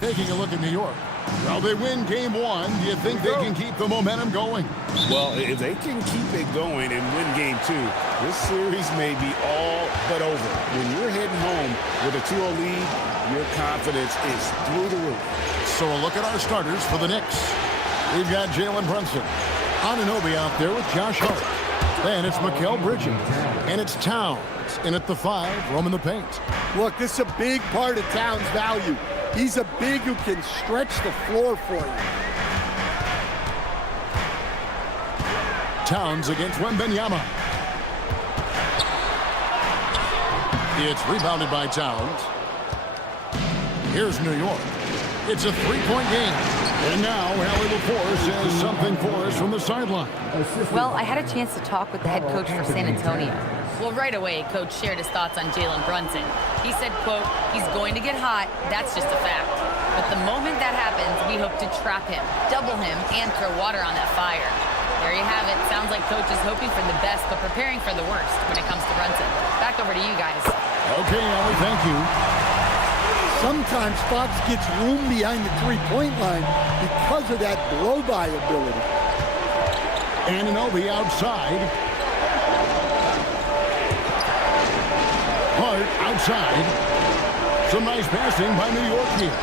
Taking a look at New York. Well, they win game one. Do you think they can keep the momentum going? Well, if they can keep it going and win game two, this series may be all but over. When you're heading home with a 2-0 lead, your confidence is through the roof. So a look at our starters for the Knicks. We've got Jalen Brunson. Anunoby out there with Josh Hart. Then it's Mikal Bridges. And it's Towns in at the 5, roaming the paint. Look, this is a big part of Towns' value. He's a big who can stretch the floor for you. Towns against Wembanyama. It's rebounded by Towns. Here's New York. It's a 3-point game. And now Allie LaForce has something for us from the sideline. Well, I had a chance to talk with the head coach for San Antonio. Well, right away, Coach shared his thoughts on Jalen Brunson. He said, quote, he's going to get hot. That's just a fact. But the moment that happens, we hope to trap him, double him, and throw water on that fire. There you have it. Sounds like Coach is hoping for the best, but preparing for the worst when it comes to Brunson. Back over to you guys. Okay, Allie, thank you. Sometimes Fox gets room behind the three-point line because of that blow-by ability. Anunoby outside. Hart outside. Some nice passing by New York here.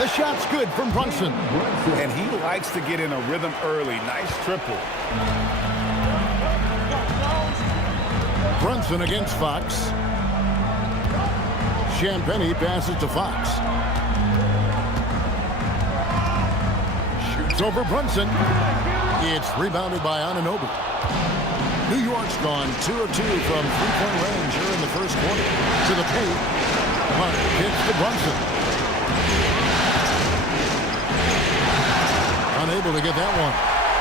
The shot's good from Brunson. And he likes to get in a rhythm early. Nice triple. Brunson against Fox. Champagnie passes to Fox. Shoots over Brunson. It's rebounded by Anunoby. New York's gone 2 of 2 from three-point range here in the first quarter. To the paint. Hart hits to Brunson. Unable to get that one.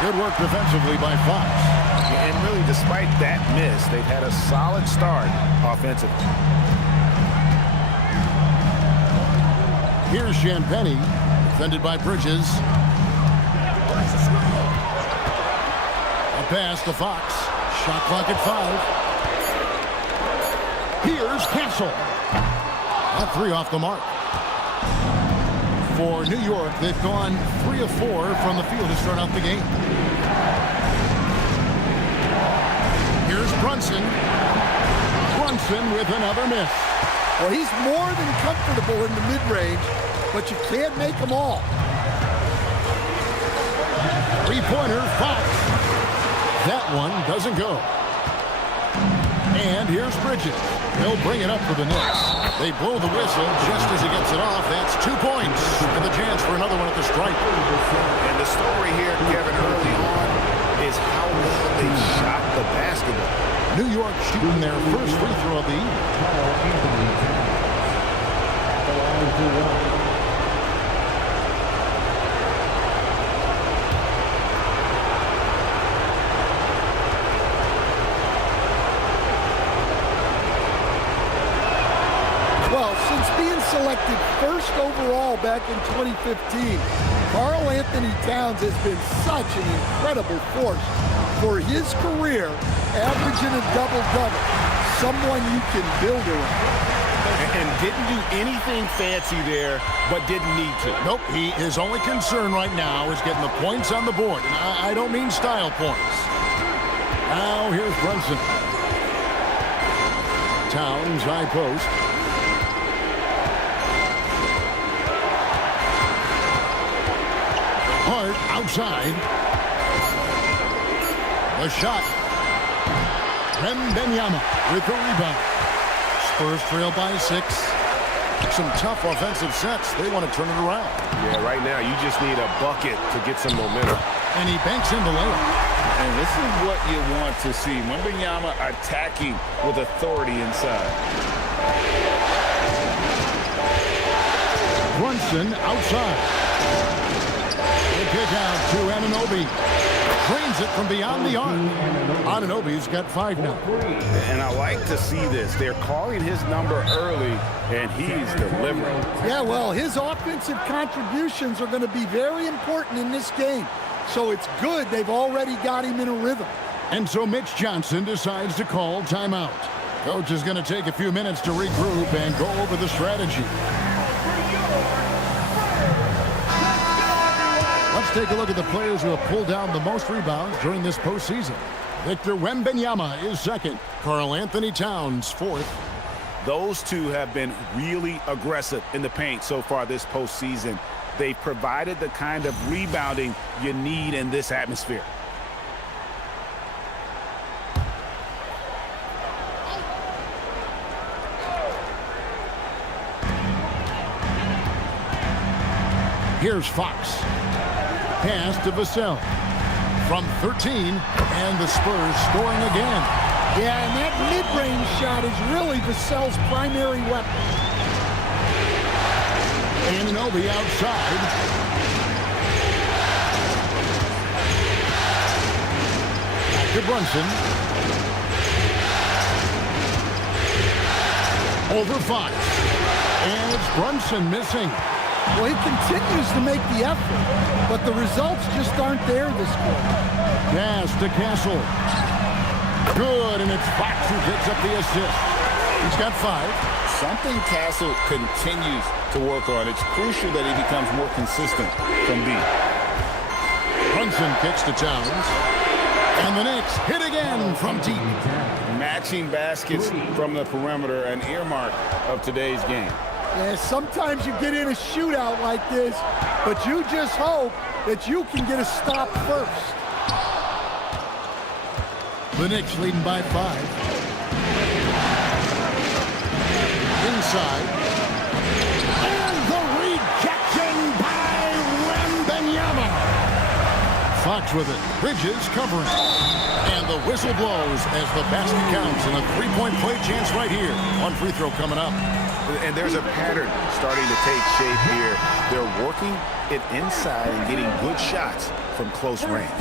Good work defensively by Fox. And really, despite that miss, they've had a solid start offensively. Here's Champagnie, defended by Bridges. A pass to Fox. Shot clock at 5. Here's Castle. A 3 off the mark. For New York, they've gone 3 of 4 from the field to start out the game. Here's Brunson. Brunson with another miss. Well, he's more than comfortable in the mid-range, but you can't make them all. Three-pointer, Fox. That one doesn't go. And here's Bridges. He'll bring it up for the Knicks. They blow the whistle just as he gets it off. That's 2 points and the chance for another one at the stripe. And the story here, Kevin, early on is how well they shot the basketball. New York shooting their first free throw of the evening. Well, since being selected first overall back in 2015, Karl Anthony Towns has been such an incredible force for his career, averaging a double-double, someone you can build around. And didn't do anything fancy there, but didn't need to. Nope, his only concern right now is getting the points on the board. And I don't mean style points. Now here's Brunson. Towns, high post. Hart outside. The shot. Wembanyama with the rebound. Spurs trail by 6. Some tough offensive sets. They want to turn it around. Yeah, right now you just need a bucket to get some momentum. And he banks in the layup. And this is what you want to see. Wembanyama attacking with authority inside. Brunson outside. They kick out to Anunoby. Drains it from beyond the arc. Anunoby's got 5 now. And I like to see this. They're calling his number early, and he's delivering. Yeah, well, his offensive contributions are going to be very important in this game. So it's good they've already got him in a rhythm. And so Mitch Johnson decides to call timeout. Coach is going to take a few minutes to regroup and go over the strategy. Let's take a look at the players who have pulled down the most rebounds during this postseason. Victor Wembanyama is second. Karl Anthony Towns fourth. Those two have been really aggressive in the paint so far this postseason. They've provided the kind of rebounding you need in this atmosphere. Here's Fox. Pass to Vassell. From 13, and the Spurs scoring again. Yeah, and that mid-range shot is really Vassell's primary weapon. Anunoby outside. Back to Brunson. Over Fox. And it's Brunson missing. Well, he continues to make the effort, but the results just aren't there this quarter. Pass to Castle. Good, and it's Fox who picks up the assist. He's got 5. Something Castle continues to work on. It's crucial that he becomes more consistent from deep. Brunson kicks to Towns. And the Knicks hit again from deep. Matching baskets from the perimeter, an earmark of today's game. Yeah, sometimes you get in a shootout like this, but you just hope that you can get a stop first. The Knicks leading by 5. Inside. And the rejection by Wembanyama. Fox with it. Bridges covering. And the whistle blows as the basket counts. And a three-point play chance right here. One free throw coming up. And there's a pattern starting to take shape here. They're working it inside and getting good shots from close range.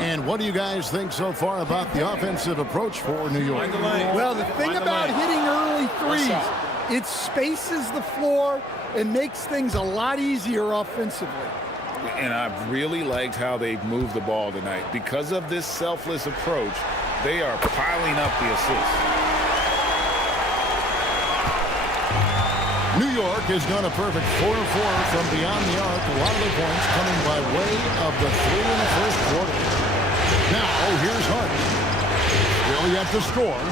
And what do you guys think so far about the offensive approach for New York? Well, the thing about hitting early threes, it spaces the floor and makes things a lot easier offensively. And I've really liked how they've moved the ball tonight. Because of this selfless approach, they are piling up the assists. New York has gone a perfect 4-4 from beyond the arc. A lot of the points coming by way of the 3 in the first quarter. Now, here's Hart. Still yet to score.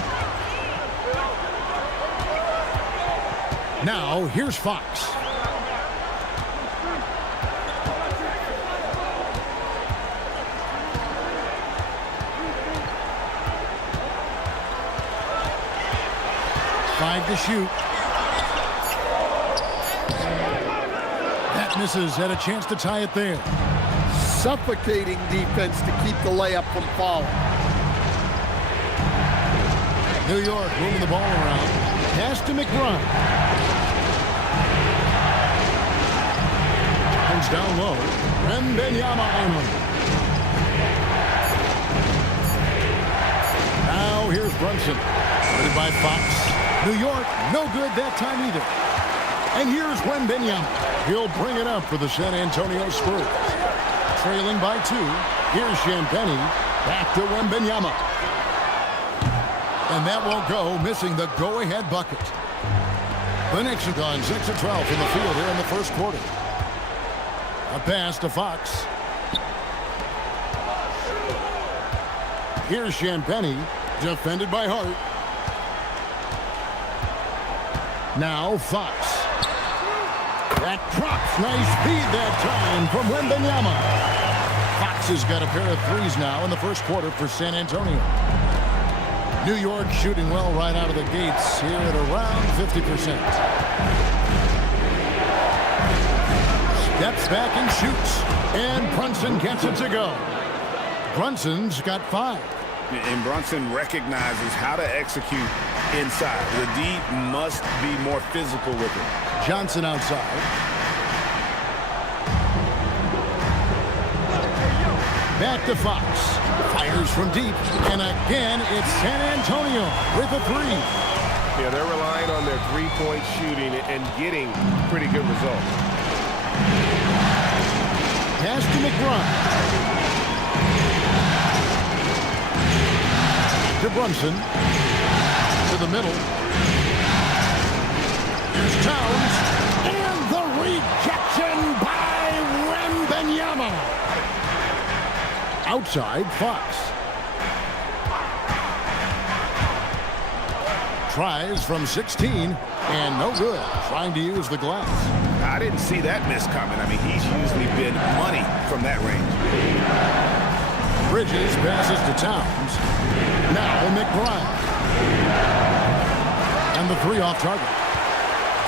Now, here's Fox. Five to shoot. Misses, had a chance to tie it there. Suffocating defense to keep the layup from falling. New York moving the ball around. Pass to McBride. Comes down low. Wembanyama on him. Now here's Brunson. Put by Fox. New York, no good that time either. And here's Wembanyama. He'll bring it up for the San Antonio Spurs. Trailing by 2. Here's Champagnie. Back to Wembanyama. And that won't go, missing the go-ahead bucket. The Knicks have gone 6 of 12 from the field here in the first quarter. A pass to Fox. Here's Champagnie. Defended by Hart. Now Fox. That drops. Nice feed that time from Wembanyama. Fox has got a pair of threes now in the first quarter for San Antonio. New York shooting well right out of the gates here at around 50%. Steps back and shoots. And Brunson gets it to go. Brunson's got 5. And Brunson recognizes how to execute inside. The D must be more physical with it. Johnson outside. Back to Fox. Fires from deep. And again, it's San Antonio with a 3. Yeah, they're relying on their three-point shooting and getting pretty good results. Pass to McBride. To Brunson. To the middle. Here's Towns. And the rejection by Wembanyama. Wembanyama. Outside, Fox. Tries from 16, and no good. Trying to use the glass. I didn't see that miss coming. I mean, he's usually been money from that range. Bridges passes to Towns. Now McBride. And the three off target.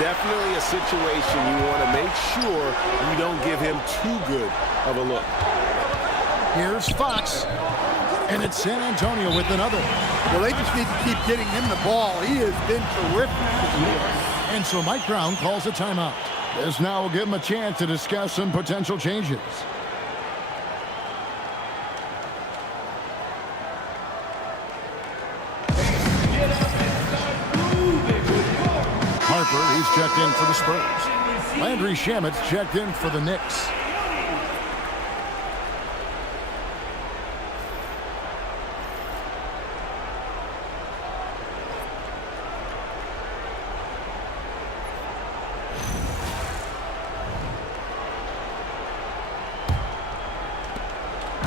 Definitely a situation you want to make sure you don't give him too good of a look. Here's Fox. And it's San Antonio with another. Well, they just need to keep getting him the ball. He has been terrific. And so Mike Brown calls a timeout. This now will give him a chance to discuss some potential changes. Harper, he's checked in for the Spurs. Landry Shamet's checked in for the Knicks.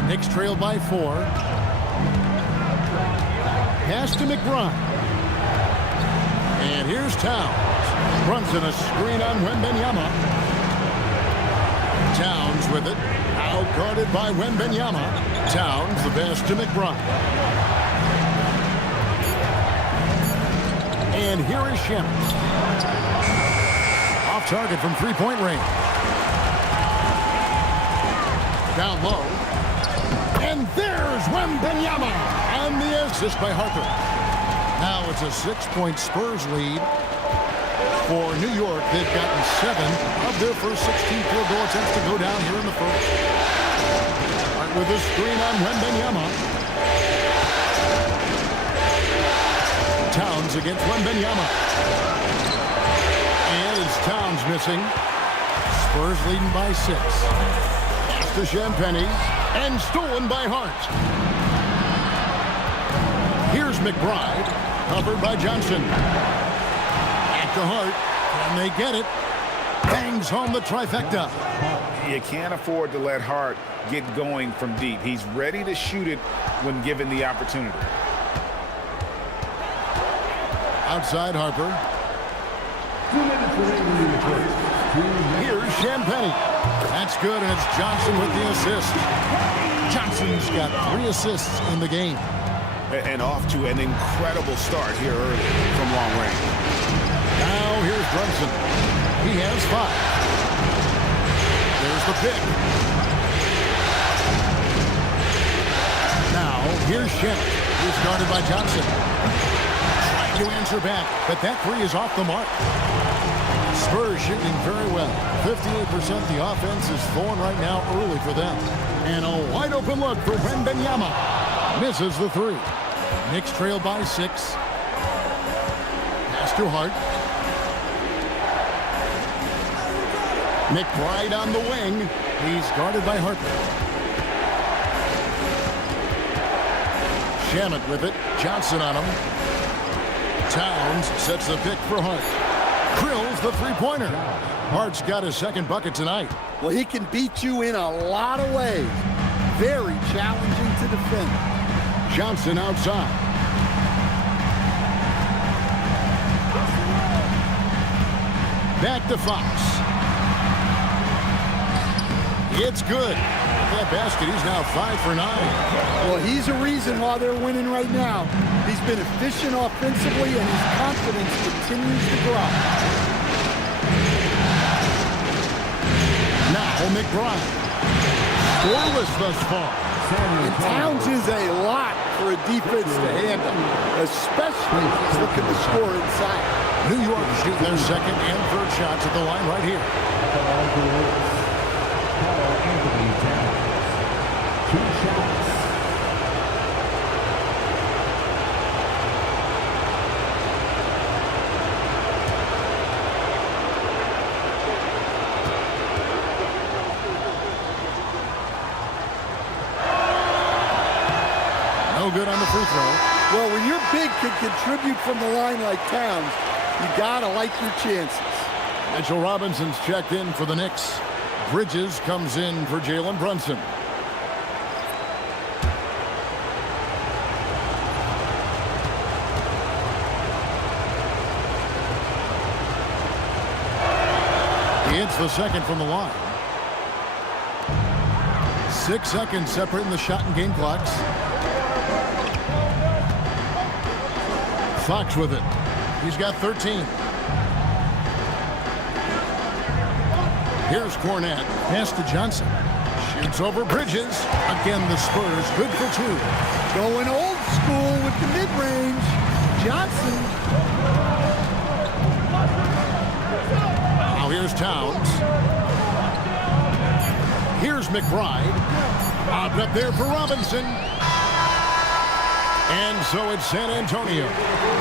Knicks trail by 4. Pass to McBride. And here's Towns. Brunson a screen on Wembanyama. Towns with it. Out guarded by Wembanyama. Towns the pass to McBride. And here is Shamet. Off target from three-point range. Down low. And there's Wembanyama. And the assist by Harper. Now it's a 6-point Spurs lead. For New York, they've gotten 7 of their first 16 field goal attempts to go down here in the first. Right with a screen on Wembanyama. Towns against Wembanyama. And it's Towns missing. Spurs leading by 6. Pass to Champagny. And stolen by Hart. Here's McBride. Covered by Johnson. Back to Hart. Can they get it? Bangs home the trifecta. You can't afford to let Hart get going from deep. He's ready to shoot it when given the opportunity. Outside Harper. Here's Champagny. That's good, and it's Johnson with the assist. Johnson's got 3 assists in the game. And off to an incredible start here early from long range. Now here's Brunson. He has 5. There's the pick. Now here's Shamet. He's guarded by Johnson. Trying to answer back, but that 3 is off the mark. Spurs shooting very well. 58% the offense is flowing right now early for them. And a wide open look for Wembanyama. Misses the 3. Knicks trail by 6. Pass to Hart. McBride on the wing. He's guarded by Harper. Shamet with it. Johnson on him. Towns sets the pick for Hart. Drills the three-pointer. Hart's got his second bucket tonight. Well, he can beat you in a lot of ways. Very challenging to defend. Johnson outside. Back to Fox. It's good. That basket, he's now 5 for 9. Well, he's a reason why they're winning right now. He's been efficient offensively, and his confidence continues to grow. Now McBride. Scoreless thus far. And Towns is a lot for a defense to handle, especially if he's looking to score inside. New York shooting their second and third shots at the line right here. No good on the free throw. Well, when your big can contribute from the line like Towns, you gotta like your chances. Mitchell Robinson's checked in for the Knicks. Bridges comes in for Jalen Brunson. He hits the second from the line. 6 seconds separating the shot and game clocks. Fox with it. He's got 13. Here's Cornette. Pass to Johnson. Shoots over Bridges. Again, the Spurs good for 2. Going old school with the mid-range. Johnson. Now here's Towns. Here's McBride. Out up there for Robinson. And so it's San Antonio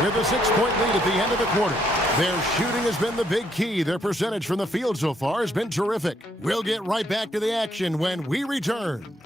with a 6-point lead at the end of the quarter. Their shooting has been the big key. Their percentage from the field so far has been terrific. We'll get right back to the action when we return.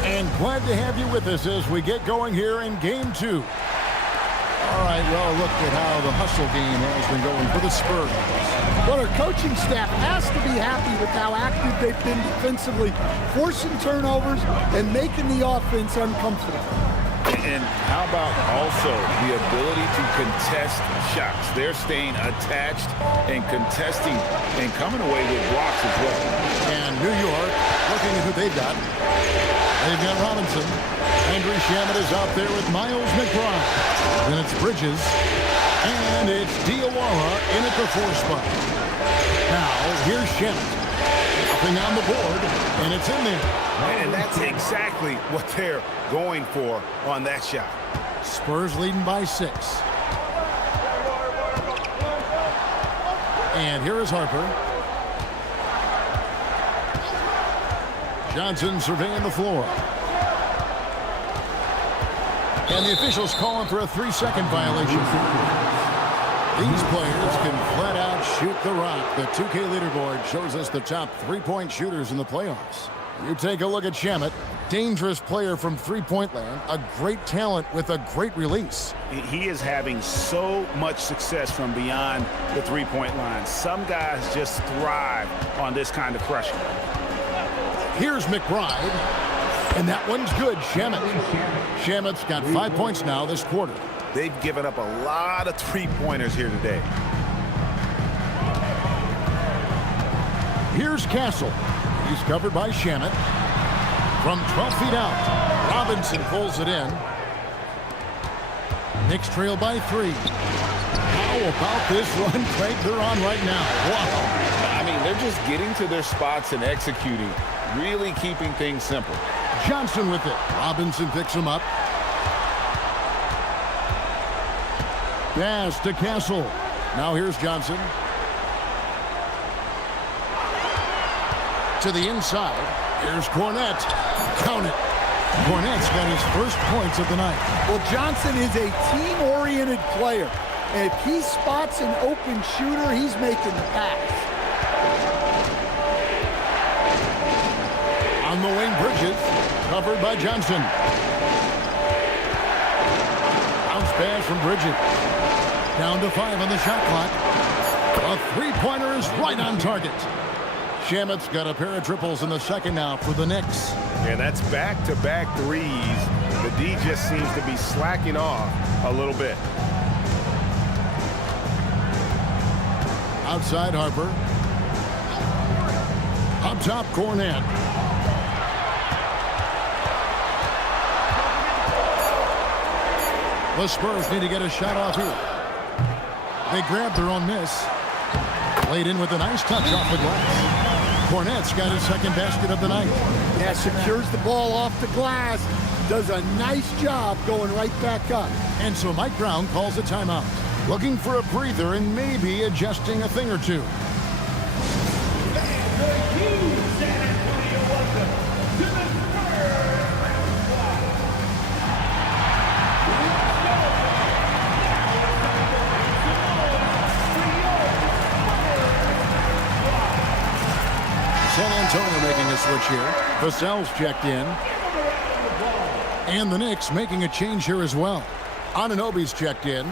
And glad to have you with us as we get going here in Game 2. All right, well, look at how the hustle game has been going for the Spurs. But our coaching staff has to be happy with how active they've been defensively, forcing turnovers and making the offense uncomfortable. And how about also the ability to contest shots? They're staying attached and contesting and coming away with blocks as well. And New York, looking at who they've got. They've got Robinson. Andrew Shamet is out there with Miles McBride. Then it's Bridges. And it's Diawara in at the 4 spot. Now, here's Shamet. Nothing on the board, and it's in there. And that's exactly what they're going for on that shot. Spurs leading by 6. And here is Harper. Johnson surveying the floor. And the officials calling for a 3-second violation. These players can flat out shoot the rock. The 2K leaderboard shows us the top 3-point shooters in the playoffs. You take a look at Shamet, dangerous player from three-point land, a great talent with a great release. He is having so much success from beyond the three-point line. Some guys just thrive on this kind of pressure. Here's McBride, and that one's good. Shamet's got 5 points now this quarter. They've given up a lot of three-pointers here today. Here's Castle. He's covered by Shamet. From 12 feet out, Robinson pulls it in. Knicks trail by 3. How about this run, Craig, they're on right now? Wow. I mean, they're just getting to their spots and executing, really keeping things simple. Johnson with it. Robinson picks him up. Pass to Castle. Now here's Johnson. To the inside. Here's Cornette. Count it. Cornette's got his first points of the night. Well, Johnson is a team-oriented player. And if he spots an open shooter, he's making the pass. On the wing, Bridges. Covered by Johnson. Bounce pass from Bridges. Down to 5 on the shot clock. A three-pointer is right on target. Shamet's got a pair of triples in the second now for the Knicks. And that's back-to-back threes. The D just seems to be slacking off a little bit. Outside Harper. Up top, Cornette. The Spurs need to get a shot off here. They grab their own miss. Laid in with a nice touch off the glass. Cornette's got his second basket of the night. Yeah, secures the ball off the glass. Does a nice job going right back up. And so Mike Brown calls a timeout. Looking for a breather and maybe adjusting a thing or two. San Antonio making a switch here. Vassell's checked in. And the Knicks making a change here as well. Anunoby's checked in.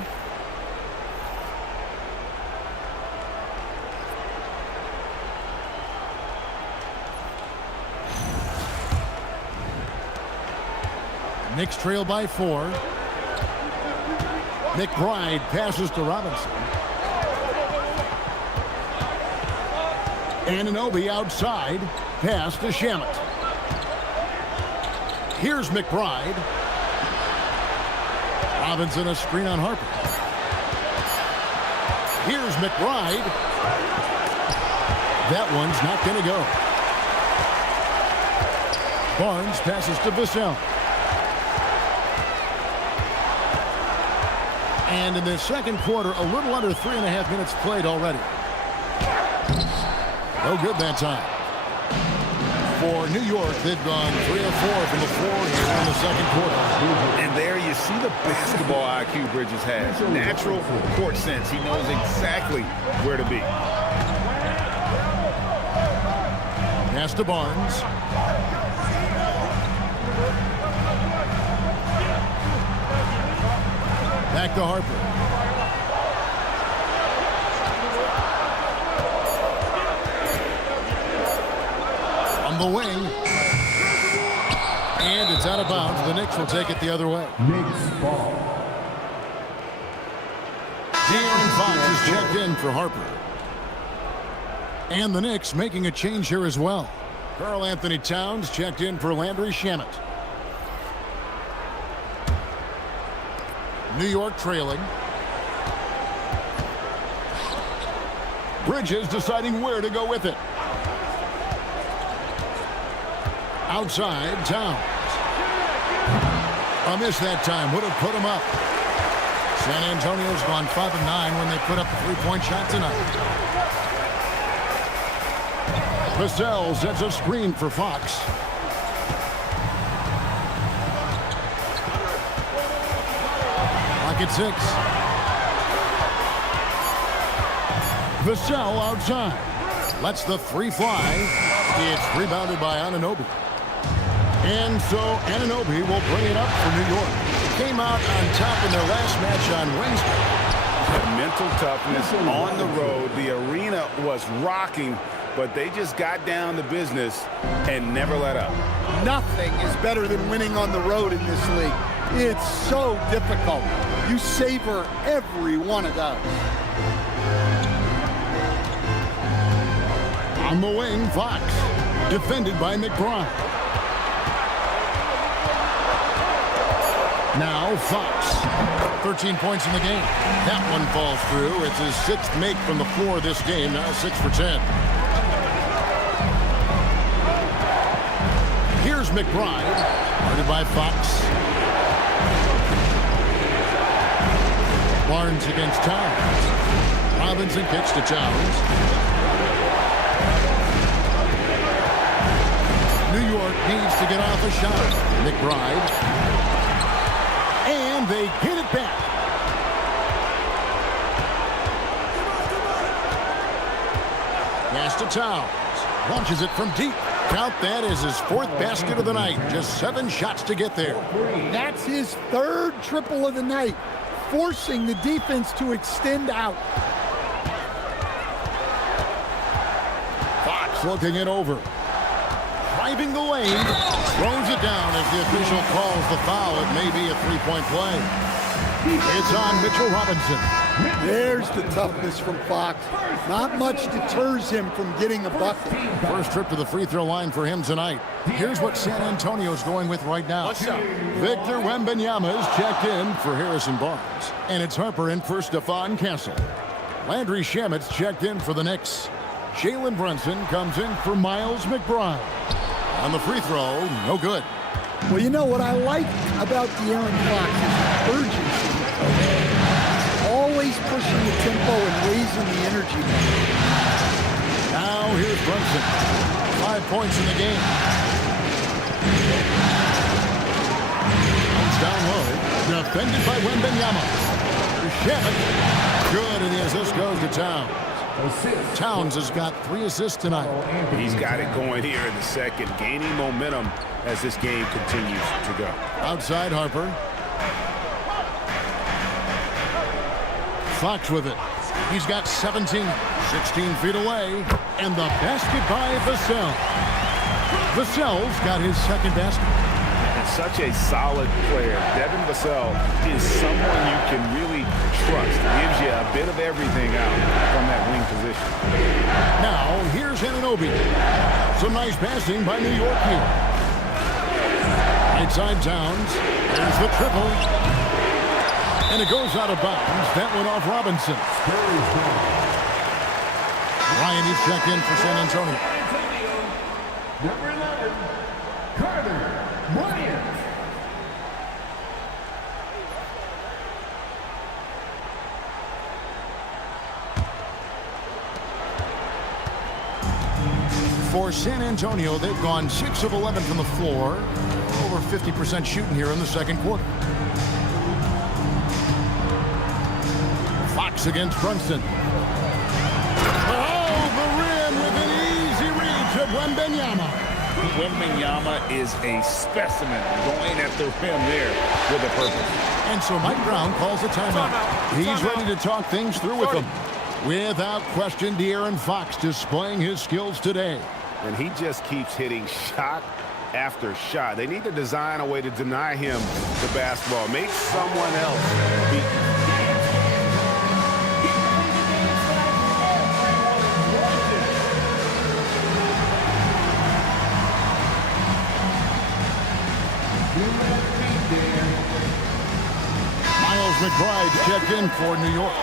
Knicks trail by 4. McBride passes to Robinson. Anunoby outside. Pass to Shamet. Here's McBride. Robinson a screen on Harper. Here's McBride. That one's not going to go. Barnes passes to Vassell. And in the second quarter, a little under 3.5 minutes played already. No good that time. For New York, they've gone 3 of 4 from the floor here in the second quarter. And there you see the basketball IQ Bridges has. Natural court sense. He knows exactly where to be. Pass to Barnes. Back to Harper. On the wing. And it's out of bounds. The Knicks will take it the other way. Knicks ball. De'Aaron Fox is checked in for Harper. And the Knicks making a change here as well. Karl Anthony Towns checked in for Landry Shamet. New York trailing. Bridges deciding where to go with it. Outside, Towns. A miss that time would have put him up. San Antonio's gone 5 of 9 when they put up a three-point shot tonight. Vassell sets a screen for Fox. Clock at 6. Vassell outside. Lets the three fly. It's rebounded by Anunoby. And so Anunoby will bring it up for New York. Came out on top in their last match on Wednesday. Mental toughness on the road. The arena was rocking, but they just got down to business and never let up. Nothing is better than winning on the road in this league. It's so difficult. You savor every one of those. On the wing, Fox. Defended by McBride. Now Fox. 13 points in the game. That one falls through. It's his 6th make from the floor this game. Now 6 for 10. Here's McBride. Guarded by Fox. Barnes against Towns. Robinson kicks to Towns. New York needs to get off a shot. McBride. And they get it back. Pass to Towns. Launches it from deep. Count that as his 4th basket of the night. Just 7 shots to get there. That's his 3rd triple of the night, forcing the defense to extend out. Fox looking it over. Driving the lane. Throws it down as the official calls the foul. It may be a 3-point play. It's on Mitchell Robinson. There's the toughness from Fox. Not much deters him from getting a bucket. First trip to the free throw line for him tonight. Here's what San Antonio's going with right now. Victor Wembanyama is checked in for Harrison Barnes. And it's Harper in for Stephon Castle. Landry Shamet's checked in for the Knicks. Jalen Brunson comes in for Miles McBride. On the free throw, no good. Well, you know what I like about De'Aaron Fox is urgency. He's always pushing the tempo and raising the energy. Now here's Brunson. 5 points in the game. Comes down low. Defended by Wembanyama. Shamet. Good, and the assist goes to Towns. Towns has got 3 assists tonight. He's got it going here in the second, gaining momentum as this game continues to go. Outside Harper. Fox with it. He's got 17. 16 feet away. And the basket by Vassell. Vassell's got his second basket. And such a solid player. Devin Vassell is someone you can really trust. Gives you a bit of everything out from that wing position. Now, here's Anunoby. Some nice passing by New York here. Inside Towns. There's the triple. And it goes out of bounds. That went off Robinson. Ryan, he's checked in for San Antonio. Number 11, Carter Bryant. For San Antonio, they've gone 6 of 11 from the floor. Over 50% shooting here in the second quarter. Fox against Brunson. Oh, the rim with an easy read to Wembanyama. Wembanyama is a specimen going at the rim there with a purpose. And so Mike Brown calls a timeout. He's ready to talk things through with them. Without question, De'Aaron Fox displaying his skills today. And he just keeps hitting shot after shot. They need to design a way to deny him the basketball. Make someone else beat him. Miles McBride checked in for New York.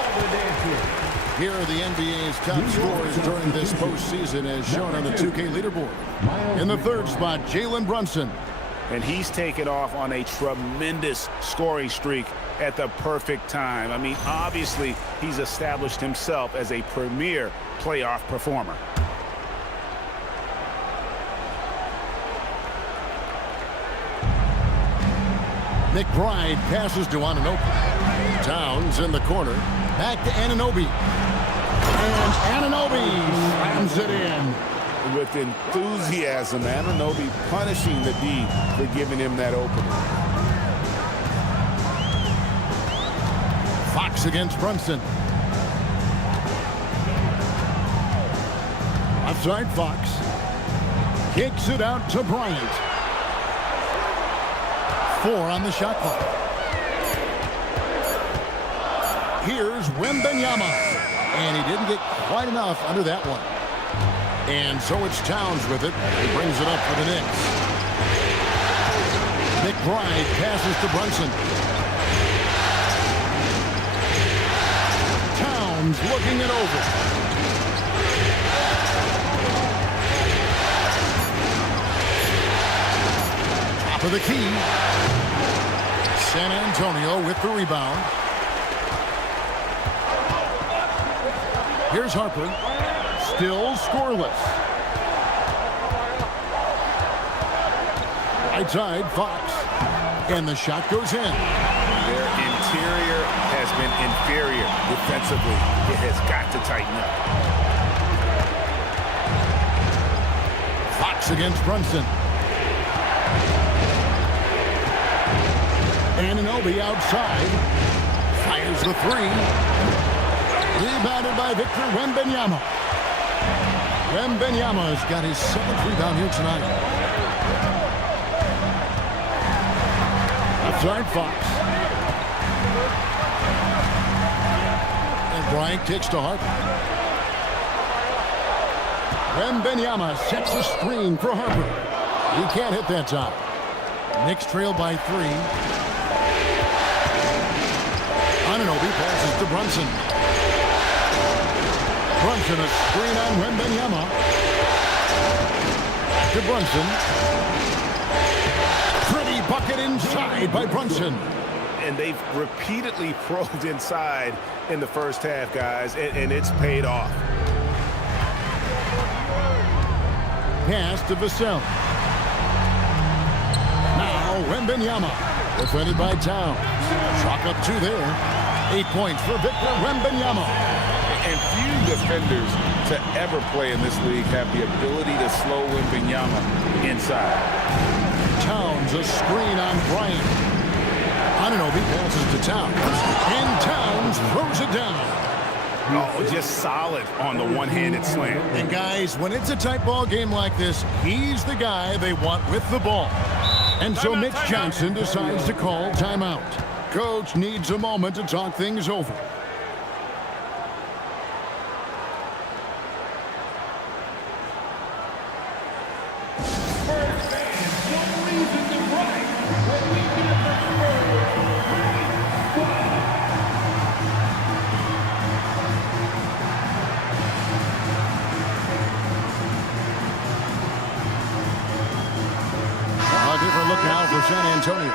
Here are the NBA's top scorers during this postseason as shown on the 2K leaderboard. In the third spot, Jalen Brunson. And he's taken off on a tremendous scoring streak at the perfect time. I mean, obviously, he's established himself as a premier playoff performer. McBride passes to Anunoby. Towns in the corner. Back to Anunoby. And Anunoby slams it in. With enthusiasm, Anunoby punishing the D for giving him that opening. Fox against Brunson. Outside Fox. Kicks it out to Bryant. 4 on the shot clock. Here's Wembanyama. And he didn't get quite enough under that one. And so it's Towns with it. He brings it up for the Knicks. McBride passes to Brunson. Towns looking it over. Top of the key. San Antonio with the rebound. Here's Harper. Still scoreless. Right side, Fox. And the shot goes in. Their interior has been inferior defensively. It has got to tighten up. Fox against Brunson. Anunoby outside. Fires the 3. Rebounded by Victor Wembanyama. Wembanyama has got his 7th rebound here tonight. Outside Fox. And Bryant kicks to Harper. Wembanyama sets a screen for Harper. He can't hit that time. Knicks trail by 3. Anunoby passes to Brunson. Brunson, a screen on Wembanyama. To Brunson. Pretty bucket inside by Brunson. And they've repeatedly probed inside in the first half, guys, and it's paid off. Pass to Vassell. Now Wembanyama. Defended by Towns. Chalk up 2 there. 8 points for Victor Wembanyama. And few defenders to ever play in this league have the ability to slow Wembanyama inside. Towns, a screen on Bryant. Anunoby passes to Towns, and Towns throws it down. Oh, just solid on the one-handed slam. And guys, when it's a tight ball game like this, he's the guy they want with the ball. And so Mitch Johnson decides to call timeout. Coach needs a moment to talk things over. Now for San Antonio.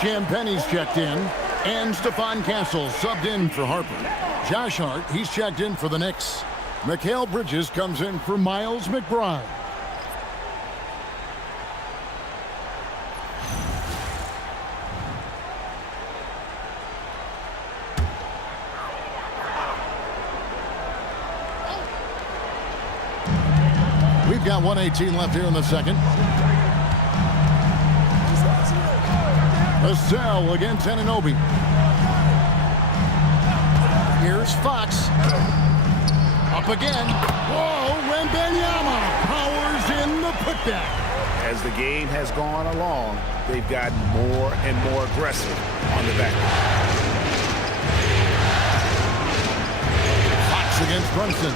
Champagne's checked in, and Stephon Castle subbed in for Harper. Josh Hart, he's checked in for the Knicks. Mikal Bridges comes in for Miles McBride. We've got 1:18 left here in the second. Vassell against Anunoby. Here's Fox. Up again. Whoa, Wembanyama powers in the putback. As the game has gone along, they've gotten more and more aggressive on the back. Fox against Brunson.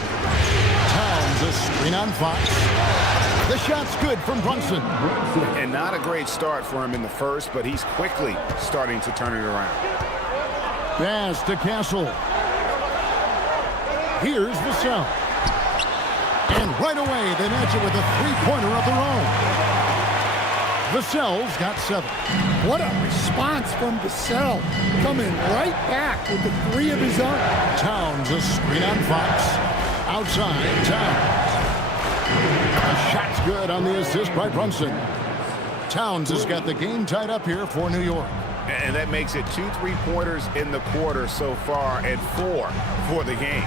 Towns a screen on Fox. The shot's good from Brunson. And not a great start for him in the first, but he's quickly starting to turn it around. Pass to Castle. Here's Vassell. And right away, they match it with a three-pointer of their own. Vassell's got 7. What a response from Vassell. Coming right back with the 3 of his own. Towns a screen on Fox. Outside, Towns. The shot's good on the assist by Brunson. Towns has got the game tied up here for New York. And that makes it 2 3-pointers in the quarter so far and 4 for the game.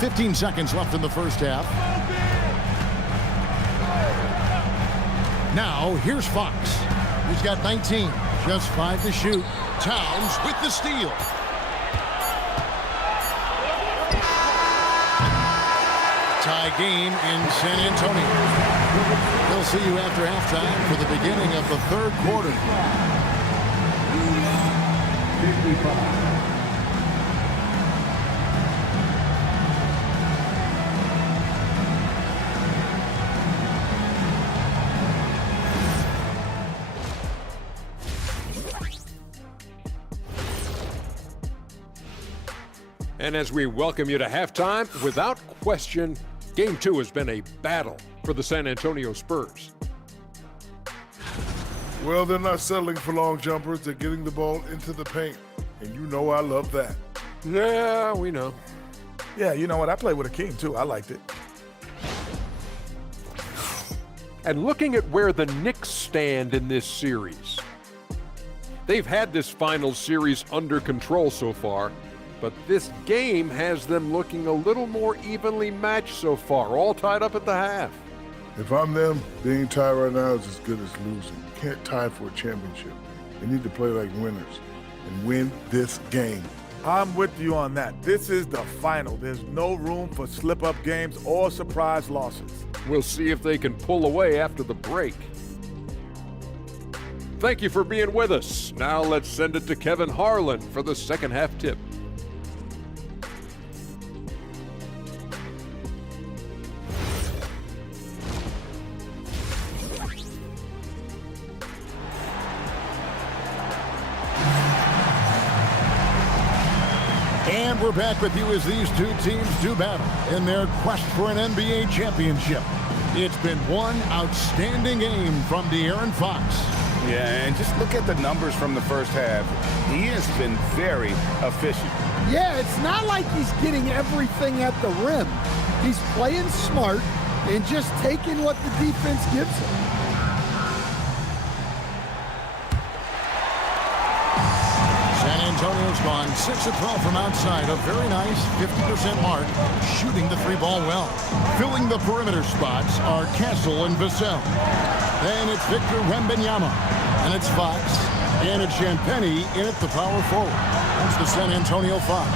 15 seconds left in the first half. Now, here's Fox. He's got 19. Just 5 to shoot. Towns with the steal. Tie game in San Antonio. We'll see you after halftime for the beginning of the third quarter. 55. And as we welcome you to halftime, without question, Game 2 has been a battle for the San Antonio Spurs. Well, they're not settling for long jumpers. They're getting the ball into the paint. And you know I love that. Yeah, we know. Yeah, you know what? I played with Akeem, too. I liked it. And looking at where the Knicks stand in this series, they've had this final series under control so far, but this game has them looking a little more evenly matched so far, all tied up at the half. If I'm them, being tied right now is as good as losing. You can't tie for a championship. They need to play like winners and win this game. I'm with you on that. This is the final. There's no room for slip-up games or surprise losses. We'll see if they can pull away after the break. Thank you for being with us. Now let's send it to Kevin Harlan for the second half tip. And we're back with you as these two teams do battle in their quest for an NBA championship. It's been one outstanding game from De'Aaron Fox. Yeah, and just look at the numbers from the first half. He has been very efficient. Yeah, it's not like he's getting everything at the rim. He's playing smart and just taking what the defense gives him. San Antonio's gone 6 of 12 from outside. A very nice 50% mark, shooting the three ball well. Filling the perimeter spots are Castle and Vassell. Then it's Victor Wembanyama. And it's Fox. And it's Champagnie in at the power forward. That's the San Antonio Fox.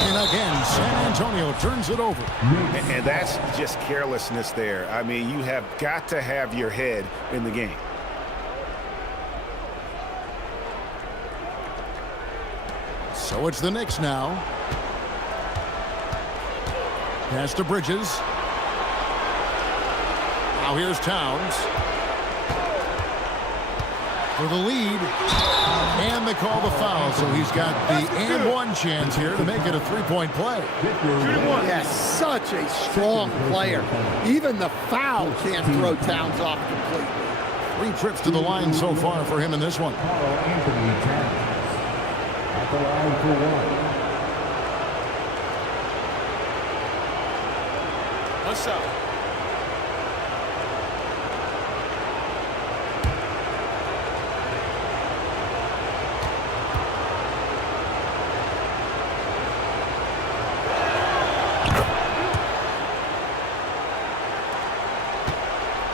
And again, San Antonio turns it over. And that's just carelessness there. I mean, you have got to have your head in the game. So it's the Knicks now. Pass to Bridges. Now here's Towns. For the lead. And they call the foul, so he's got the and one chance here to make it a three-point play. Yes, such a strong player. Even the foul can't throw Towns off completely. 3 trips to the line so far for him in this one. Anthony Towns at the line for one. What's up?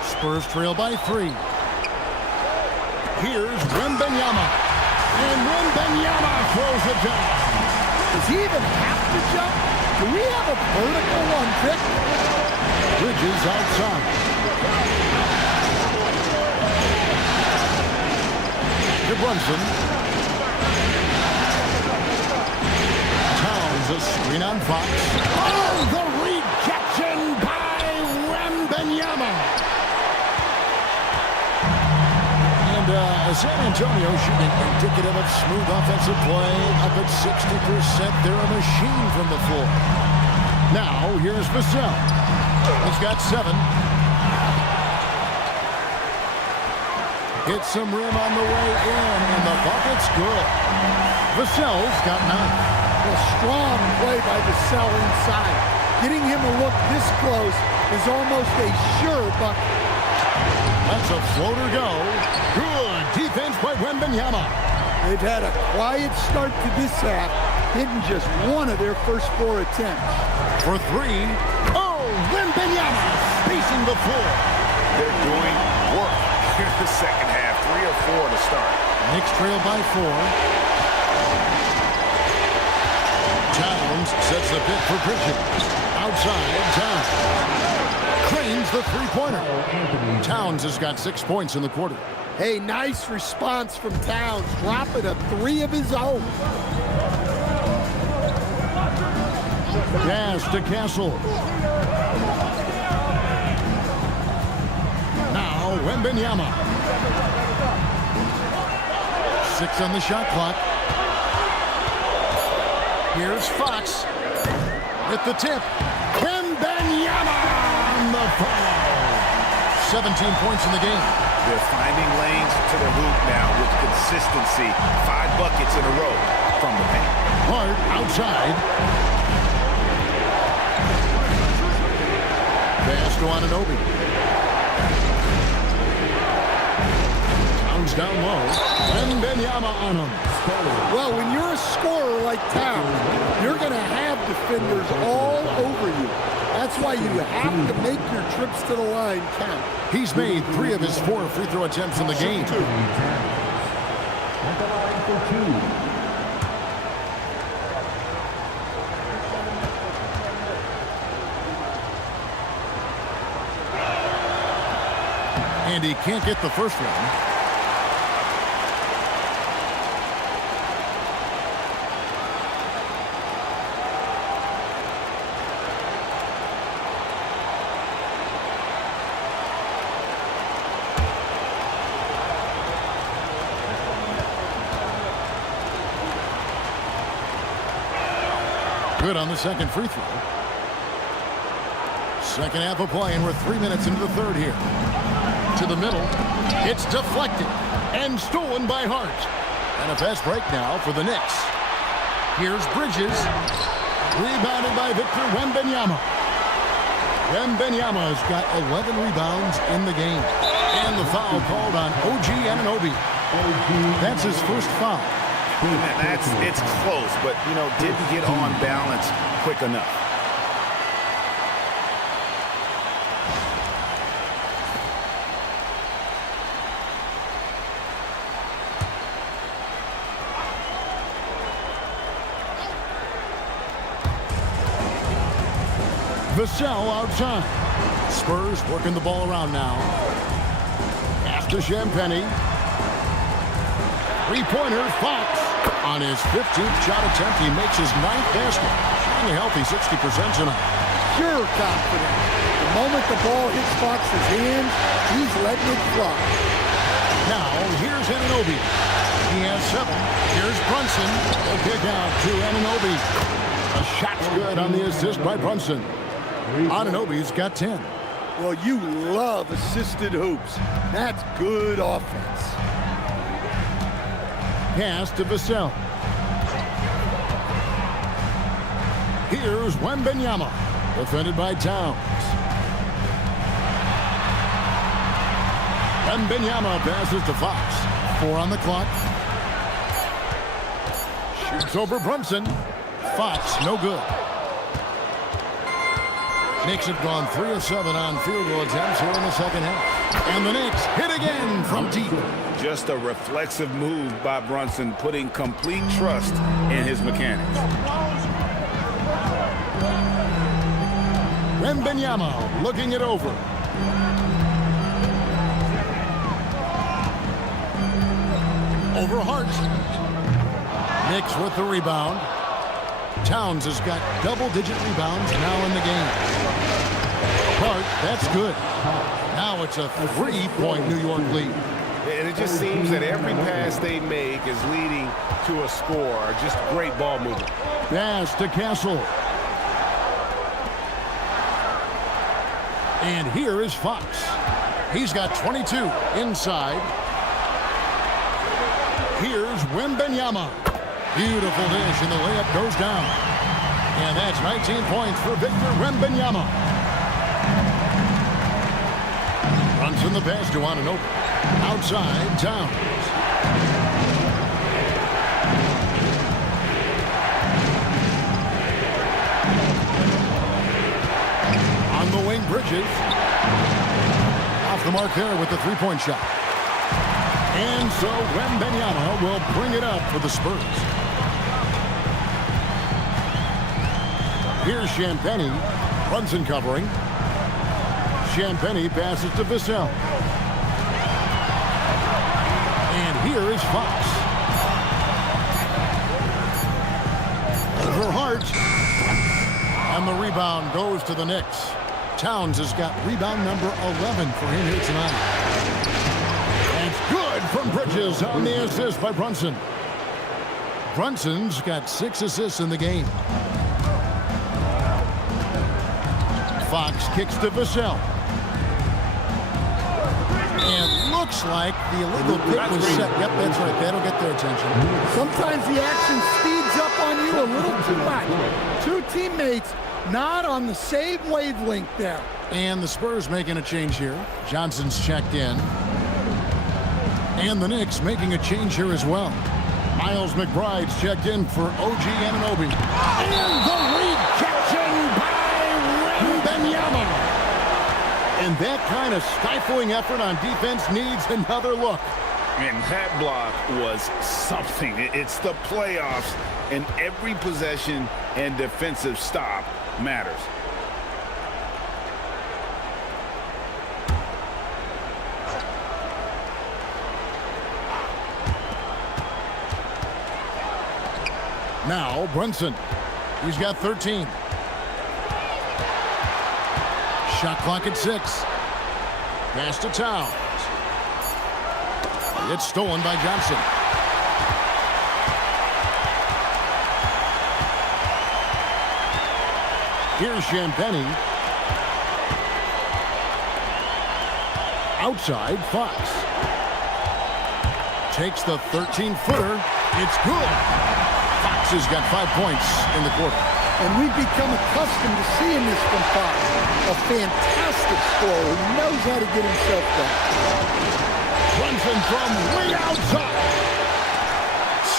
Spurs trail by 3. Here's Wembanyama. And Wembanyama throws it down. Does he even have to jump? Do we have a vertical on Vic? Bridges outside. To Brunson. Towns a screen on Fox. Oh, the rejection by Wembanyama. San Antonio shooting indicative of smooth offensive play. Up at 60%. They're a machine from the floor. Now, here's Vassell. He's got 7. Hits some rim on the way in, and the bucket's good. Vassell's got 9. A strong play by Vassell inside. Getting him a look this close is almost a sure bucket. That's a floater go. Good defense by Wembanyama. They've had a quiet start to this half, hitting just one of their first 4 attempts. For 3. Oh, Wembanyama spacing the floor. They're doing work here in the second half. 3 or 4 to start. Knicks trail by 4. Towns sets the pick for Bridges. Outside, Towns. Cranes the three-pointer. Towns has got 6 points in the quarter. Hey, nice response from Towns, dropping a 3 of his own. Pass to Castle. Now Wembanyama. 6 on the shot clock. Here's Fox with the tip. Wembanyama on the foul. 17 points in the game. They're finding lanes to the hoop now with consistency. 5 buckets in a row from the paint. Hart outside. Pass to Anunoby. Towns down low. Wembanyama on him. Well, when you're a scorer like Towns, you're going to have defenders all over you. That's why you have to make your trips to the line count. He's made 3 of his 4 free throw attempts in the game. At the line for 2. And he can't get the first one. Good on the second free throw. Second half of play, and we're 3 minutes into the third here. To the middle. It's deflected and stolen by Hart. And a fast break now for the Knicks. Here's Bridges. Rebounded by Victor Wembanyama. Wembanyama has got 11 rebounds in the game. And the foul called on OG Anunoby. That's his first foul. And it's close, but, didn't get on balance quick enough. Vassell outside. Spurs working the ball around now. Pass to Champagnie. Three-pointer, Fox. On his 15th shot attempt, he makes his 9th basket. Shooting a healthy 60% tonight. Pure confidence. The moment the ball hits Fox's hands, he's letting it fly. Now, here's Anunoby. He has 7. Here's Brunson. They'll kick out to Anunoby. A shot's good on the assist by Brunson. Anunoby's got 10. Well, you love assisted hoops. That's good offense. Pass to Vassell. Here's Wembanyama. Defended by Towns. Wembanyama passes to Fox. 4 on the clock. Shoots over Brunson. Fox, no good. Knicks have gone 3 of 7 on field goal attempts here in the second half. And the Knicks hit again from deep. Just a reflexive move by Brunson, putting complete trust in his mechanics. Wembanyama looking it over. Over Hart. Knicks with the rebound. Towns has got double-digit rebounds now in the game. Hart, that's good. Now it's a 3-point New York lead. And it just seems that every pass they make is leading to a score. Just great ball movement. Pass to Castle. And here is Fox. He's got 22 inside. Here's Wembanyama. Beautiful dish, and the layup goes down. And that's 19 points for Victor Wembanyama. Runs in the pass to Anunoby. Outside, Towns. On the wing, Bridges. Off the mark there with the three-point shot. And so Wembanyama will bring it up for the Spurs. Here's Champagnie. Brunson covering. Champagnie passes to Vassell. And here is Fox. Over Hart. And the rebound goes to the Knicks. Towns has got rebound number 11 for him here tonight. And it's good from Bridges on the assist by Brunson. Brunson's got 6 assists in the game. Fox kicks to Vassell. And looks like the illegal pick was set. Yep, that's right. That'll get their attention. Sometimes the action speeds up on you a little too much. Two teammates not on the same wavelength there. And the Spurs making a change here. Johnson's checked in. And the Knicks making a change here as well. Miles McBride's checked in for OG Anunoby. And the rejection by Wembanyama. And that kind of stifling effort on defense needs another look. And that block was something. It's the playoffs, and every possession and defensive stop matters. Now Brunson. He's got 13. Shot clock at 6. Pass to Towns. It's stolen by Johnson. Here's Champagnie. Outside, Fox. Takes the 13-footer. It's good. Fox has got 5 points in the quarter. And we've become accustomed to seeing this from Fox. A fantastic scorer who knows how to get himself back. Brunson from way outside.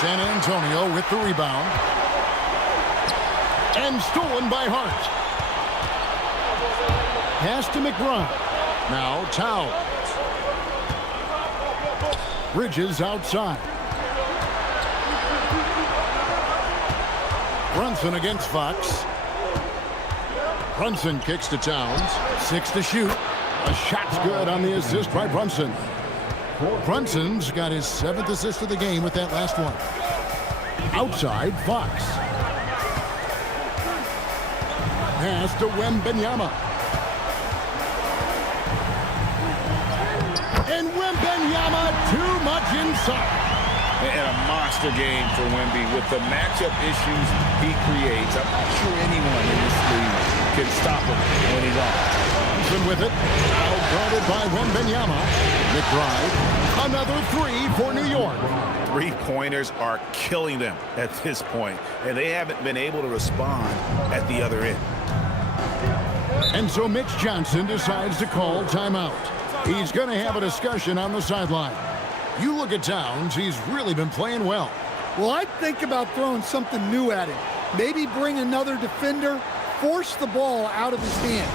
San Antonio with the rebound. And stolen by Hart. Pass to McBride. Now Towns. Bridges outside. Brunson against Fox. Brunson kicks to Towns. 6 to shoot. A shot's good on the assist by Brunson. Brunson's got his 7th assist of the game with that last one. Outside, Fox. Pass to Wembanyama. And Wembanyama too much inside. And a monster game for Wemby with the matchup issues he creates. I'm not sure anyone in this league can stop him when he's on. Brunson with it. Out-guarded by Wembanyama. McBride. Another 3 for New York. Three-pointers are killing them at this point, and they haven't been able to respond at the other end. And so Mitch Johnson decides to call timeout. He's going to have a discussion on the sideline. You look at Towns, he's really been playing well. Well, I'd think about throwing something new at him. Maybe bring another defender, force the ball out of his hand.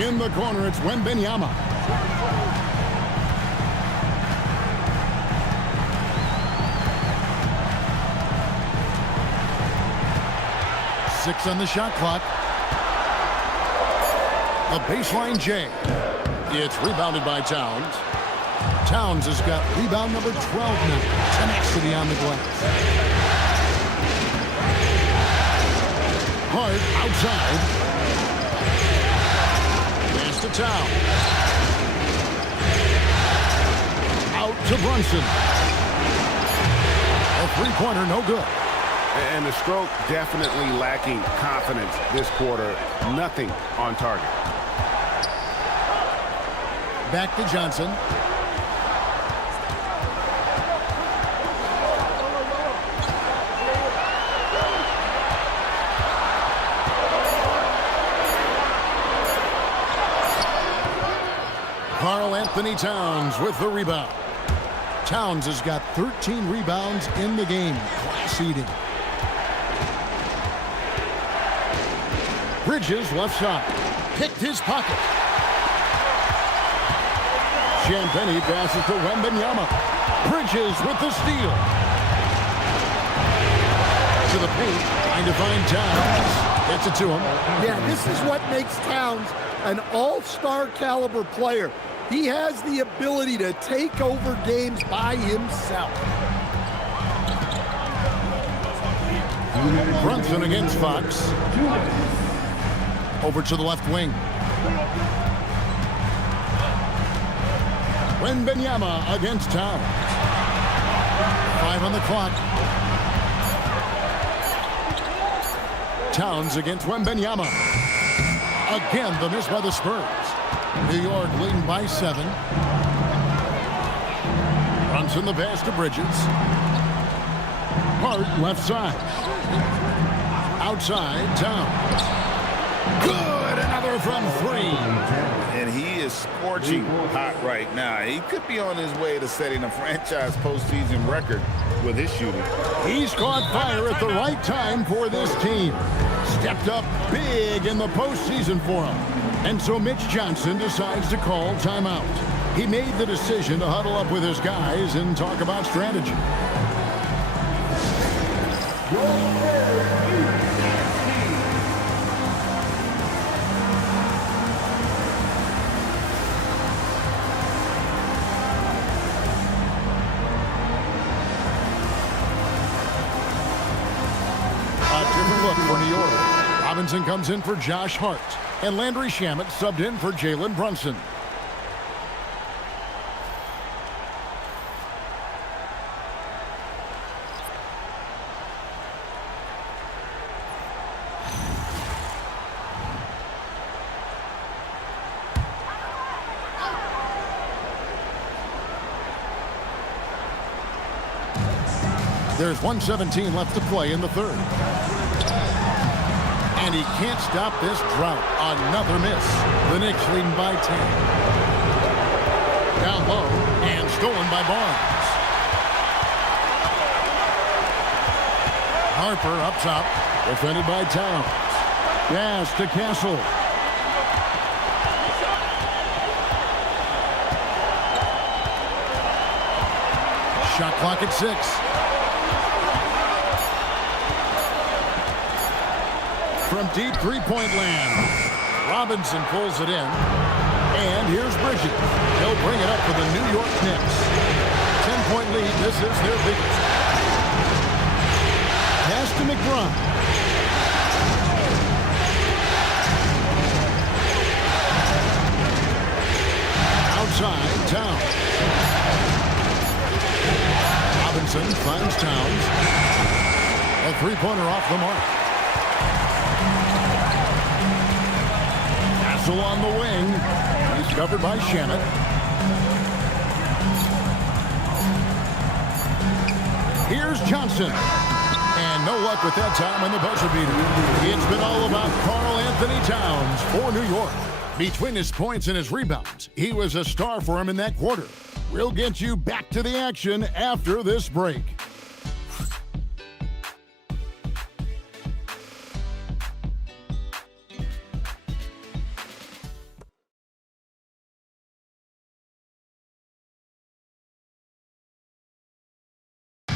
In the corner, it's Wembanyama. Six on the shot clock. The baseline J. It's rebounded by Towns. Towns has got rebound number 12 now. Tenacity on the glass. Hart outside. To Towns. Out to Brunson. A three-pointer, no good. And the stroke definitely lacking confidence this quarter. Nothing on target. Back to Johnson. Karl-Anthony Towns with the rebound. Towns has got 13 rebounds in the game. Class eating. Bridges left side. Picked his pocket. Champagnie passes to Wembanyama. Bridges with the steal. To the paint. Trying to find Towns. Gets it to him. Yeah, this is what makes Towns an all-star caliber player. He has the ability to take over games by himself. Brunson against Fox. Over to the left wing. Wembanyama against Towns. 5 on the clock. Towns against Wembanyama. Again, the miss by the Spurs. New York leading by 7. Brunson the pass to Bridges. Hart left side. Outside, Towns. Good! Another from 3. And he is scorching hot right now. He could be on his way to setting a franchise postseason record with his shooting. He's caught fire at the right time for this team. Stepped up big in the postseason for him. And so Mitch Johnson decides to call timeout. He made the decision to huddle up with his guys and talk about strategy. A different look for New York. Robinson comes in for Josh Hart. And Landry Shamet subbed in for Jalen Brunson. There's 1:17 left to play in the third. And he can't stop this drought. Another miss. The Knicks leading by 10. Down low and stolen by Barnes. Harper up top. Defended by Towns. Pass to Castle. Shot clock at 6. From deep three-point land, Robinson pulls it in. And here's Bridges. He'll bring it up for the New York Knicks. 10-point lead. This is their biggest. Pass to McBride. Outside, Towns. Robinson finds Towns. A three-pointer off the mark. Castle on the wing. He's covered by Shannon. Here's Johnson. And no luck with that time on the buzzer beater. It's been all about Karl Anthony Towns for New York. Between his points and his rebounds, he was a star for him in that quarter. We'll get you back to the action after this break.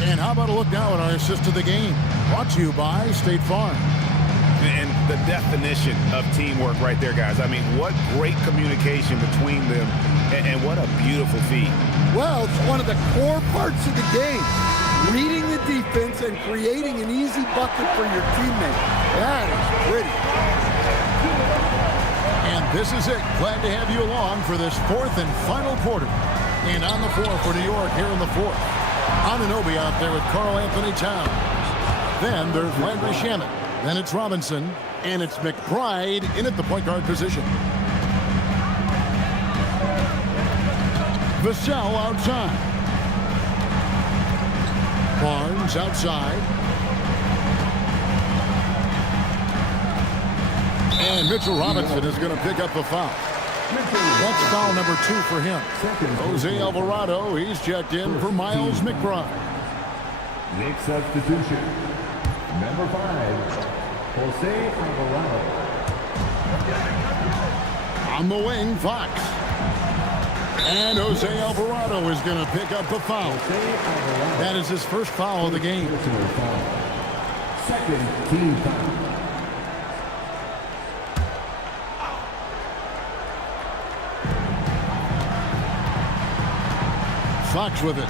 And how about a look now at our assist of the game? Brought to you by State Farm. And the definition of teamwork right there, guys. I mean, what great communication between them, and what a beautiful feat. Well, it's one of the core parts of the game. Reading the defense and creating an easy bucket for your teammate. That is pretty. And this is it. Glad to have you along for this fourth and final quarter. And on the floor for New York here in the fourth. Anunoby out there with Karl Anthony Towns. Then there's Landry Shamet. Then it's Robinson, and it's McBride in at the point guard position. Vassell outside. Barnes outside. And Mitchell Robinson is going to pick up the foul. That's foul number 2 for him. Jose Alvarado, he's checked in for Miles McBride. Next substitution, number 5, Jose Alvarado. On the wing, Fox. And Jose Alvarado is going to pick up the foul. That is his first foul of the game. Second team foul. Fox with it.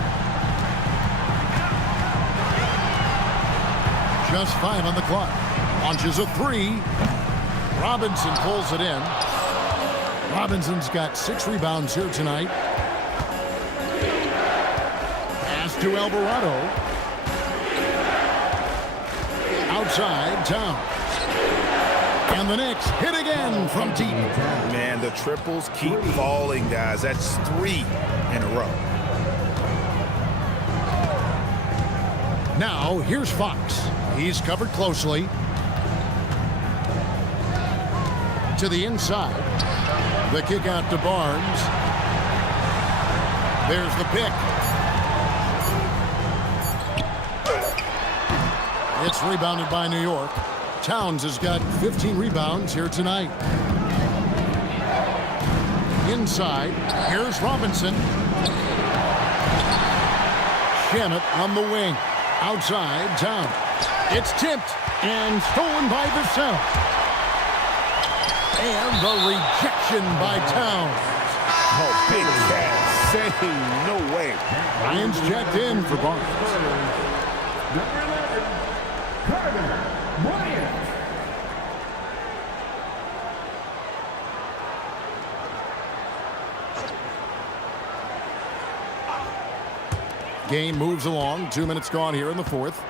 Just 5 on the clock. Launches a 3. Robinson pulls it in. Robinson's got 6 rebounds here tonight. Pass to Alvarado. Outside, Towns. And the Knicks hit again from deep. Man, the triples keep falling, guys. That's 3 in a row. Now, here's Fox. He's covered closely. To the inside. The kick out to Barnes. There's the pick. It's rebounded by New York. Towns has got 15 rebounds here tonight. Inside. Here's Robinson. Shamet on the wing. Outside, Towns. It's tipped and stolen by Vassell. And the rejection by Towns. Oh, big cat saying no way. Ryan's checked in for Barnes. Number 11, Carter Bryant. Game moves along. 2 minutes gone here in the fourth.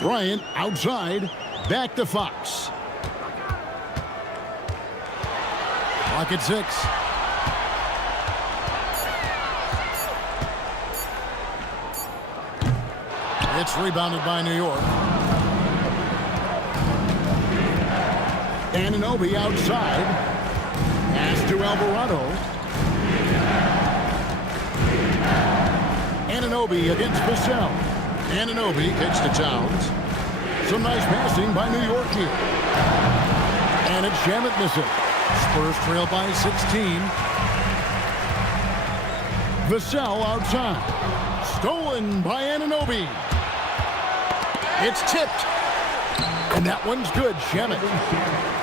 Bryant outside. Back to Fox. Clock at 6. It's rebounded by New York. Anunoby outside. Pass to Alvarado. Anunoby against Vassell. Anunoby kicks to Towns. Some nice passing by New York here. And it's Shamet missing. Spurs trail by 16. Vassell outside. Stolen by Anunoby. It's tipped. And that one's good, Shamet.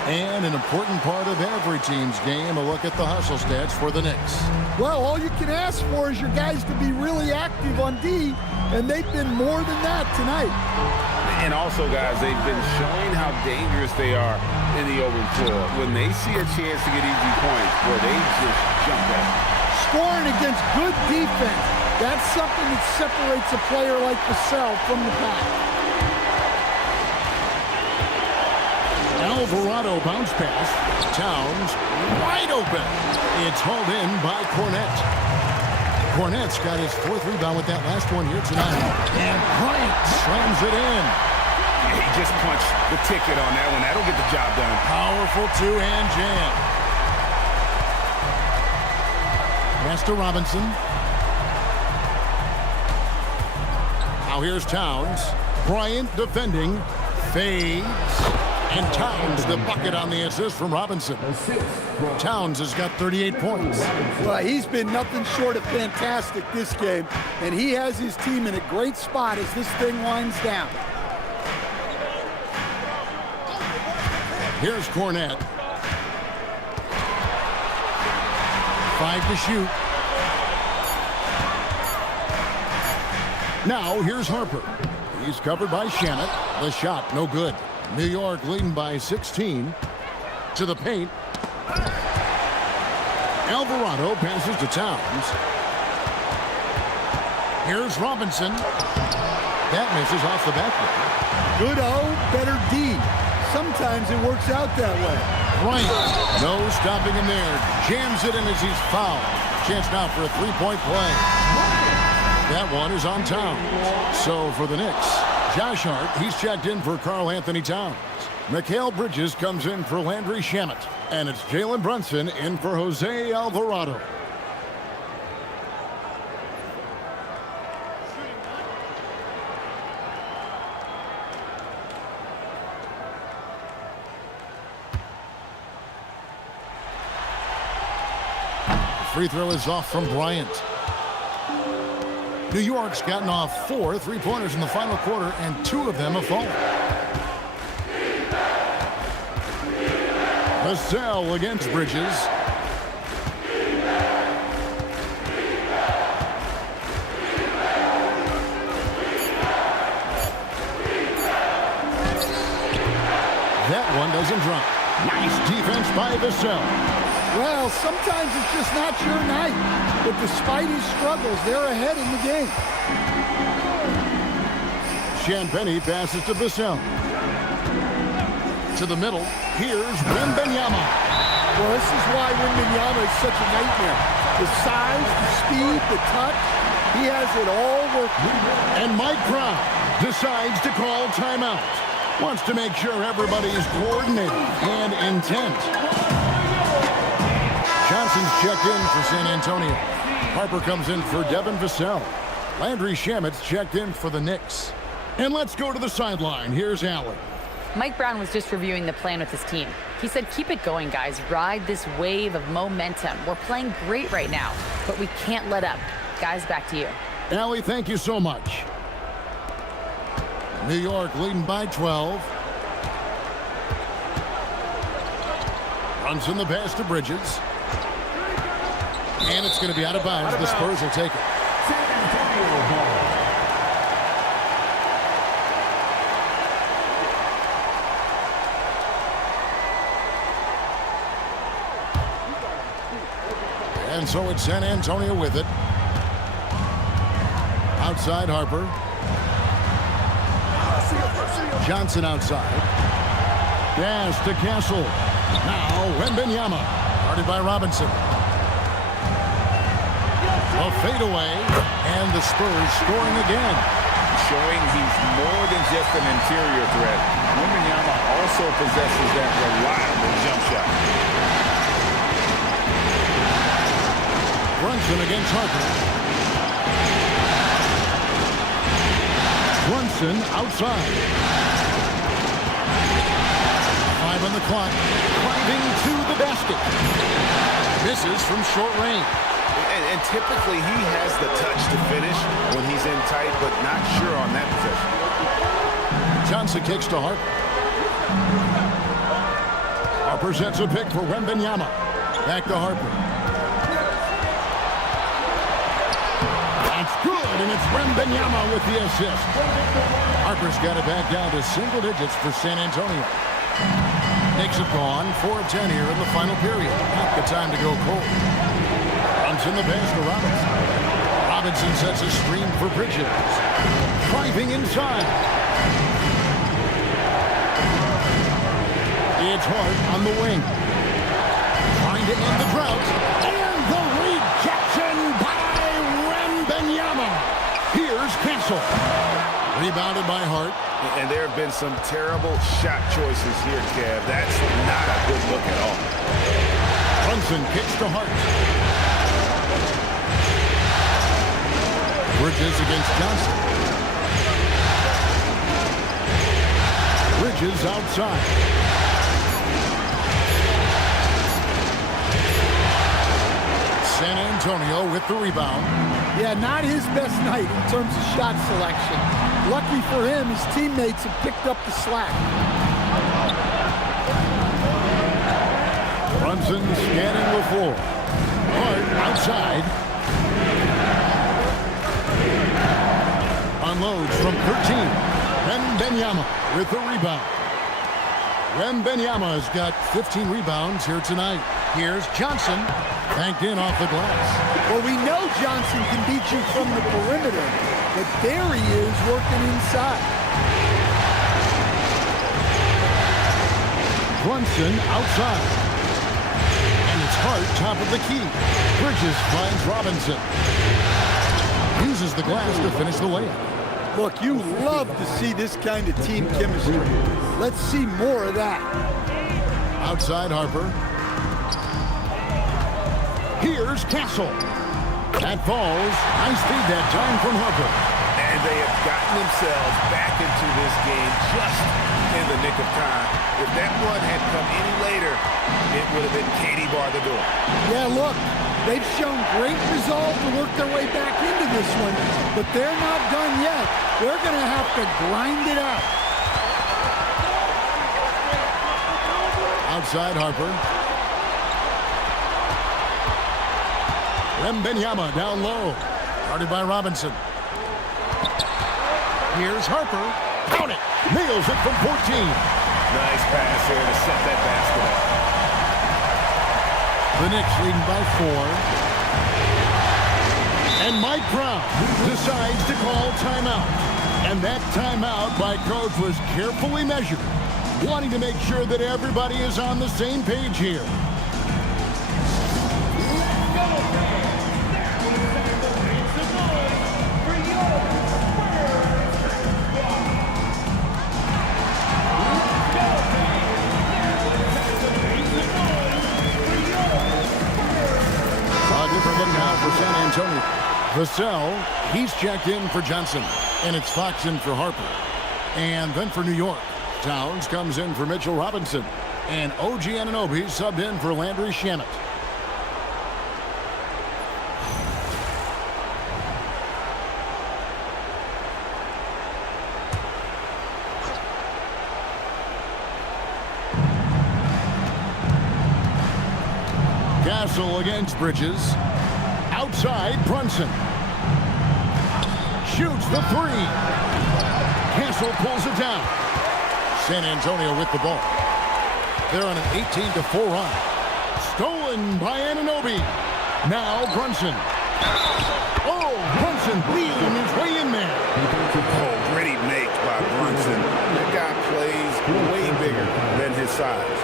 And an important part of every team's game, a look at the hustle stats for the Knicks. Well, all you can ask for is your guys to be really active on D, and they've been more than that tonight. And also, guys, they've been showing how dangerous they are in the open floor. When they see a chance to get easy points, well, they just jump at it. Scoring against good defense, that's something that separates a player like Vassell from the pack. Alvarado bounce pass. Towns wide open. It's hauled in by Cornette. Cornette's got his 4th rebound with that last one here tonight. And Bryant slams it in. He just punched the ticket on that one. That'll get the job done. Powerful two-hand jam. Pass to Robinson. Now here's Towns. Bryant defending. Fades. And Towns the bucket on the assist from Robinson. Towns has got 38 points. Well, he's been nothing short of fantastic this game, and he has his team in a great spot as this thing winds down. Here's Cornette. 5 to shoot. Now here's Harper. He's covered by Shamet. The shot, no good. New York leading by 16. To the paint. Alvarado passes to Towns. Here's Robinson. That misses off the backboard. Good O, better D. Sometimes it works out that way. Bryant, no stopping him there. Jams it in as he's fouled. Chance now for a three-point play. That one is on Towns. So for the Knicks, Josh Hart, he's checked in for Karl Anthony Towns. Mikal Bridges comes in for Landry Shamet. And it's Jalen Brunson in for Jose Alvarado. Free throw is off from Bryant. New York's gotten off 4 3-pointers in the final quarter, and 2 of them have fallen. Vassell against Bridges. That one doesn't drop. Nice defense by Vassell. Well, sometimes it's just not your night. But despite his struggles, they're ahead in the game. Champagnie passes to Vassell. To the middle, here's Wembanyama. Well, this is why Wembanyama is such a nightmare. The size, the speed, the touch, he has it all working. And Mike Brown decides to call timeout. Wants to make sure everybody's coordinated and intent. Johnson's checked in for San Antonio. Harper comes in for Devin Vassell. Landry Shamet's checked in for the Knicks. And let's go to the sideline. Here's Allen. Mike Brown was just reviewing the plan with his team. He said, keep it going, guys. Ride this wave of momentum. We're playing great right now, but we can't let up. Guys, back to you. Allie, thank you so much. New York leading by 12. Runs in the pass to Bridges. And it's going to be out of bounds. The Spurs will take it. And so it's San Antonio with it. Outside Harper. Johnson outside. Pass to Castle. Now Wembanyama. Guarded by Robinson. A fadeaway, and the Spurs scoring again. showing he's more than just an interior threat. Wembanyama also possesses that reliable jump shot. Brunson against Harper. Brunson outside. 5 on the clock. Driving to the basket. Misses from short range. And typically he has the touch to finish when he's in tight, but not sure on that possession. Johnson kicks to Harper. Harper sets a pick for Wembanyama. Back to Harper. That's good, and it's Wembanyama with the assist. Harper's got it back down to single digits for San Antonio. Knicks have gone 4 of 10 here in the final period. Not the time to go cold. Runs in the pass to Robinson. Robinson sets a screen for Bridges. Driving inside. It's Hart on the wing. Trying to end the drought. And the rejection by Wembanyama. Here's Castle. Rebounded by Hart. And there have been some terrible shot choices here, Kev. That's not a good look at all. Brunson kicks to Hart. Bridges against Johnson. Bridges outside. San Antonio with the rebound. Yeah, not his best night in terms of shot selection. Lucky for him, his teammates have picked up the slack. Brunson scanning the floor. Hart outside. Unloads from 13. Wembanyama with the rebound. Wembanyama has got 15 rebounds here tonight. Here's Johnson. Banked in off the glass. Well, we know Johnson can beat you from the perimeter, but there he is working inside. Brunson outside. And it's Hart top of the key. Bridges finds Robinson. Uses the glass to finish the layup. Look, you love to see this kind of team chemistry. Let's see more of that. Outside Harper. Here's Castle. That falls. Nice feed that time from Harper. And they have gotten themselves back into this game just in the nick of time. If that one had come any later, it would have been Katie bar the door. Yeah, look, they've shown great resolve to work their way back into this one, but they're not done yet. They're going to have to grind it out. Outside Harper. Wembanyama down low. Guarded by Robinson. Here's Harper. Count it. Nails it from 14. Nice pass here to set that basket up. The Knicks leading by 4. And Mike Brown decides to call timeout. And that timeout by coach was carefully measured, wanting to make sure that everybody is on the same page here. San Antonio. Vassell, he's checked in for Johnson. And it's Fox in for Harper. And then for New York, Towns comes in for Mitchell Robinson. And OG Anunoby subbed in for Landry Shamet. Castle against Bridges. Outside, Brunson. Shoots the 3. Castle pulls it down. San Antonio with the ball. They're on an 18-4 run. Stolen by Anunoby. Now Brunson. Oh, Brunson wheeling his way in there. Oh, great make by Brunson. That guy plays way bigger than his size.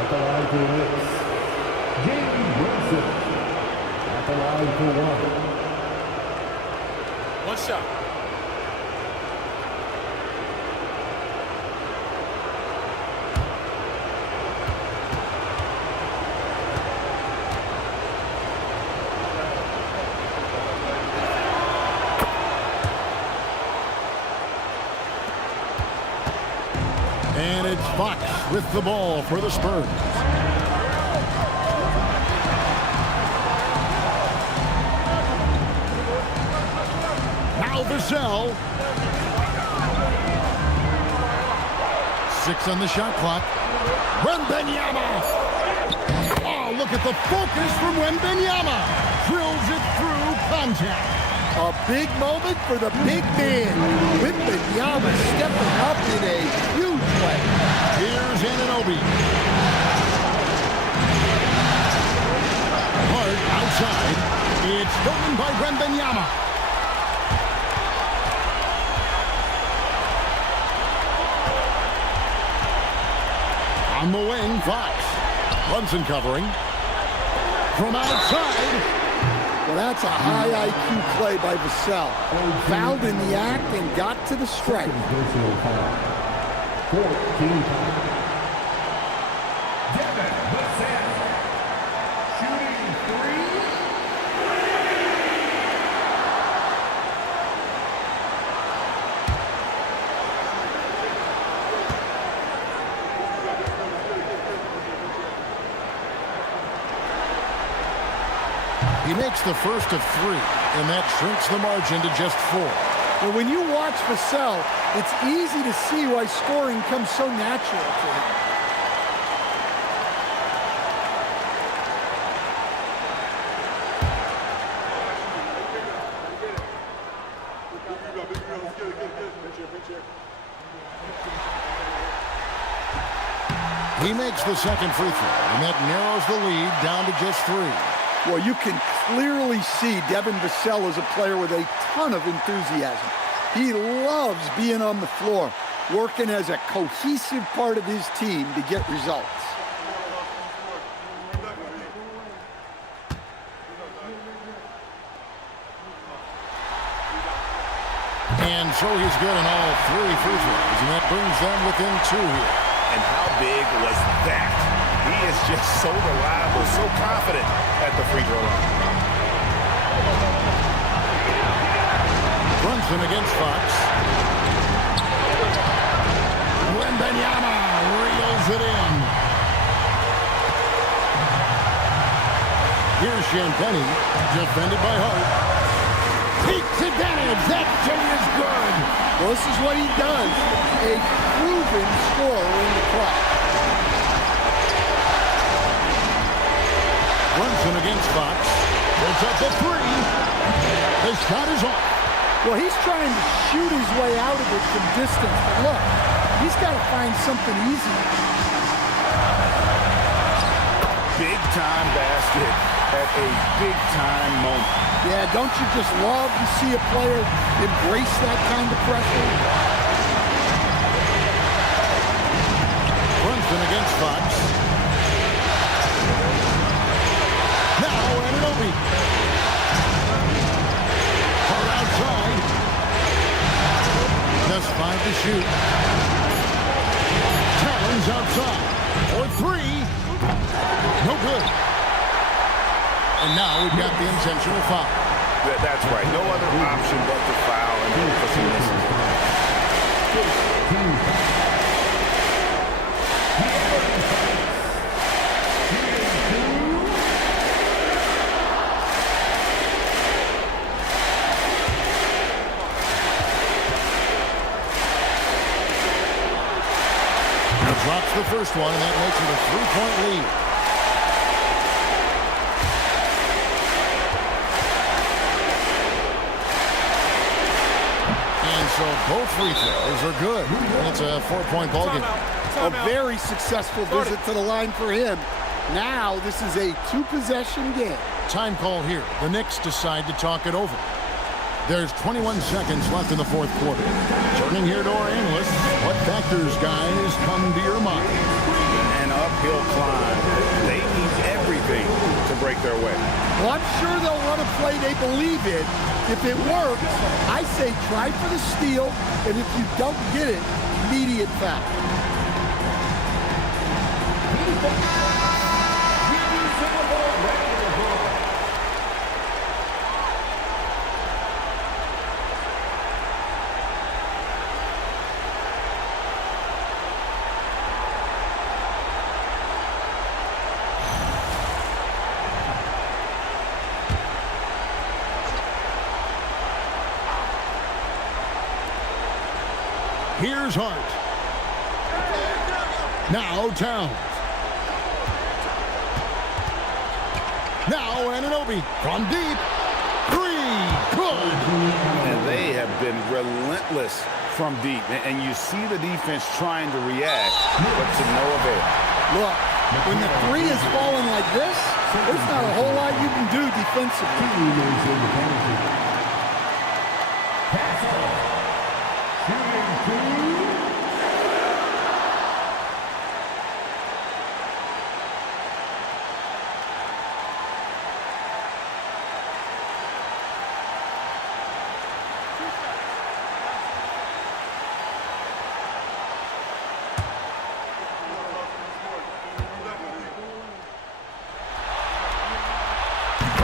At the line for the Knicks, James Brunson. At the line for 1. One shot. And it's Fox with the ball for the Spurs. Now Vassell. 6 on the shot clock. Wembanyama. Oh, look at the focus from Wembanyama. Drills it through contact. A big moment for the big man. Wembanyama stepping up in a huge way. Here's Anunoby. Hart outside. It's stolen by Wembanyama. On the wing, Fox. Brunson covering. From outside. Well, that's a high IQ play by Vassell. Fouled in the act and got to the strike. 14 foul. Devin Vassell. Shooting 3. He makes the first of 3, and that shrinks the margin to just 4. Well, when you watch Vassell, it's easy to see why scoring comes so natural to him. He makes the second free throw, and that narrows the lead down to just 3. Well, you can clearly see Devin Vassell is a player with a ton of enthusiasm. He loves being on the floor, working as a cohesive part of his team to get results. And so he's good on all 3 free throws, and that brings them within 2 here. And how big was that? He is just so reliable, so confident at the free throw line. Brunson against Fox. Wembanyama reels it in. Here's Champagnie, defended by Hart. Takes advantage. That J is good. Well, this is what he does. A proven scorer in the clutch. Brunson against Fox. Puts up the 3. The shot is off. Well, he's trying to shoot his way out of it from distance. But look, he's got to find something easy. Big-time basket at a big-time moment. Yeah, don't you just love to see a player embrace that kind of pressure? Brunson against Fox. Now Anunoby. Far outside. Just 5 to shoot. Challenge outside. For 3. No good. And now we've got the intentional foul. That's right. No other option but to foul and hope for some misses. Drops the first one, and that makes it a 3-point lead. And so both free throws are good. And it's a 4-point ball game. A very successful visit to the line for him. Now this is a 2-possession game. Time call here. The Knicks decide to talk it over. There's 21 seconds left in the 4th quarter. Turning here to our analysts, what factors, guys, come to your mind? An uphill climb. They need everything anything to break their way. Well, I'm sure they'll run a play they believe in. If it works, I say try for the steal, and if you don't get it, immediate foul. Here's Hart. Now Towns. Now Anunoby from deep. Three. Good. And they have been relentless from deep. And you see the defense trying to react, but to no avail. Look, when the three is falling like this, there's not a whole lot you can do defensively.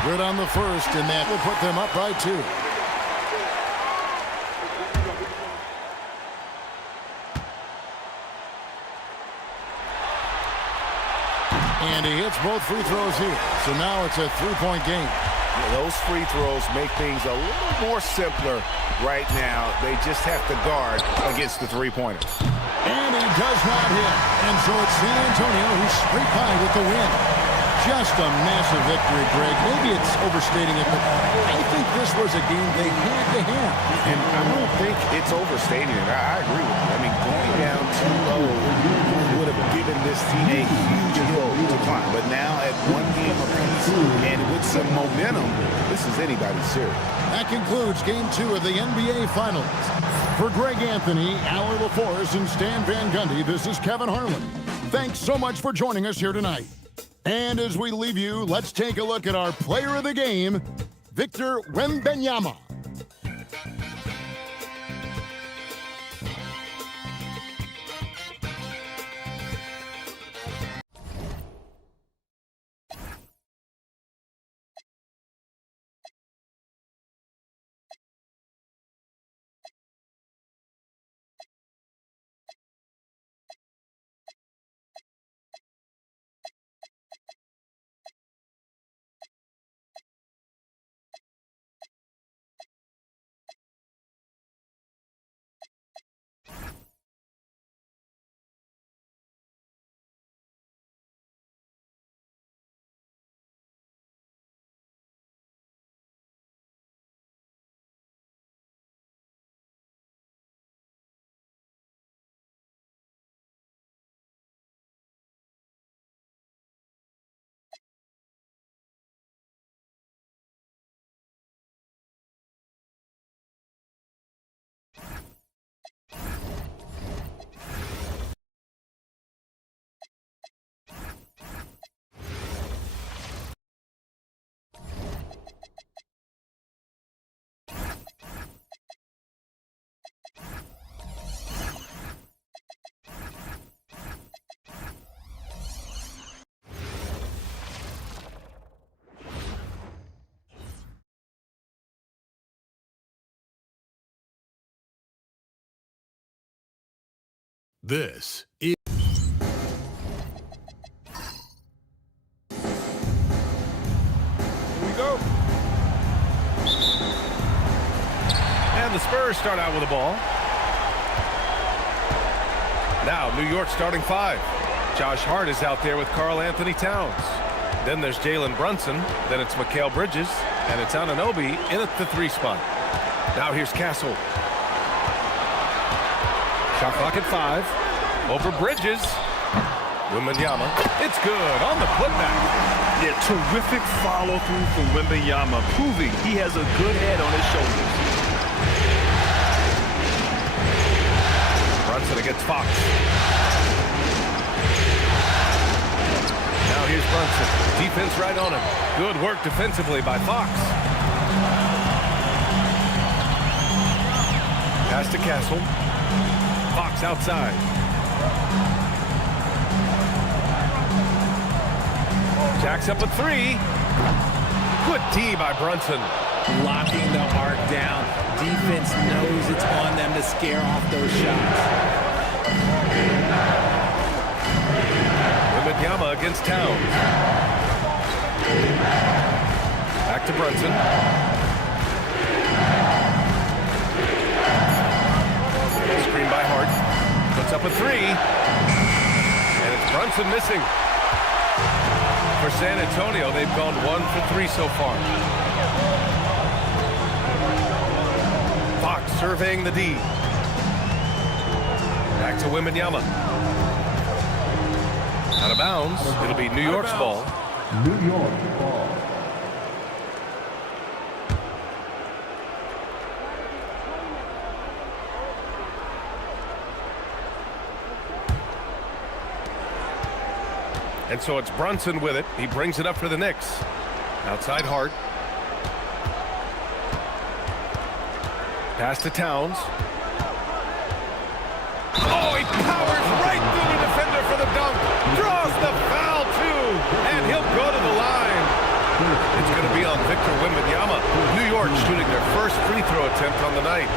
Good on the first, and that will put them up by 2. And he hits both free throws here. So now it's a 3-point game. Yeah, those free throws make things a little more simpler right now. They just have to guard against the three-pointer. And he does not hit. And so it's San Antonio who's straight by with the win. Just a massive victory, Greg. Maybe it's overstating it, but I think this was a game they had to have. And I don't think it's overstating it. I agree with you. I mean, going down 2-0 would have given this team a huge hill to climb. But now at one game apiece and with some momentum, this is anybody's series. That concludes Game 2 of the NBA Finals. For Greg Anthony, Al LaForce, and Stan Van Gundy, this is Kevin Harlan. Thanks so much for joining us here tonight. And as we leave you, let's take a look at our player of the game, Victor Wembanyama. This is... Here we go. And the Spurs start out with the ball. Now, New York starting 5. Josh Hart is out there with Karl Anthony Towns. Then there's Jalen Brunson. Then it's Mikal Bridges. And it's Anunoby in at the 3 spot. Now here's Castle. Shot clock at 5. Over Bridges. Wembanyama. It's good on the putback. Yeah, terrific follow-through from Wembanyama, proving he has a good head on his shoulders. Brunson against Fox. Now here's Brunson. Deep defense right on him. Good work defensively by Fox. Pass to Castle. Fox outside. Jacks up a three. Good D by Brunson. Locking the arc down. Defense knows it's on them to scare off those shots. Wembanyama against Towns. Back to Brunson. Screen by Hart. Puts up a three. And it's Brunson missing. For San Antonio, they've gone 1 for 3 so far. Fox surveying the D. Back to Wembanyama. Out of bounds. It'll be New York's ball. New York ball. And so it's Brunson with it. He brings it up for the Knicks. Outside Hart. Pass to Towns. Oh, he powers right through the defender for the dunk. Draws the foul, too. And he'll go to the line. It's going to be on Victor Wembanyama. New York shooting their first free throw attempt on the night.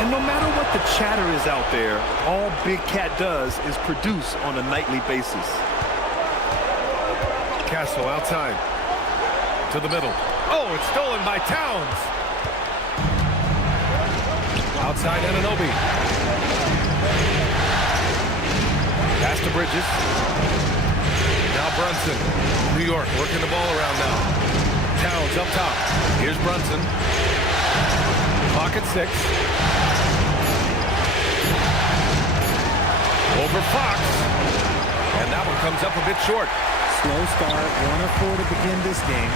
And no matter what the chatter is out there, all Big Cat does is produce on a nightly basis. Castle outside. To the middle. Oh, it's stolen by Towns. Outside Anunoby. Pass to Bridges. Now Brunson. New York working the ball around now. Towns up top. Here's Brunson. Clock at 6. Over Fox. And that one comes up a bit short. Slow start, 1 of 4 to begin this game.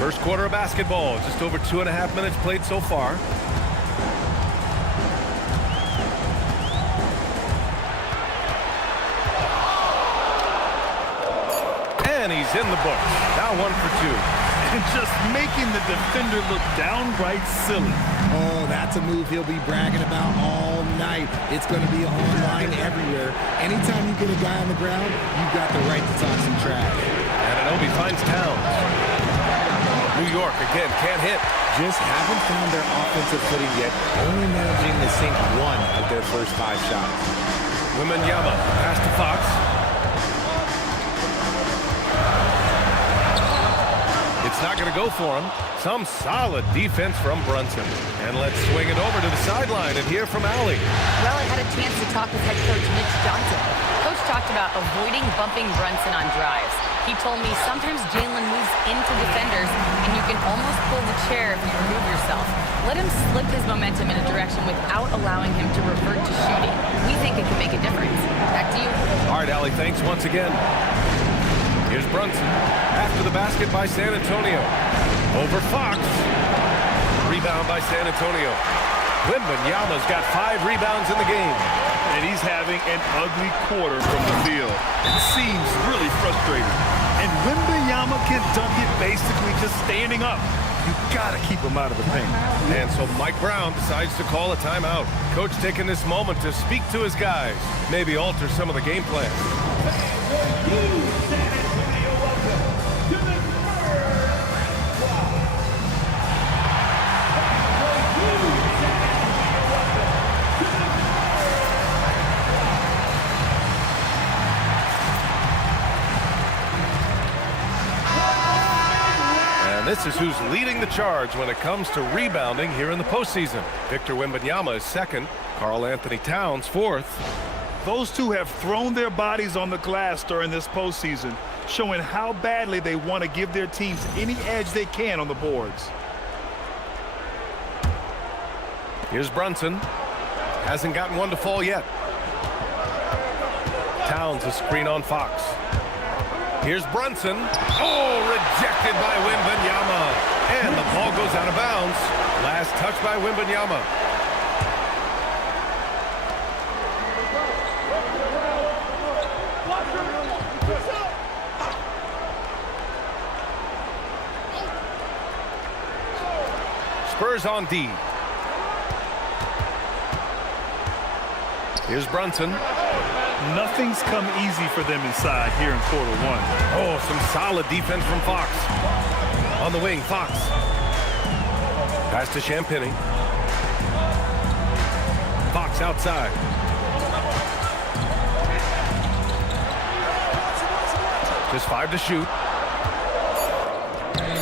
First quarter of basketball. Just over 2.5 minutes played so far. And he's in the books. Now 1 for 2. And just making the defender look downright silly. Oh, that's a move he'll be bragging about all night. It's going to be online everywhere. Anytime you get a guy on the ground, you've got the right to talk some trash. Anunoby finds Towns. New York again can't hit. Just haven't found their offensive footing yet, only managing to sink 1 of their first 5 shots. Wembanyama pass to Fox. It's not going to go for him. Some solid defense from Brunson. And let's swing it over to the sideline and hear from Allie. Well, I had a chance to talk with head coach Mitch Johnson. Coach talked about avoiding bumping Brunson on drives. He told me sometimes Jalen moves into defenders and you can almost pull the chair if you remove yourself. Let him slip his momentum in a direction without allowing him to revert to shooting. We think it can make a difference. Back to you. All right, Allie, thanks once again. Here's Brunson. After the basket by San Antonio. Over Fox. Rebound by San Antonio. Wembanyama's got 5 rebounds in the game. And he's having an ugly quarter from the field. It seems really frustrating. And Wembanyama can dunk it basically just standing up. You gotta keep him out of the paint. And so Mike Brown decides to call a timeout. Coach taking this moment to speak to his guys. Maybe alter some of the game plan. This is who's leading the charge when it comes to rebounding here in the postseason. Victor Wembanyama is 2nd. Karl Anthony Towns 4th. Those two have thrown their bodies on the glass during this postseason, showing how badly they want to give their teams any edge they can on the boards. Here's Brunson. Hasn't gotten one to fall yet. Towns, a screen on Fox. Here's Brunson. Oh, rejected by Wembanyama. And the ball goes out of bounds. Last touch by Wembanyama. Spurs on D. Here's Brunson. Nothing's come easy for them inside here in quarter one. Oh, some solid defense from Fox. On the wing, Fox. Pass to Champagny. Fox outside. Just 5 to shoot.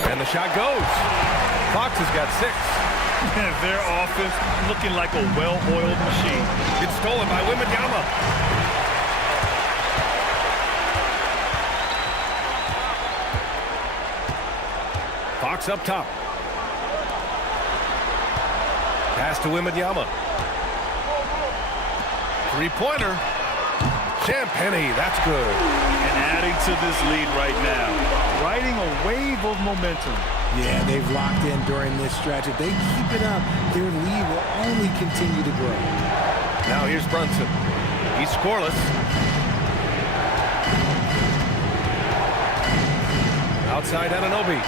And the shot goes. Fox has got 6. Their offense looking like a well-oiled machine. It's stolen by Wembanyama. Fox up top. Pass to Wembanyama. Three-pointer. Champagny, that's good. And adding to this lead right now, riding a wave of momentum. Yeah, they've locked in during this stretch. If they keep it up, their lead will only continue to grow. Now here's Brunson. He's scoreless. Outside Anunoby.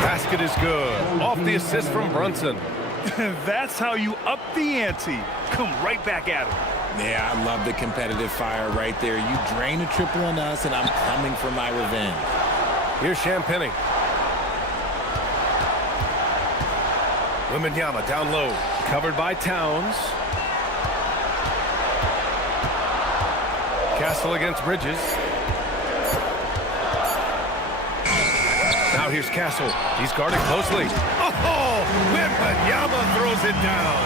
Basket is good. Off the assist from Brunson. That's how you up the ante. Come right back at him. Yeah, I love the competitive fire right there. You drain a triple on us, and I'm coming for my revenge. Here's Champagny. Wembanyama down low. Covered by Towns. Castle against Bridges. Now here's Castle. He's guarded closely. Oh, Wembanyama throws it down.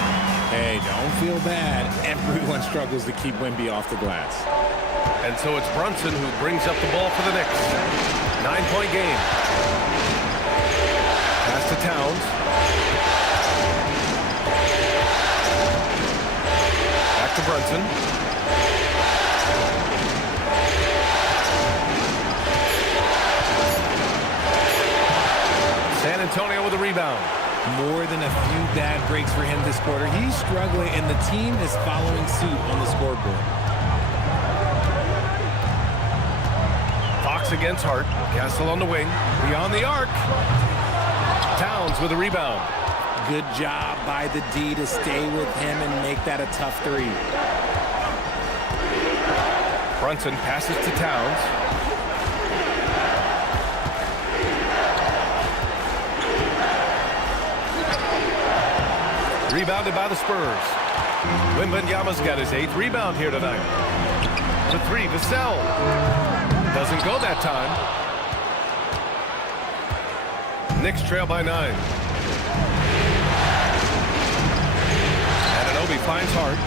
Hey, don't feel bad. Everyone struggles to keep Wemby off the glass. And so it's Brunson who brings up the ball for the Knicks. 9-point game. Pass to Towns. Back to Brunson. San Antonio with a rebound. More than a few bad breaks for him this quarter. He's struggling, and the team is following suit on the scoreboard. Fox against Hart. Castle on the wing. Beyond the arc. Towns with a rebound. Good job by the D to stay with him and make that a tough 3. Brunson passes to Towns. Rebounded by the Spurs. Wembanyama's got his 8th rebound here tonight. The 3 to Sell. Doesn't go that time. Knicks trail by 9. Anunoby finds Hart.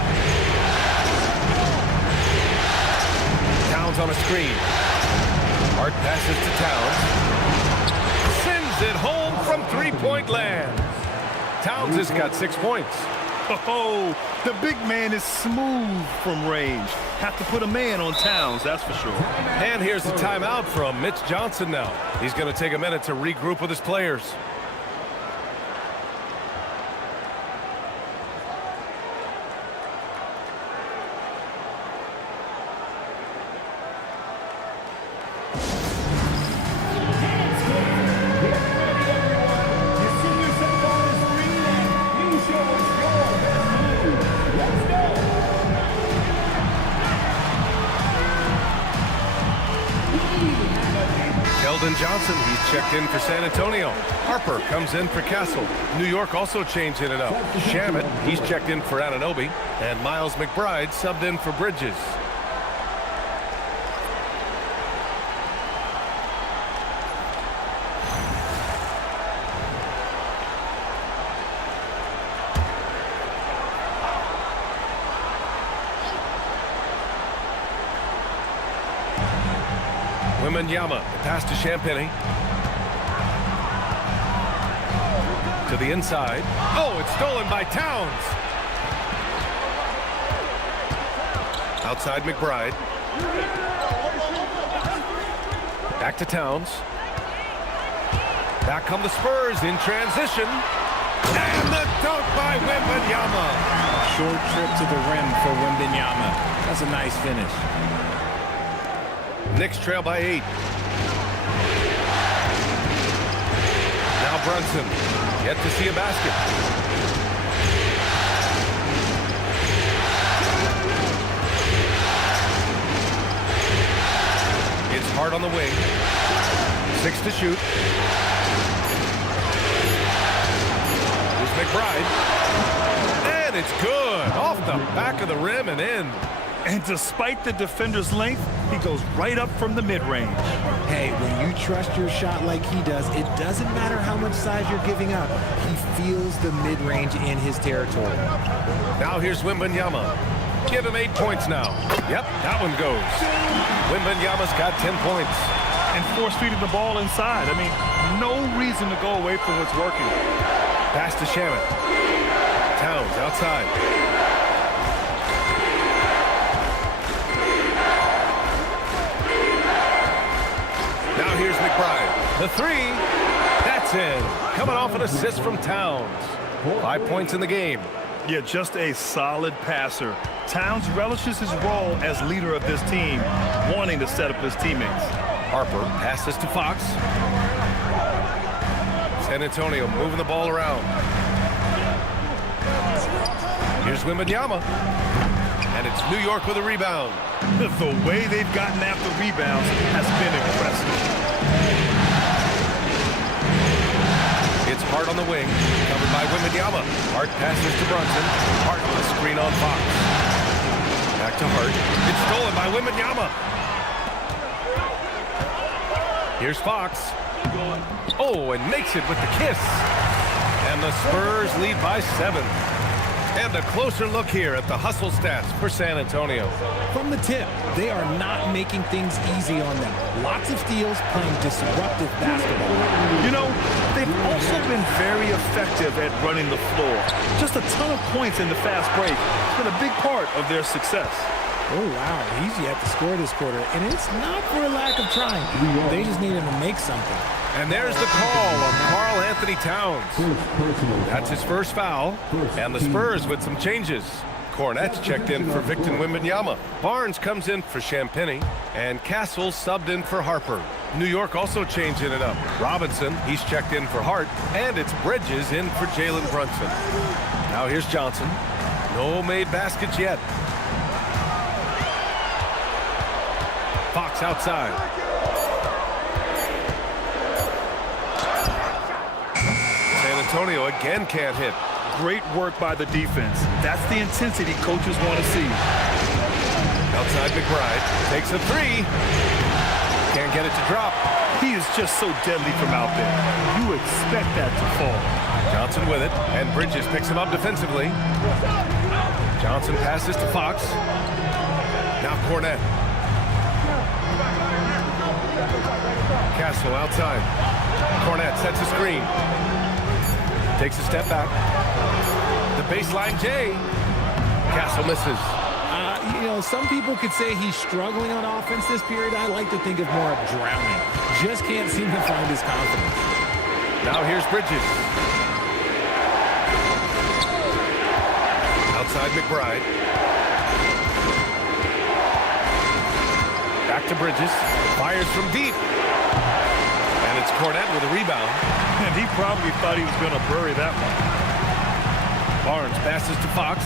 Towns on a screen. Hart passes to Towns. Sends it home from three-point land. Towns has got 6 points. Oh, the big man is smooth from range. Have to put a man on Towns, that's for sure. And here's the timeout from Mitch Johnson now. He's going to take a minute to regroup with his players. Johnson, he's checked in for San Antonio. Harper comes in for Castle. New York also changing it up. Shamet, he's checked in for Anunoby. And Miles McBride subbed in for Bridges. Wembanyama, pass to Champagny. To the inside. Oh, it's stolen by Towns. Outside McBride. Back to Towns. Back come the Spurs in transition. And the dunk by Wembanyama. Short trip to the rim for Wembanyama. That's a nice finish. Knicks trail by 8. Now Brunson. Yet to see a basket. It's hard on the wing. 6 to shoot. Here's McBride. And it's good. Off the back of the rim and in. And despite the defender's length, he goes right up from the mid-range. Hey, when you trust your shot like he does, it doesn't matter how much size you're giving up. He feels the mid-range in his territory. Now here's Wembanyama. Give him 8 points now. Yep, that one goes. Wembanyama's got 10 points. And force-feeding the ball inside. I mean, no reason to go away from what's working. Pass to Shamet. Towns outside. Now here's McBride. The 3. That's in. Coming off an assist from Towns. 5 points in the game. Yeah, just a solid passer. Towns relishes his role as leader of this team, wanting to set up his teammates. Harper passes to Fox. San Antonio moving the ball around. Here's Wembanyama. And it's New York with a rebound. The way they've gotten after rebounds has been impressive. It's Hart on the wing, covered by Wembanyama. Hart passes to Brunson. Hart on the screen on Fox. Back to Hart. It's stolen by Wembanyama. Here's Fox. Oh, and makes it with the kiss. And the Spurs lead by 7. And a closer look here at the hustle stats for San Antonio. From the tip, they are not making things easy on them. Lots of steals, playing disruptive basketball. You know, they've also been very effective at running the floor. Just a ton of points in the fast break. It's been a big part of their success. Oh, wow. He's yet to score this quarter, and it's not for a lack of trying. They just need him to make something. And there's the call on Karl Anthony Towns. That's his first foul. And the Spurs with some changes. Cornette's checked in for Victor Wembanyama. Barnes comes in for Champagny. And Castle subbed in for Harper. New York also changing it up. Robinson, he's checked in for Hart. And it's Bridges in for Jalen Brunson. Now here's Johnson. No made baskets yet. Fox outside. San Antonio again can't hit. Great work by the defense. That's the intensity coaches want to see. Outside McBride takes a 3. Can't get it to drop. He is just so deadly from out there. You expect that to fall. Johnson with it, and Bridges picks him up defensively. Johnson passes to Fox. Now Cornette. Castle outside. Cornette sets a screen. Takes a step back. The baseline J. Castle misses. You know, some people could say he's struggling on offense this period. I like to think of more of drowning. Just can't seem to find his confidence. Now here's Bridges. Outside McBride. Back to Bridges. Fires from deep. And it's Cornette with a rebound. And he probably thought he was going to bury that one. Barnes passes to Fox.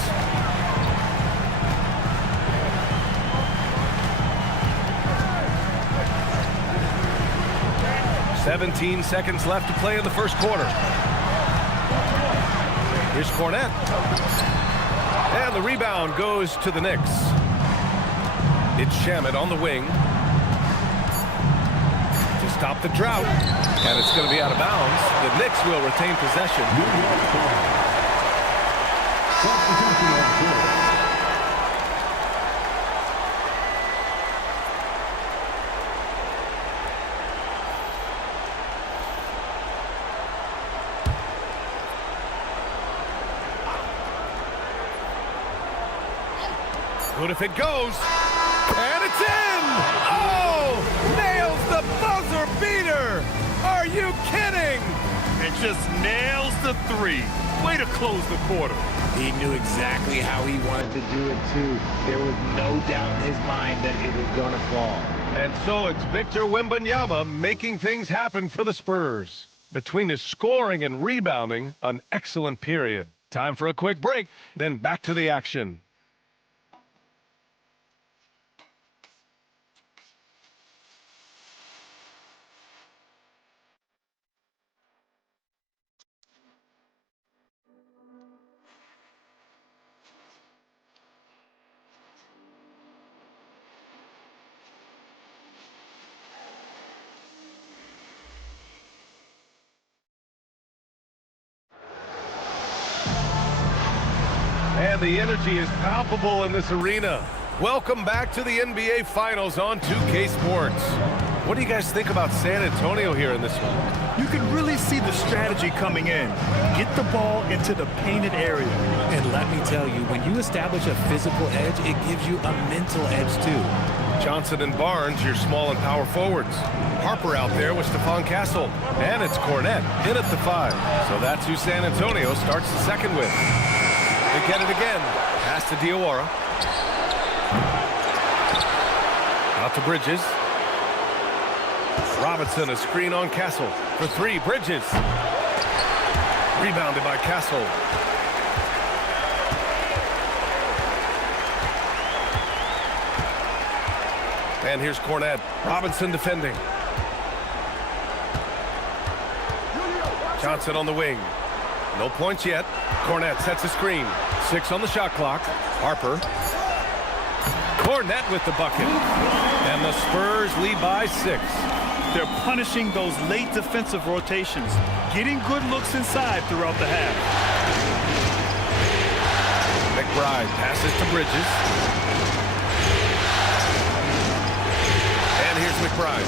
"17 seconds left to play in the first quarter. Here's Cornette. And the rebound goes to the Knicks. It's Shamet on the wing. To stop the drought. And it's going to be out of bounds. The Knicks will retain possession. Good if it goes. And it's in! just nails the three. Way to close the quarter. He knew exactly how he wanted to do it, too. There was no doubt in his mind that it was going to fall. And so it's Victor Wembanyama making things happen for the Spurs. Between his scoring and rebounding, an excellent period. Time for a quick break, then back to the action. And the energy is palpable in this arena. Welcome back to the NBA Finals on 2K Sports. What do you guys think about San Antonio here in this one? You can really see the strategy coming in. Get the ball into the painted area. And let me tell you, when you establish a physical edge, it gives you a mental edge, too. Johnson and Barnes, your small and power forwards. Harper out there with Stephon Castle. And it's Cornette in at the 5. So that's who San Antonio starts the second with. They get it again. Pass to Diawara. Out to Bridges. Robinson, a screen on Castle. For 3, Bridges. Rebounded by Castle. And here's Cornette. Robinson defending. Johnson on the wing. No points yet. Cornette sets a screen. 6 on the shot clock. Harper. Cornette with the bucket. And the Spurs lead by 6. They're punishing those late defensive rotations, getting good looks inside throughout the half. McBride passes to Bridges. And here's McBride.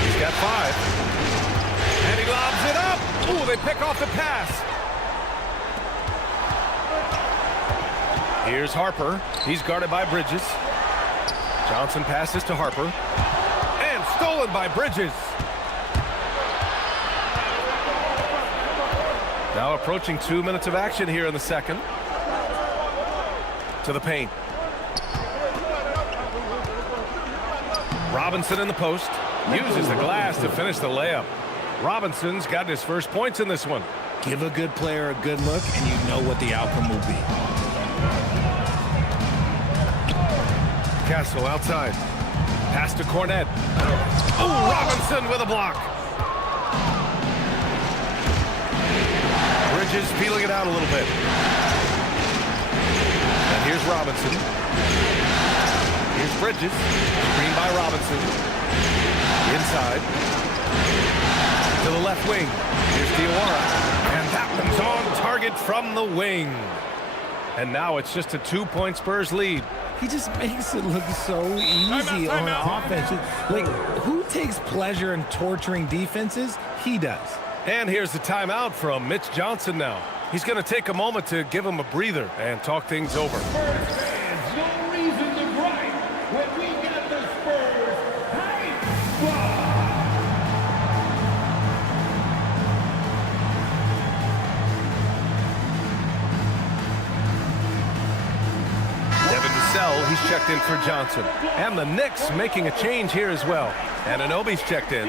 He's got 5. And he lobs it up. Ooh, they pick off the pass. Here's Harper. He's guarded by Bridges. Johnson passes to Harper. And stolen by Bridges. Now approaching 2 minutes of action here in the second. To the paint. Robinson in the post. Uses the glass to finish the layup. Robinson's gotten his first points in this one. Give a good player a good look, and you know what the outcome will be. Castle outside. Pass to Cornette. Oh, Robinson with a block. Bridges feeling it out a little bit. And here's Robinson. Here's Bridges. Screen by Robinson. Inside. To the left wing. Here's Diawara. And that one's on target from the wing. And now it's just a 2-point Spurs lead. He just makes it look so easy on offense. Like, who takes pleasure in torturing defenses? He does. And here's the timeout from Mitch Johnson now. He's going to take a moment to give him a breather and talk things over. Spurs fans, no reason to gripe when we got the Spurs hype. He's checked in for Johnson. And the Knicks making a change here as well. And Anunoby's checked in.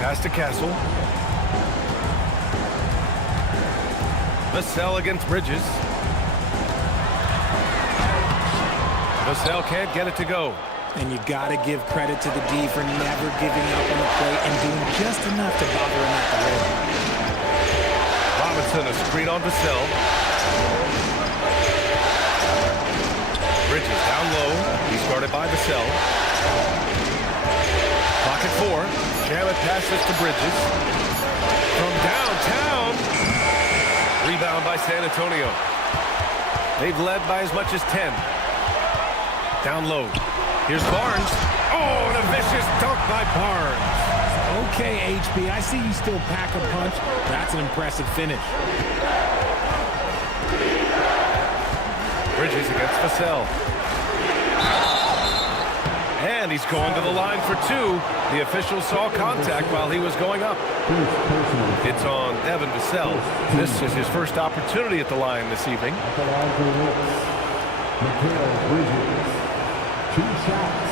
Pass to Castle. Vassell against Bridges. Vassell can't get it to go. And you got to give credit to the D for never giving up on the plate and doing just enough to bother him at the rim. Robinson, a screen on Vassell. Bridges down low. He's guarded by Vassell. Pocket 4. Shamet passes to Bridges. From downtown. Rebound by San Antonio. They've led by as much as 10. Down low. Here's Barnes. Oh, and a vicious dunk by Barnes. Okay, HB, I see you still pack a punch. That's an impressive finish. Bridges against Vassell. And he's going to the line for two. The official saw contact while he was going up. It's on Devin Vassell. This is his first opportunity at the line this evening. At the line for the Knicks, Mikal Bridges. 2 shots.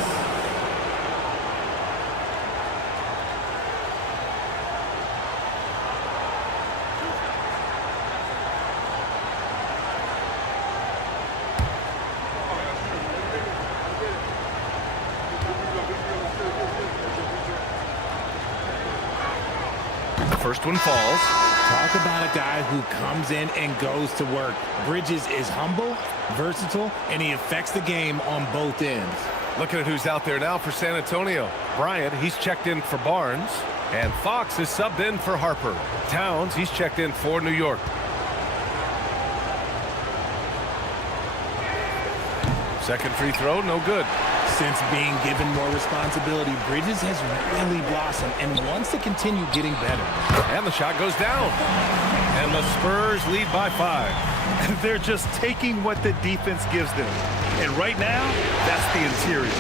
First one falls. Talk about a guy who comes in and goes to work. Bridges is humble, versatile, and he affects the game on both ends. Looking at who's out there now for San Antonio. Bryant, he's checked in for Barnes. And Fox is subbed in for Harper. Towns, he's checked in for New York. Second free throw, no good. Since being given more responsibility, Bridges has really blossomed and wants to continue getting better. And the shot goes down. And the Spurs lead by 5. They're just taking what the defense gives them. And right now, that's the interior.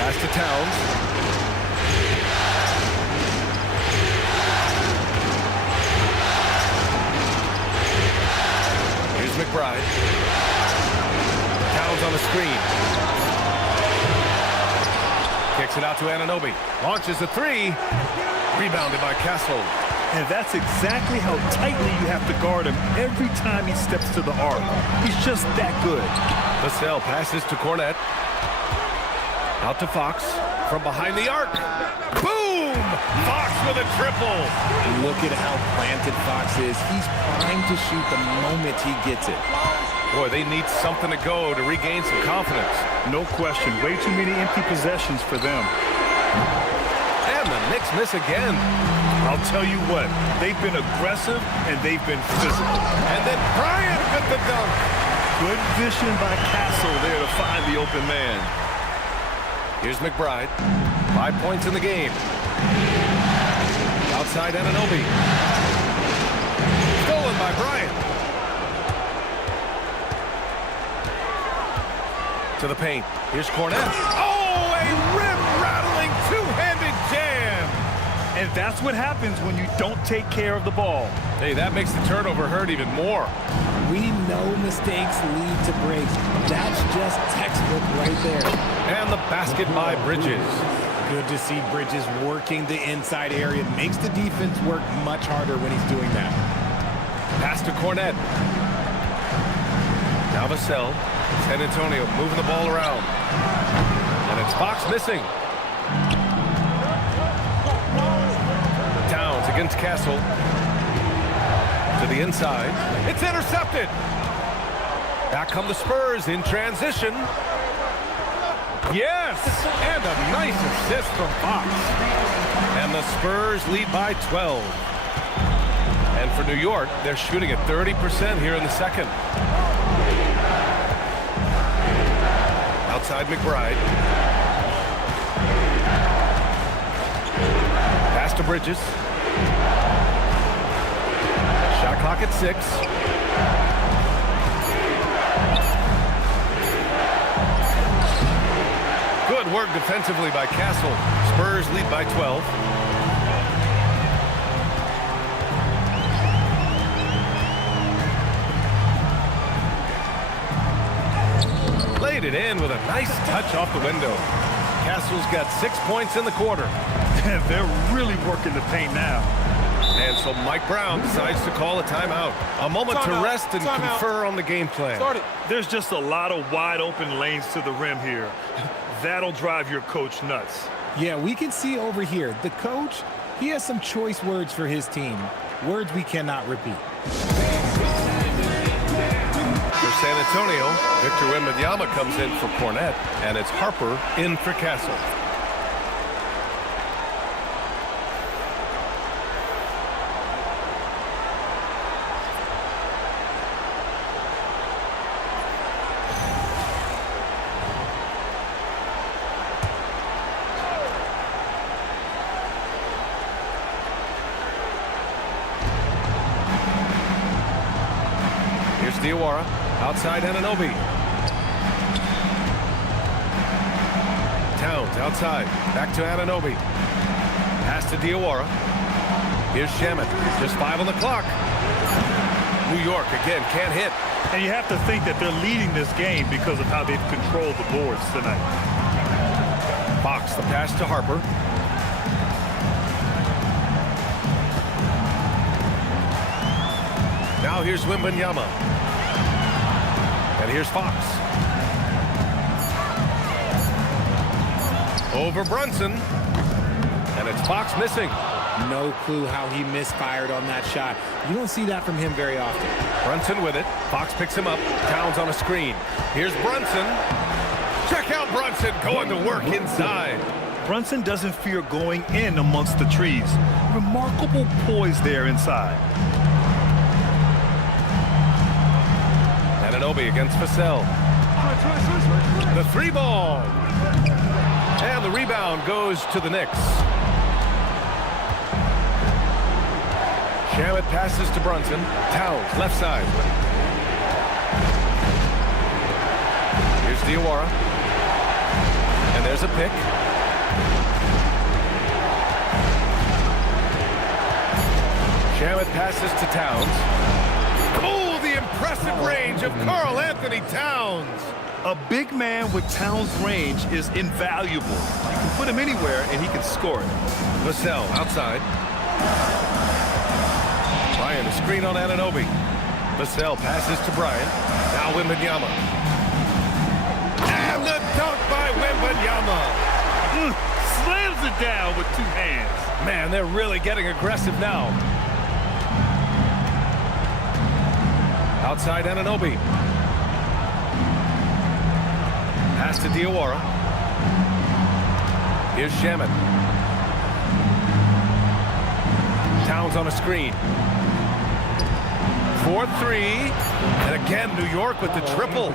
Pass to Towns. Here's McBride. Towns on the screen. Kicks it out to Anunoby. Launches a 3. Rebounded by Castle. And that's exactly how tightly you have to guard him every time he steps to the arc. He's just that good. Vassell passes to Cornette. Out to Fox. From behind the arc. Boom! Fox with a triple. Look at how planted Fox is. He's primed to shoot the moment he gets it. Boy, they need something to go to regain some confidence. No question. Way too many empty possessions for them. And the Knicks miss again. I'll tell you what, they've been aggressive and they've been physical. And then Bryant with the dunk. Good vision by Castle there to find the open man. Here's McBride. 5 points in the game. Outside Anunoby. Stolen by Bryant. To the paint. Here's Cornette. Oh, a rim-rattling two-handed jam. And that's what happens when you don't take care of the ball. Hey, that makes the turnover hurt even more. We know mistakes lead to breaks. That's just textbook right there. And the basket by Bridges. Good to see Bridges working the inside area. Makes the defense work much harder when he's doing that. Pass to Cornette. Now Vassell. San Antonio moving the ball around. And it's Fox missing. Towns against Castle. To the inside. It's intercepted. Back come the Spurs in transition. Yes! And a nice assist from Fox. And the Spurs lead by 12. And for New York, they're shooting at 30% here in the second. Outside McBride. Pass to Bridges. Shot clock at 6. Good work defensively by Castle. Spurs lead by 12. Laid it in with a nice touch off the window. Castle's got 6 points in the quarter. They're really working the paint now. And so Mike Brown decides to call a timeout. A moment to rest and confer on the game plan. There's just a lot of wide open lanes to the rim here. That'll drive your coach nuts. Yeah, we can see over here. The coach, he has some choice words for his team. Words we cannot repeat. For San Antonio, Victor Wembanyama comes in for Cornette, and it's Harper in for Castle. Diawara. Outside Anunoby. Towns outside. Back to Anunoby. Pass to Diawara. Here's Shamet. Just 5 on the clock. New York again can't hit. And you have to think that they're leading this game because of how they've controlled the boards tonight. Fox, the pass to Harper. Now here's Wembanyama. And here's Fox. Over Brunson. And it's Fox missing. No clue how he misfired on that shot. You don't see that from him very often. Brunson with it. Fox picks him up. Towns on a screen. Here's Brunson. Check out Brunson going to work inside. Brunson doesn't fear going in amongst the trees. Remarkable poise there inside. Anunoby against Vassell. The 3-ball. And the rebound goes to the Knicks. Shamet passes to Brunson. Towns, left side. Here's Diawara. And there's a pick. Shamet passes to Towns. Oh, the impressive range of Karl Anthony Towns. A big man with Towns' range is invaluable. You can put him anywhere and he can score it. Vassell outside. Bryant, a screen on Anunoby. Vassell passes to Bryant. Now Wembanyama. And the dunk by Wembanyama. Slams it down with 2 hands. Man, they're really getting aggressive now. Outside Anunoby. Pass to Diawara. Here's Shamet. Towns on a screen. 4-3. And again, New York with the triple.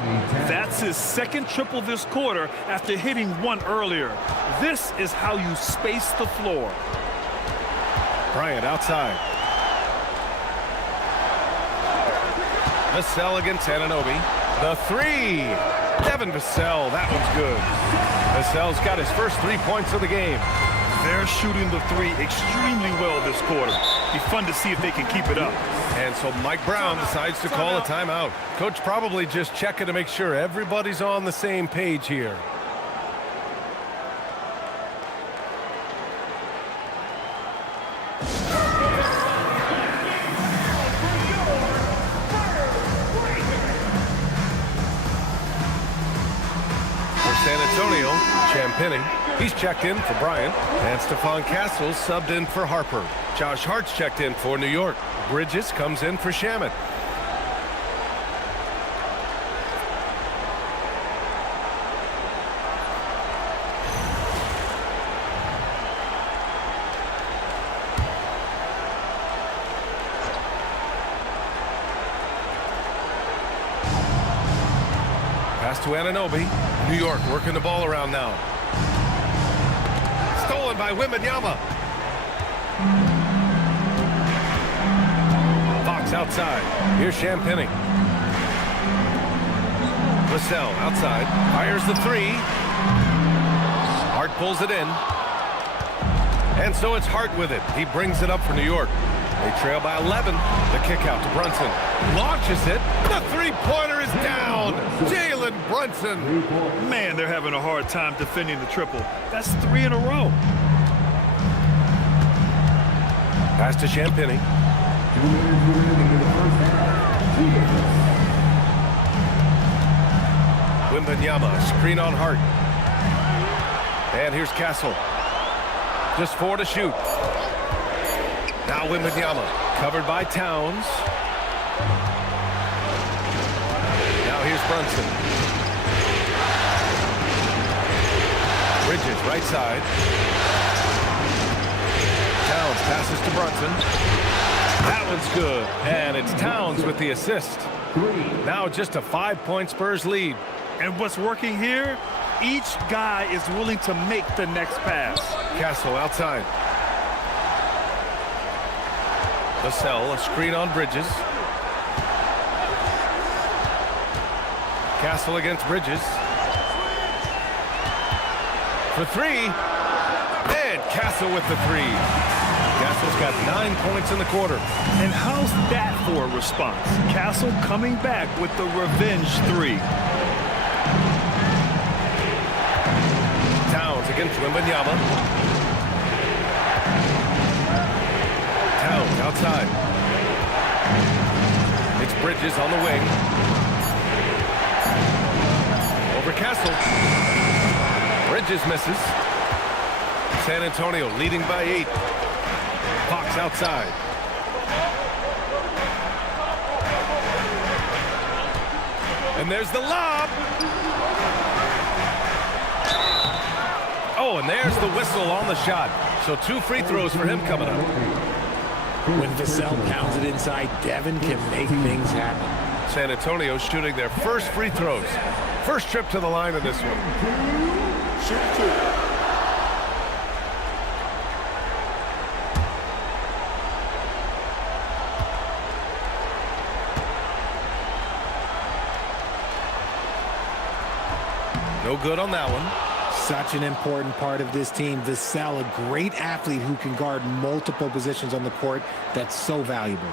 That's his second triple this quarter after hitting 1 earlier. This is how you space the floor. Bryant outside. Vassell against Anunoby. The 3. Devin Vassell, that one's good. Vassell's got his first 3 points of the game. They're shooting the 3 extremely well this quarter. Be fun to see if they can keep it up. And so Mike Brown decides to call a timeout. Coach probably just checking to make sure everybody's on the same page here. San Antonio, Champagny. He's checked in for Bryant. And Stephon Castle subbed in for Harper. Josh Hart's checked in for New York. Bridges comes in for Shamet. Pass to Anunoby. New York working the ball around now. Stolen by Wembanyama. Fox outside. Here's Champagny. Vassell outside. Fires the 3. Hart pulls it in. And so it's Hart with it. He brings it up for New York. They trail by 11. The kick out to Brunson. Launches it. The 3-pointer is down. Jalen Brunson. Man, they're having a hard time defending the triple. That's 3 in a row. Pass to Champagny. Wembanyama, screen on Hart. And here's Castle. Just 4 to shoot. Now Wembanyama, covered by Towns. Now here's Brunson. Bridges, right side. Towns passes to Brunson. That one's good. And it's Towns with the assist. Now just a 5-point Spurs lead. And what's working here? Each guy is willing to make the next pass. Castle outside. Vassell, a screen on Bridges. Castle against Bridges. For three. And Castle with the three. Castle's got 9 points in the quarter. And how's that for a response? Castle coming back with the revenge three. Towns against Wembanyama. Towns outside. It's Bridges on the wing. Over Castle. Bridges misses. San Antonio leading by 8. Fox outside. And there's the lob. Oh, and there's the whistle on the shot. So 2 free throws for him coming up. When Vassell pounds it inside, Devin can make things happen. San Antonio shooting their first free throws. First trip to the line in this one. Shoot 2. No good on that one. Such an important part of this team. Vassell, a great athlete who can guard multiple positions on the court. That's so valuable.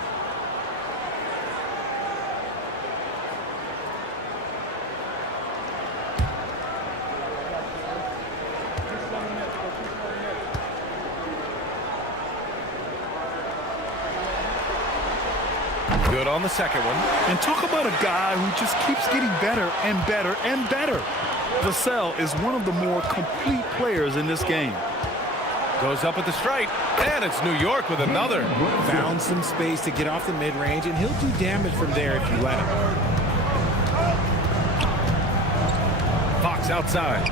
Good on the second one. And talk about a guy who just keeps getting better and better and better. Vassell is one of the more complete players in this game. Goes up at the stripe, and it's New York with another. Found some space to get off the mid-range, and he'll do damage from there if you let him. Fox outside.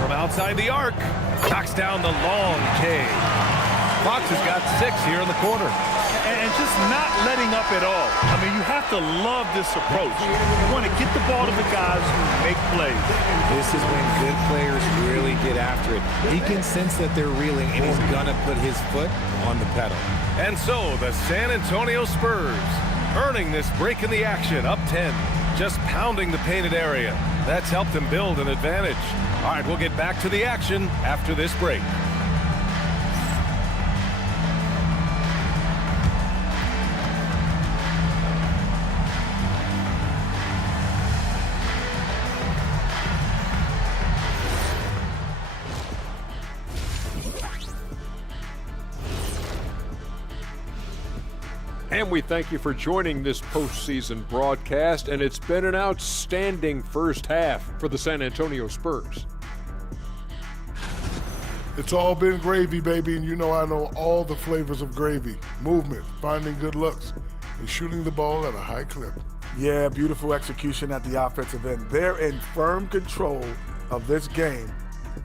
From outside the arc, knocks down the long K. Fox has got 6 here in the quarter. And just not letting up at all. I mean, you have to love this approach. You want to get the ball to the guys who make plays. This is when good players really get after it. He can sense that they're reeling, and he's going to put his foot on the pedal. And so the San Antonio Spurs earning this break in the action, up 10. Just pounding the painted area. That's helped them build an advantage. All right, we'll get back to the action after this break. And we thank you for joining this postseason broadcast, and it's been an outstanding first half for the San Antonio Spurs. It's all been gravy, baby, and you know I know all the flavors of gravy. Movement, finding good looks, and shooting the ball at a high clip. Yeah, beautiful execution at the offensive end. They're in firm control of this game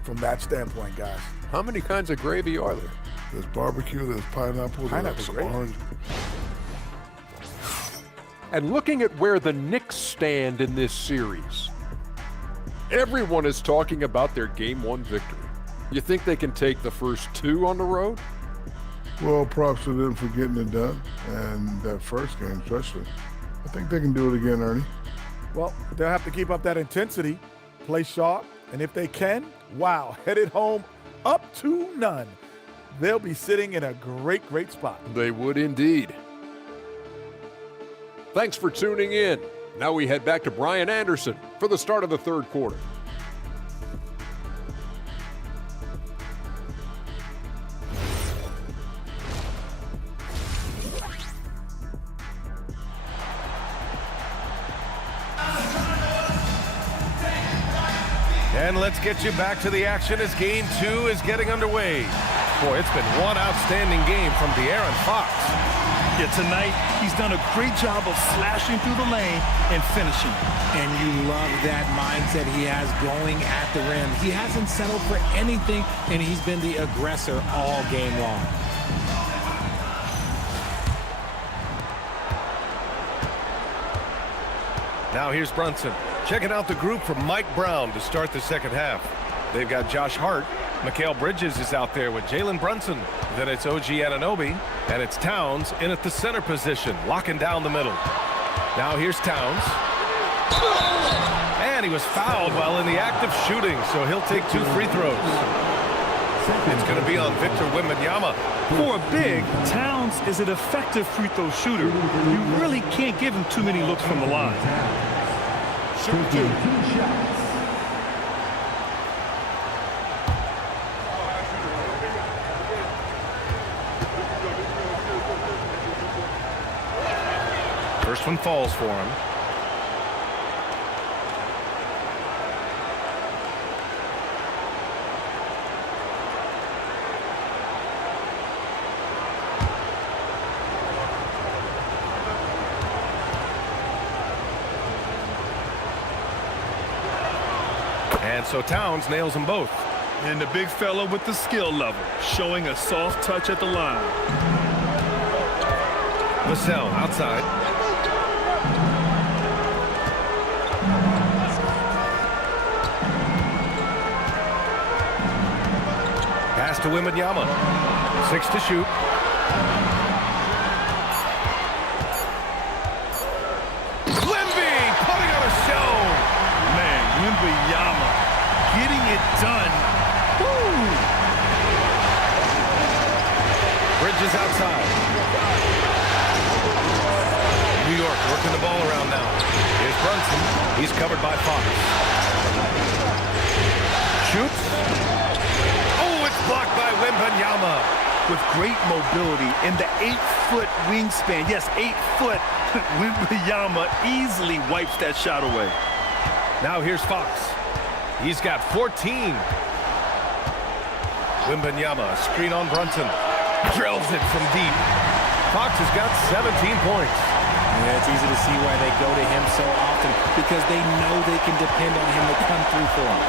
from that standpoint, guys. How many kinds of gravy are there? There's barbecue, there's pineapple, there's orange. And looking at where the Knicks stand in this series, everyone is talking about their Game 1 victory. You think they can take the first 2 on the road? Well, props to them for getting it done, and that first game especially. I think they can do it again, Ernie. Well, they'll have to keep up that intensity, play sharp, and if they can, wow, headed home up 2-0. They'll be sitting in a great, great spot. They would indeed. Thanks for tuning in. Now we head back to Brian Anderson for the start of the third quarter. And let's get you back to the action as Game 2 is getting underway. Boy, it's been one outstanding game from De'Aaron Fox. Yeah, tonight he's done a great job of slashing through the lane and finishing. And you love that mindset he has going at the rim. He hasn't settled for anything, and he's been the aggressor all game long. Now here's Brunson. Checking out the group from Mike Brown to start the second half. They've got Josh Hart. Mikal Bridges is out there with Jalen Brunson. Then it's OG Anunoby. And it's Towns in at the center position, locking down the middle. Now here's Towns. And he was fouled while in the act of shooting, so he'll take 2 free throws. It's going to be on Victor Wembanyama. For a big, Towns is an effective free throw shooter. You really can't give him too many looks from the line. Shoot 2. First one falls for him. And so Towns nails them both. And the big fella with the skill level, showing a soft touch at the line. Vassell outside. Pass to Wembanyama. 6 to shoot. Wemby putting on a show. Man, Wembanyama getting it done. Woo! Bridges outside. New York working the ball around now. Here's Brunson. He's covered by Fox. Shoots. Oh, it's blocked by Wembanyama. With great mobility in the 8-foot wingspan. Yes, 8 foot. Wembanyama easily wipes that shot away. Now here's Fox. He's got 14. Wembanyama, screen on Brunson. Drills it from deep. Fox has got 17 points. Yeah, it's easy to see why they go to him so often, because they know they can depend on him to come through for them.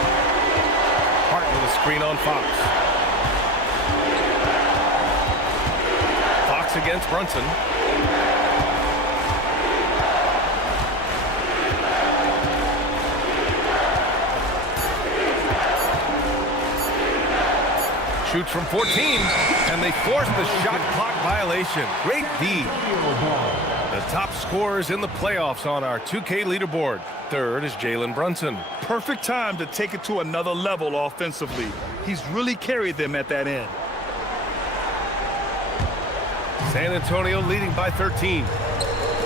Hart with a screen on Fox. Fox against Brunson. Shoots from 14, and they force the shot clock violation. Great D. The top scorers in the playoffs on our 2K leaderboard. Third is Jalen Brunson. Perfect time to take it to another level offensively. He's really carried them at that end. San Antonio leading by 13.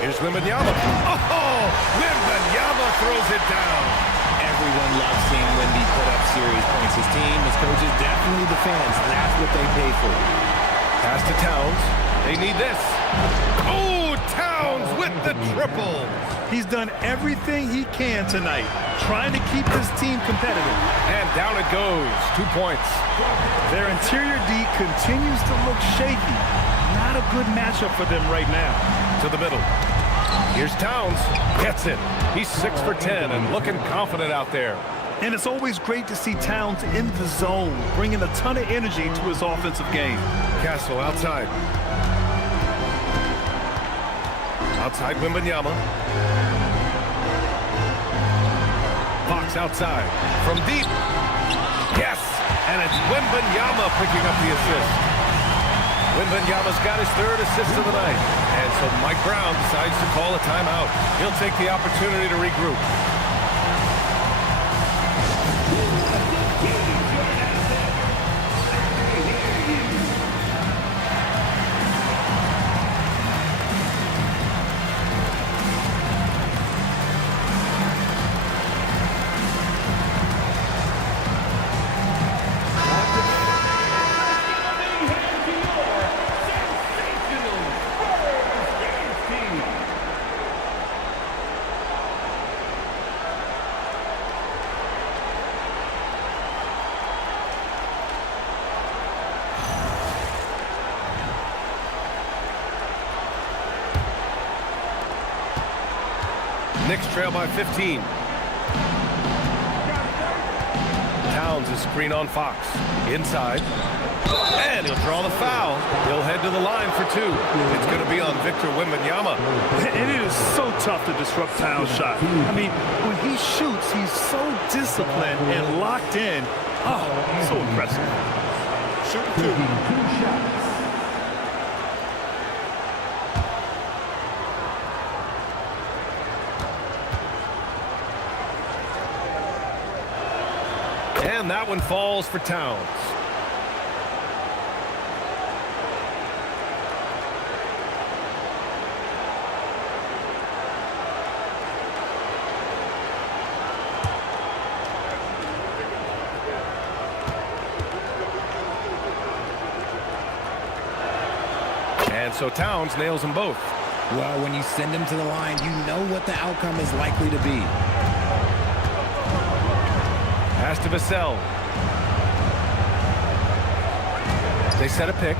Here's Wembanyama. Oh, Wembanyama throws it down. Everyone loves seeing Wemby put up serious points. His team, his coaches, definitely the fans. That's what they pay for. Pass to Towns. They need this. Oh, Towns with the triple. He's done everything he can tonight, trying to keep his team competitive. And down it goes. 2 points. Their interior D continues to look shaky. Not a good matchup for them right now. To the middle. Here's Towns. Gets it. He's 6 for 10 and looking confident out there. And it's always great to see Towns in the zone, bringing a ton of energy to his offensive game. Castle outside. Outside Wembanyama. Fox outside. From deep. Yes! And it's Wembanyama picking up the assist. Wembanyama's got his 3rd assist of the night. And so Mike Brown decides to call a timeout. He'll take the opportunity to regroup. Knicks trail by 15. Towns is screen on Fox. Inside. And he'll draw the foul. He'll head to the line for 2. It's going to be on Victor Wembanyama. And it is so tough to disrupt Towns' shot. I mean, when he shoots, he's so disciplined and locked in. Oh, so impressive. Shoot 2 shots. And that one falls for Towns. And so Towns nails them both. Well, when you send him to the line, you know what the outcome is likely to be. Pass to Vassell. They set a pick.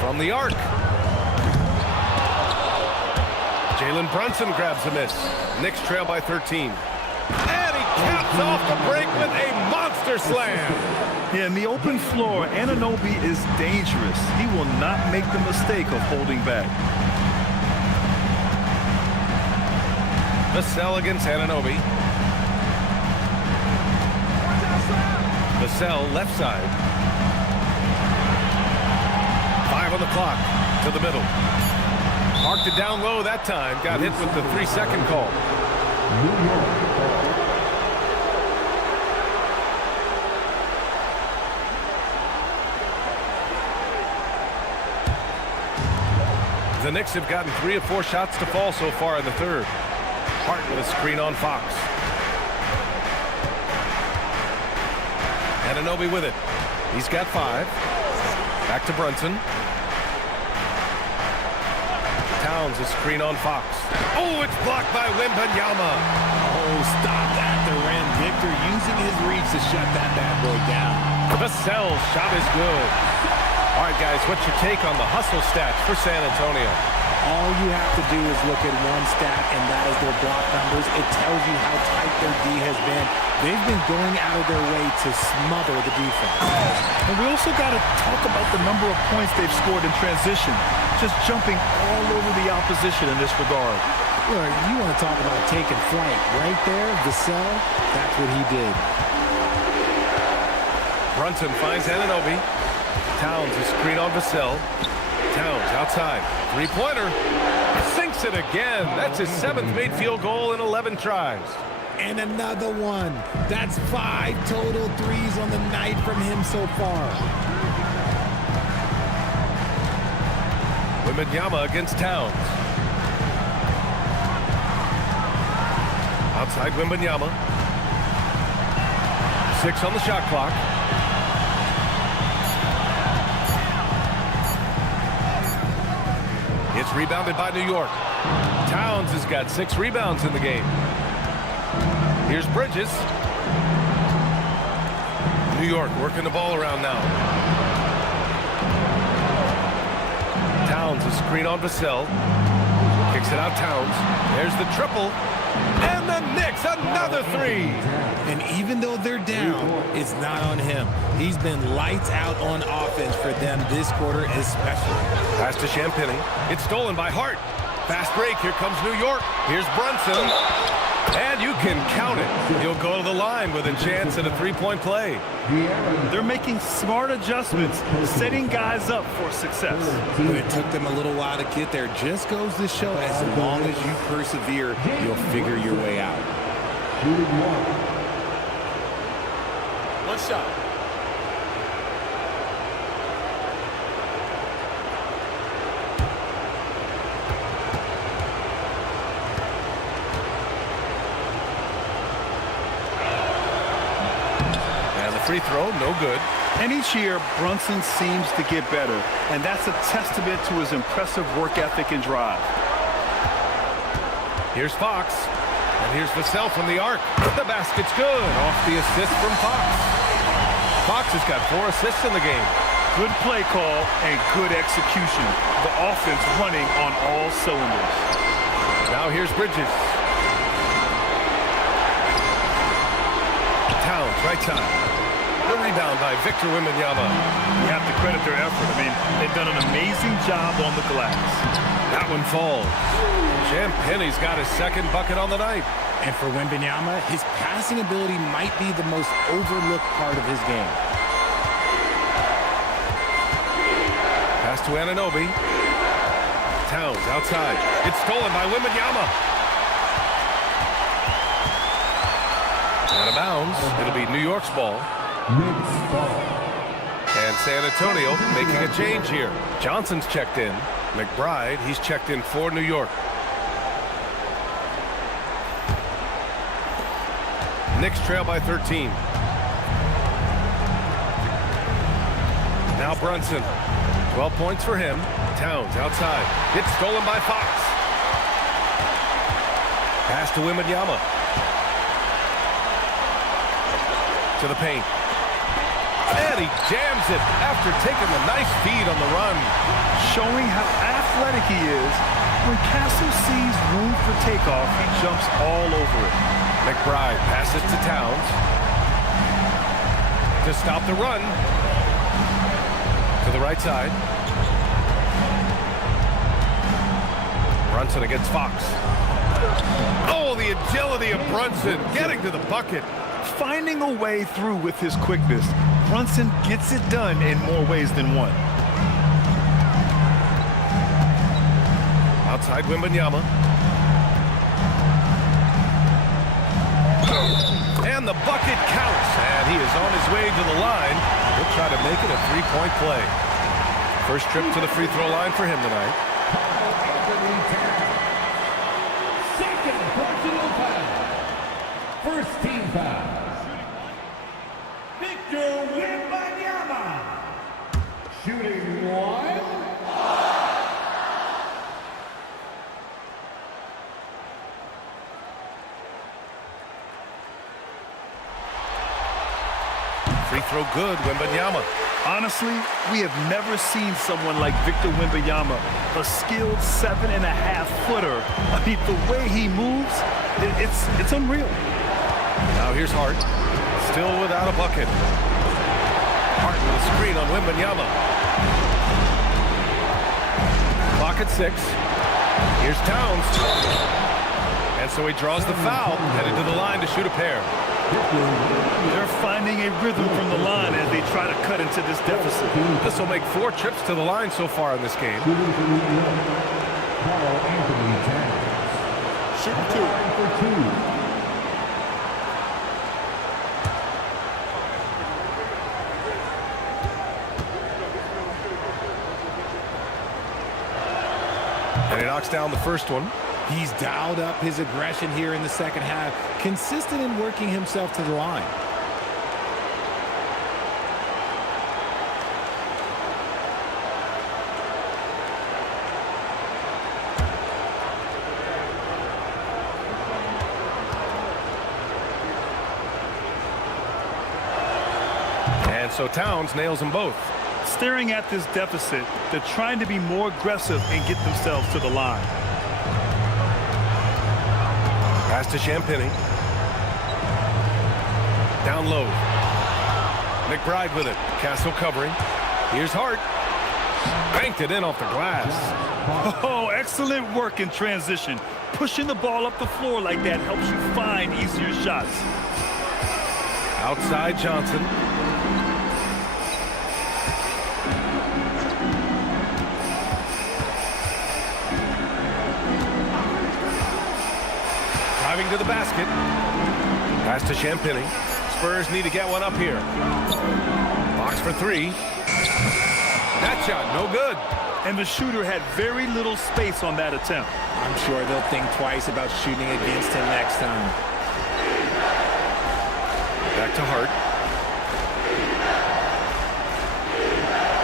From the arc. Jalen Brunson grabs a miss. Knicks trail by 13. And he caps off the break with a monster slam. Yeah, in the open floor, Anunoby is dangerous. He will not make the mistake of holding back. Vassell against Anunoby. Vassell left side. 5 on the clock to the middle. Marked it down low that time. Got hit with the 3-second call. The Knicks have gotten 3 of 4 shots to fall so far in the third. Hart with a screen on Fox. Anunoby with it. He's got 5. Back to Brunson. Towns a screen on Fox. Oh, it's blocked by Wembanyama. Oh, stop that. The rim. Victor using his reach to shut that bad boy down. Vassell's shot is good. All right, guys, what's your take on the hustle stats for San Antonio? All you have to do is look at one stat, and that is their block numbers. It tells you how tight their D has been. They've been going out of their way to smother the defense. And we also got to talk about the number of points they've scored in transition. Just jumping all over the opposition in this regard. Look, you want to talk about taking flight. Right there, Vassell, that's what he did. Brunson finds Anunoby. Towns a screen on Vassell. Towns outside. 3-pointer. Sinks it again. That's his 7th made field goal in 11 tries. And another one. That's 5 total threes on the night from him so far. Wembanyama against Towns. Outside Wembanyama. 6 on the shot clock. It's rebounded by New York. Towns has got 6 rebounds in the game. Here's Bridges. New York working the ball around now. Towns a screen on Vassell. Kicks it out Towns. There's the triple. And the Knicks another 3. And even though they're down, it's not on him. He's been lights out on offense for them this quarter especially. Pass to Champagny. It's stolen by Hart. Fast break. Here comes New York. Here's Brunson. And you can count it. He'll go to the line with a chance at a 3-point play. They're making smart adjustments, setting guys up for success. But it took them a little while to get there. Just goes to show as long as you persevere, you'll figure your way out. One shot. Free throw, no good. And each year, Brunson seems to get better, and that's a testament to his impressive work ethic and drive. Here's Fox, and here's Vassell from the arc. The basket's good, off the assist from Fox. Fox has got 4 assists in the game. Good play call and good execution. The offense running on all cylinders. Now here's Bridges. Towns, right side. The rebound by Victor Wembanyama. You have to credit their effort. I mean, they've done an amazing job on the glass. That one falls. Champagny's got his 2nd bucket on the night. And for Wembanyama, his passing ability might be the most overlooked part of his game. Pass to Anunoby. Towns outside. It's stolen by Wembanyama. Out of bounds. It'll be New York's ball. Knicks ball. And San Antonio making a change here. Johnson's checked in. McBride, he's checked in for New York. Knicks trail by 13. Now Brunson. 12 points for him. Towns outside. It's stolen by Fox. Pass to Wembanyama. To the paint. And he jams it after taking a nice feed on the run. Showing how athletic he is. When Castle sees room for takeoff, he jumps all over it. McBride passes to Towns. To stop the run. To the right side. Brunson against Fox. Oh, the agility of Brunson getting to the bucket. Finding a way through with his quickness, Brunson gets it done in more ways than one. Outside Wembanyama. And the bucket counts. And he is on his way to the line. He'll try to make it a three-point play. First trip to the free throw line for him tonight. Second personal foul. First team foul. Victor Wembanyama. Shooting one. Free throw good, Wembanyama. Honestly, we have never seen someone like Victor Wembanyama, a skilled 7.5-footer. I mean, the way he moves, it's unreal. Now here's Hart, still without a bucket. Hart with a screen on Wembanyama. Clock at 6. Here's Towns. And so he draws the foul, headed to the line to shoot a pair. They're finding a rhythm from the line as they try to cut into this deficit. This will make 4 trips to the line so far in this game. Shooting two. And he knocks down the first one. He's dialed up his aggression here in the second half, consistent in working himself to the line. And so Towns nails them both. Staring at this deficit, they're trying to be more aggressive and get themselves to the line. Pass to Champagny. Down low. McBride with it. Castle covering. Here's Hart. Banked it in off the glass. Oh, excellent work in transition. Pushing the ball up the floor like that helps you find easier shots. Outside Johnson. Driving to the basket. Pass to Champagny. Spurs need to get one up here. Box for 3. That shot, no good. And the shooter had very little space on that attempt. I'm sure they'll think twice about shooting against him next time. Back to Hart.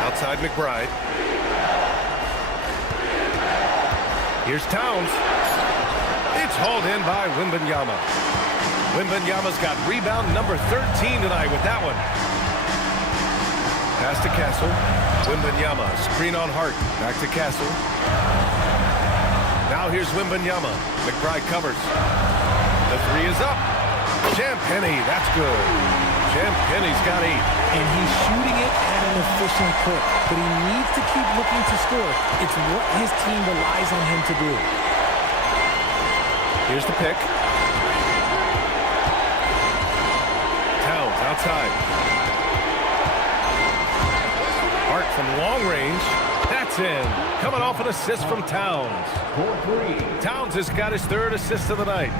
Outside McBride. Here's Towns. It's hauled in by Wembanyama. Wembanyama's got rebound number 13 tonight with that one. Pass to Castle. Wembanyama, screen on Hart. Back to Castle. Now here's Wembanyama. McBride covers. The 3 is up. Champagny, that's good. Champagny's got 8. And he's shooting it at an efficient clip, but he needs to keep looking to score. It's what his team relies on him to do. Here's the pick. Towns outside. Hart from long range. That's It's in. Coming off an assist from Towns. Towns has got his 3rd assist of the night.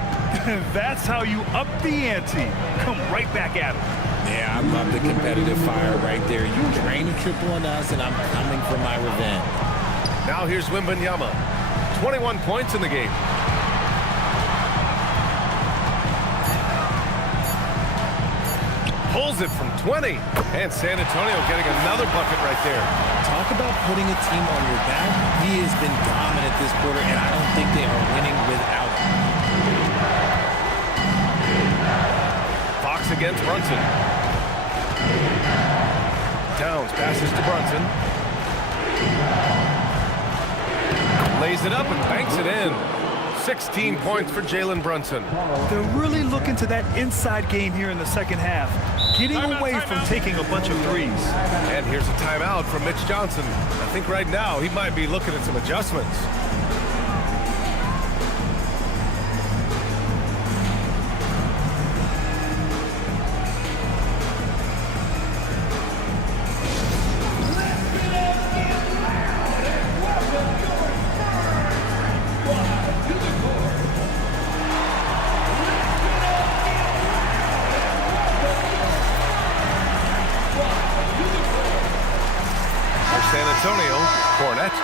That's how you up the ante. Come right back at him. Yeah, I love the competitive fire right there. You drain a triple on us, and I'm coming for my revenge. Now here's Wembanyama. 21 points in the game. Pulls it from 20. And San Antonio getting another bucket right there. Talk about putting a team on your back. He has been dominant this quarter, and I don't think they are winning without him. Fox against Brunson. Towns passes to Brunson. Lays it up and banks it in. 16 points for Jalen Brunson. They're really looking to that inside game here in the second half, getting away from taking a bunch of threes. And here's a timeout from Mitch Johnson. I think right now he might be looking at some adjustments.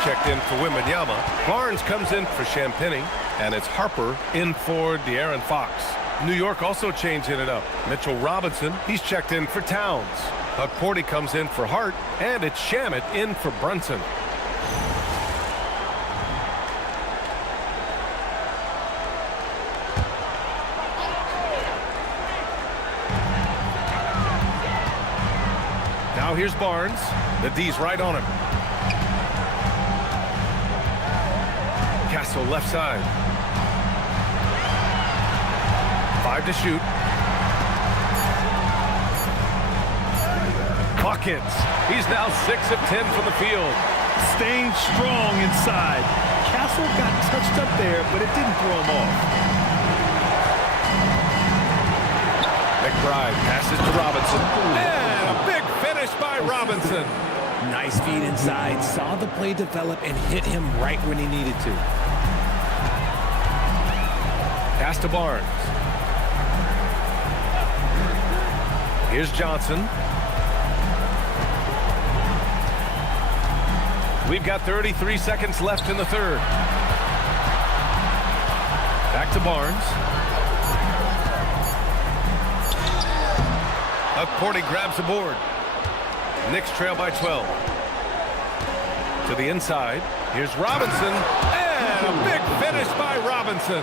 Checked in for Wembanyama. Barnes comes in for Champagnie, and it's Harper in for De'Aaron Fox. New York also changing it up. Mitchell Robinson, he's checked in for Towns. Porty comes in for Hart, and it's Shamet in for Brunson. Now here's Barnes. The D's right on him. Castle left side. 5 to shoot. Buckets. He's now 6 of 10 from the field. Staying strong inside. Castle got touched up there, but it didn't throw him off. McBride passes to Robinson. And a big finish by Robinson. Nice feed inside. Saw the play develop and hit him right when he needed to. Pass to Barnes. Here's Johnson. We've got 33 seconds left in the third. Back to Barnes. Porty grabs the board. Knicks trail by 12. To the inside. Here's Robinson. And a big finish by Robinson.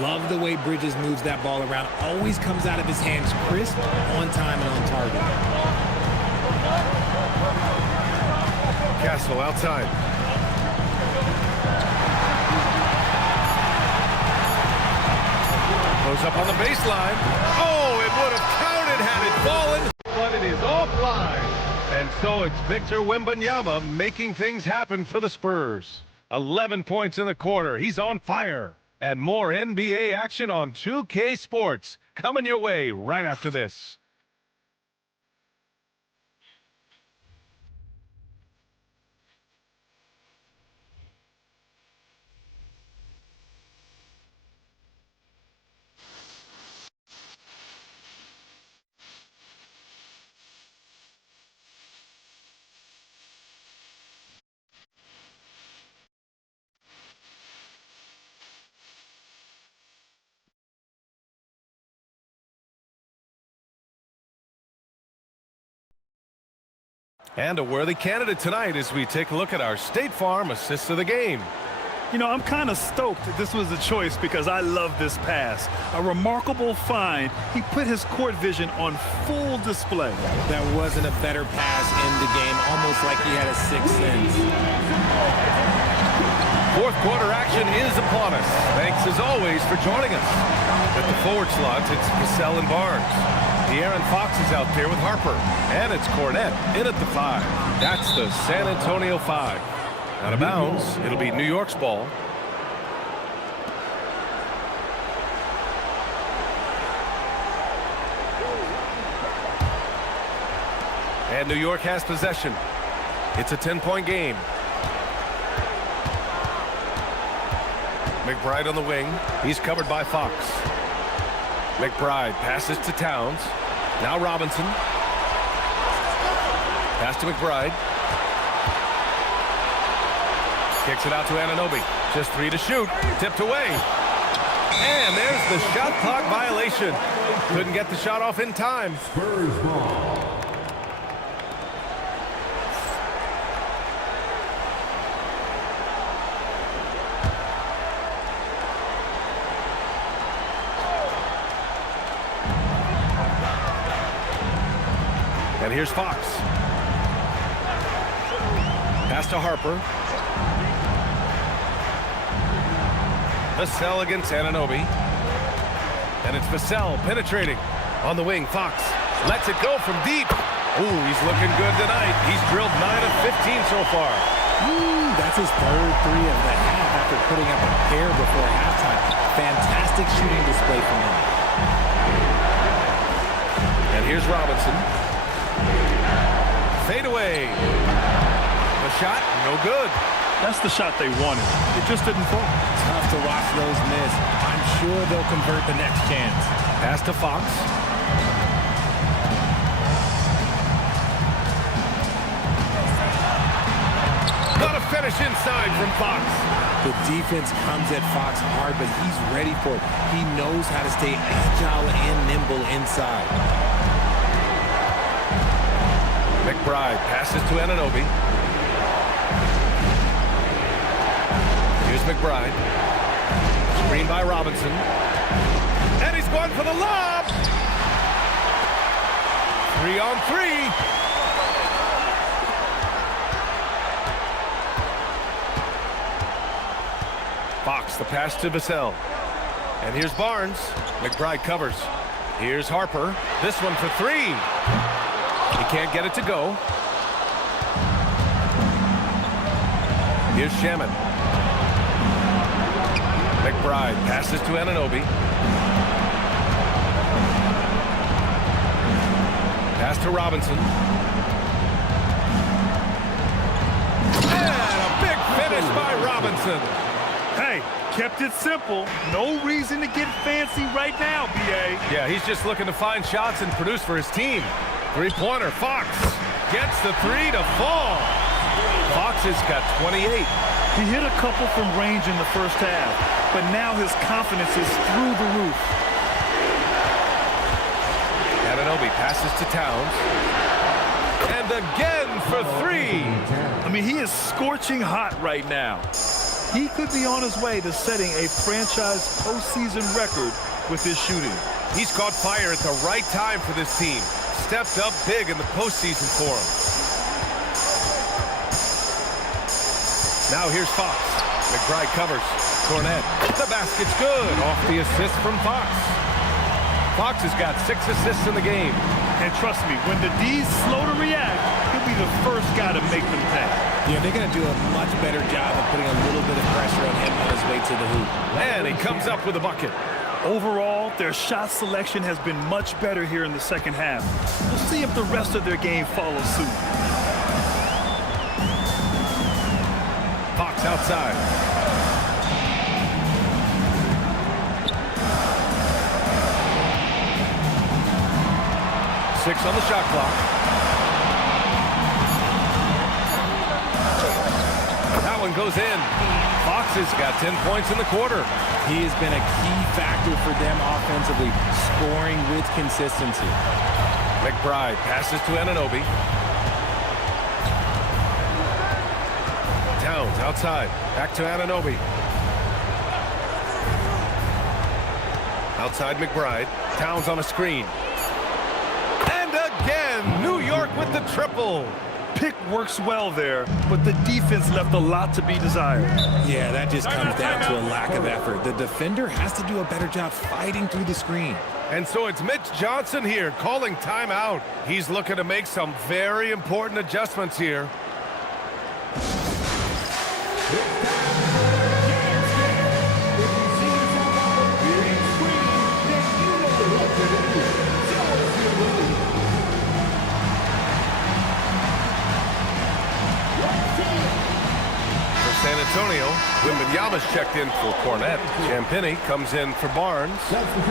Love the way Bridges moves that ball around. Always comes out of his hands crisp, on time, and on target. Castle outside. Goes up on the baseline. Oh, it would have counted had it fallen. But it is offline. And so it's Victor Wembanyama making things happen for the Spurs. 11 points in the quarter. He's on fire. And more NBA action on 2K Sports coming your way right after this. And a worthy candidate tonight as we take a look at our State Farm assists of the game. You know, I'm kind of stoked that this was the choice because I love this pass. A remarkable find. He put his court vision on full display. That wasn't a better pass in the game, almost like he had a sixth sense. Fourth quarter action is upon us. Thanks as always for joining us. At the forward slots, it's Vassell and Barnes. De'Aaron Fox is out there with Harper. And it's Cornette in at the 5. That's the San Antonio 5. Out of bounds, it'll be New York's ball. And New York has possession. It's a 10-point game. McBride on the wing. He's covered by Fox. McBride passes to Towns. Now Robinson. Pass to McBride. Kicks it out to Anunoby. Just 3 to shoot. Tipped away. And there's the shot clock violation. Couldn't get the shot off in time. Spurs ball. And here's Fox. Pass to Harper. Vassell against Anunoby. And it's Vassell penetrating. On the wing, Fox lets it go from deep. Ooh, he's looking good tonight. He's drilled 9 of 15 so far. Ooh, that's his third 3 of the half after putting up a pair before halftime. Fantastic shooting display from him. And here's Robinson. Fade away. The shot, no good. That's the shot they wanted. It just didn't fall. Tough to watch those miss. I'm sure they'll convert the next chance. Pass to Fox. Got a finish inside from Fox. The defense comes at Fox hard, but he's ready for it. He knows how to stay agile and nimble inside. McBride passes to Anunoby. Here's McBride. Screen by Robinson. And he's going for the lob. 3 on 3. Fox, the pass to Vassell. And here's Barnes. McBride covers. Here's Harper. This one for 3. He can't get it to go. Here's Shaman. McBride passes to Anunoby. Pass to Robinson. And a big finish by Robinson. Hey, kept it simple. No reason to get fancy right now, B.A. Yeah, he's just looking to find shots and produce for his team. 3-pointer, Fox gets the 3 to fall. Fox has got 28. He hit a couple from range in the first half, but now his confidence is through the roof. Anunoby passes to Towns. And again for 3. I mean, he is scorching hot right now. He could be on his way to setting a franchise postseason record with his shooting. He's caught fire at the right time for this team. Stepped up big in the postseason for him. Now here's Fox. McBride covers. Cornette. The basket's good. Off the assist from Fox. Fox has got 6 assists in the game. And trust me, when the D's slow to react, he'll be the first guy to make them pay. Yeah, they're going to do a much better job of putting a little bit of pressure on him on his way to the hoop. And he comes up with a bucket. Overall, their shot selection has been much better here in the second half. We'll see if the rest of their game follows suit. Fox outside. Six on the shot clock. That one goes in. Fox has got 10 points in the quarter. He has been a key factor for them offensively, scoring with consistency. McBride passes to Anunoby. Towns outside. Back to Anunoby. Outside McBride. Towns on a screen. And again, New York with the triple. Pick works well there, but the defense left a lot to be desired. Yeah, that just comes down to a lack of effort. The defender has to do a better job fighting through the screen. And so it's Mitch Johnson here calling timeout. He's looking to make some very important adjustments here. San Antonio, Wembanyama Thomas checked in for Cornette. Champagny comes in for Barnes.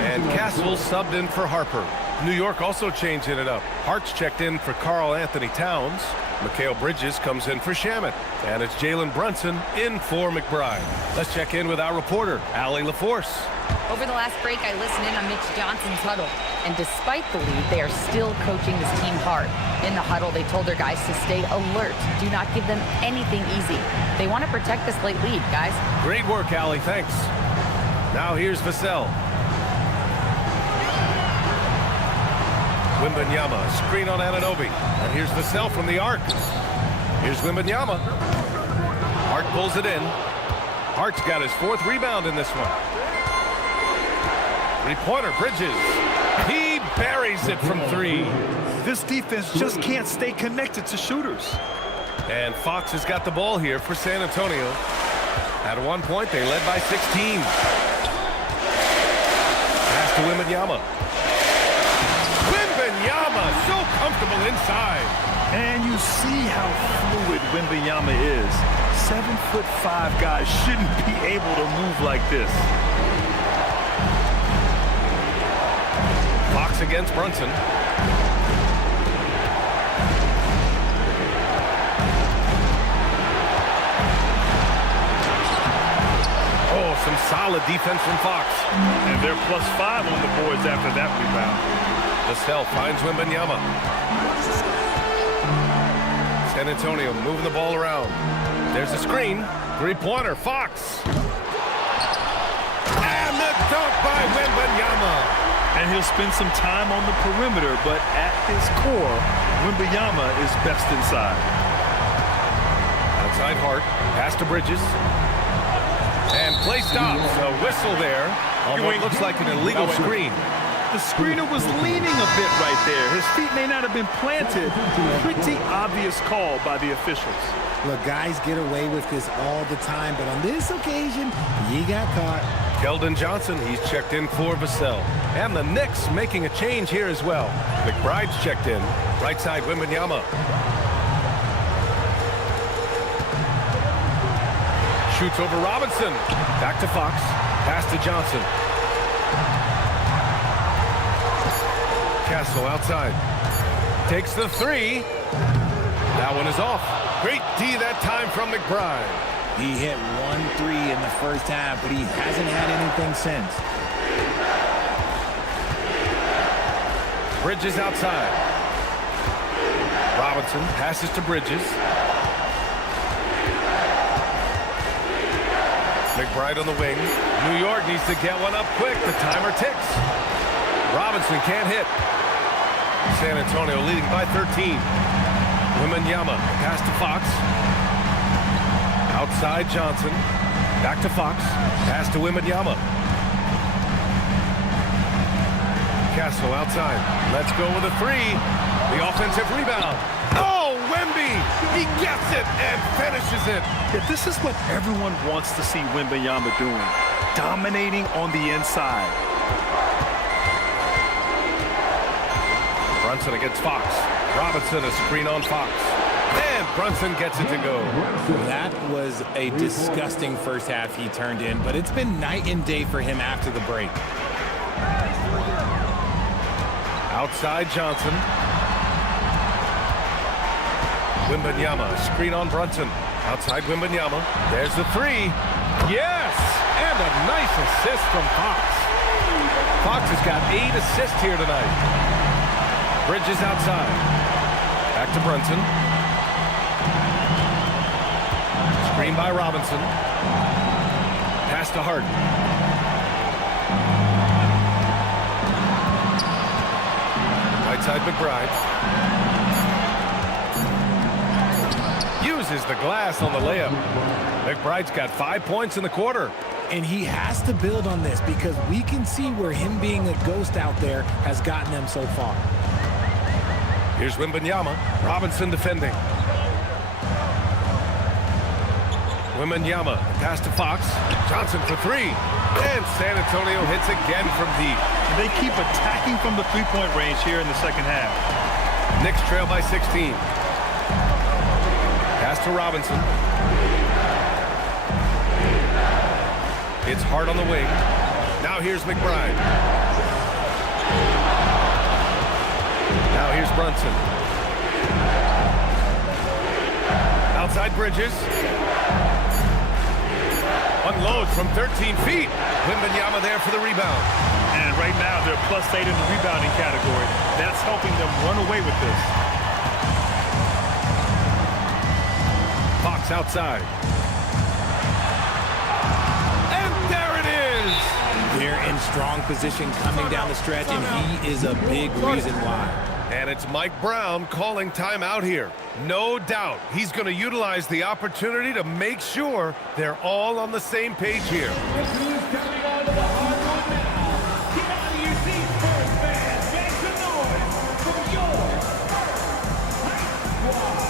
And Castle subbed in for Harper. New York also changing it up. Hart's checked in for Karl Anthony Towns. Mikal Bridges comes in for Shamet. And it's Jalen Brunson in for McBride. Let's check in with our reporter, Allie LaForce. Over the last break, I listened in on Mitch Johnson's huddle. And despite the lead, they are still coaching this team hard. In the huddle, they told their guys to stay alert. Do not give them anything easy. They want to protect this late lead, guys. Great work, Allie. Thanks. Now here's Vassell. Wembanyama, screen on Anunoby. And here's Vassell from the arc. Here's Wembanyama. Hart pulls it in. Hart's got his 4th rebound in this one. Three-pointer, Bridges. He buries it from 3. This defense just can't stay connected to shooters. And Fox has got the ball here for San Antonio. At one point, they led by 16. Pass to Wembanyama. Wembanyama, so comfortable inside. And you see how fluid Wembanyama is. 7'5" guys shouldn't be able to move like this. Fox against Brunson. Oh, some solid defense from Fox. And they're +5 on the boards after that rebound. Vassell finds Wembanyama. San Antonio moving the ball around. There's a screen. Three-pointer, Fox. And the dunk by Wembanyama. And he'll spend some time on the perimeter, but at his core, Wembanyama is best inside. Outside Hart, pass to Bridges. And play stops. A whistle there on what looks like an illegal screen. The screener was leaning a bit right there. His feet may not have been planted. Pretty obvious call by the officials. Look, guys get away with this all the time, but on this occasion, he got caught. Keldon Johnson, he's checked in for Vassell. And the Knicks making a change here as well. McBride's checked in. Right side, Wembanyama. Shoots over Robinson. Back to Fox. Pass to Johnson. Castle outside. Takes the 3. That one is off. Great D that time from McBride. He hit 1 3 in the first half, but he hasn't had anything since. Bridges outside. Robinson passes to Bridges. McBride on the wing. New York needs to get one up quick. The timer ticks. Robinson can't hit. San Antonio leading by 13. Wembanyama, pass to Fox. Outside Johnson. Back to Fox. Pass to Wembanyama. Castle outside. Let's go with a 3. The offensive rebound. Oh, Wemby! He gets it and finishes it. Yeah, this is what everyone wants to see Wembanyama doing. Dominating on the inside. Brunson against Fox. Robinson, a screen on Fox. And Brunson gets it to go. That was a disgusting first half he turned in, but it's been night and day for him after the break. Outside Johnson. Wembanyama, screen on Brunson. Outside Wembanyama. There's the 3. Yes! And a nice assist from Fox. Fox has got 8 assists here tonight. Bridges outside. Back to Brunson. Screen by Robinson. Pass to Hart. Right side McBride. Uses the glass on the layup. McBride's got 5 points in the quarter. And he has to build on this because we can see where him being a ghost out there has gotten them so far. Here's Wembanyama. Robinson defending. Wembanyama, pass to Fox. Johnson for 3. And San Antonio hits again from deep. They keep attacking from the three-point range here in the second half. Knicks trail by 16. Pass to Robinson. It's Hart on the wing. Now here's McBride. Now here's Brunson. Outside Bridges. Unloads from 13 feet. Wembanyama there for the rebound. And right now they're +8 in the rebounding category. That's helping them run away with this. Fox outside. And there it is! They're in strong position coming down the stretch, and he is a big reason why. And it's Mike Brown calling timeout here. No doubt he's going to utilize the opportunity to make sure they're all on the same page here. Look who's coming onto the hardwood now. Get out of your seats, Spurs fans. Make some noise for your Spurs Hype Squad.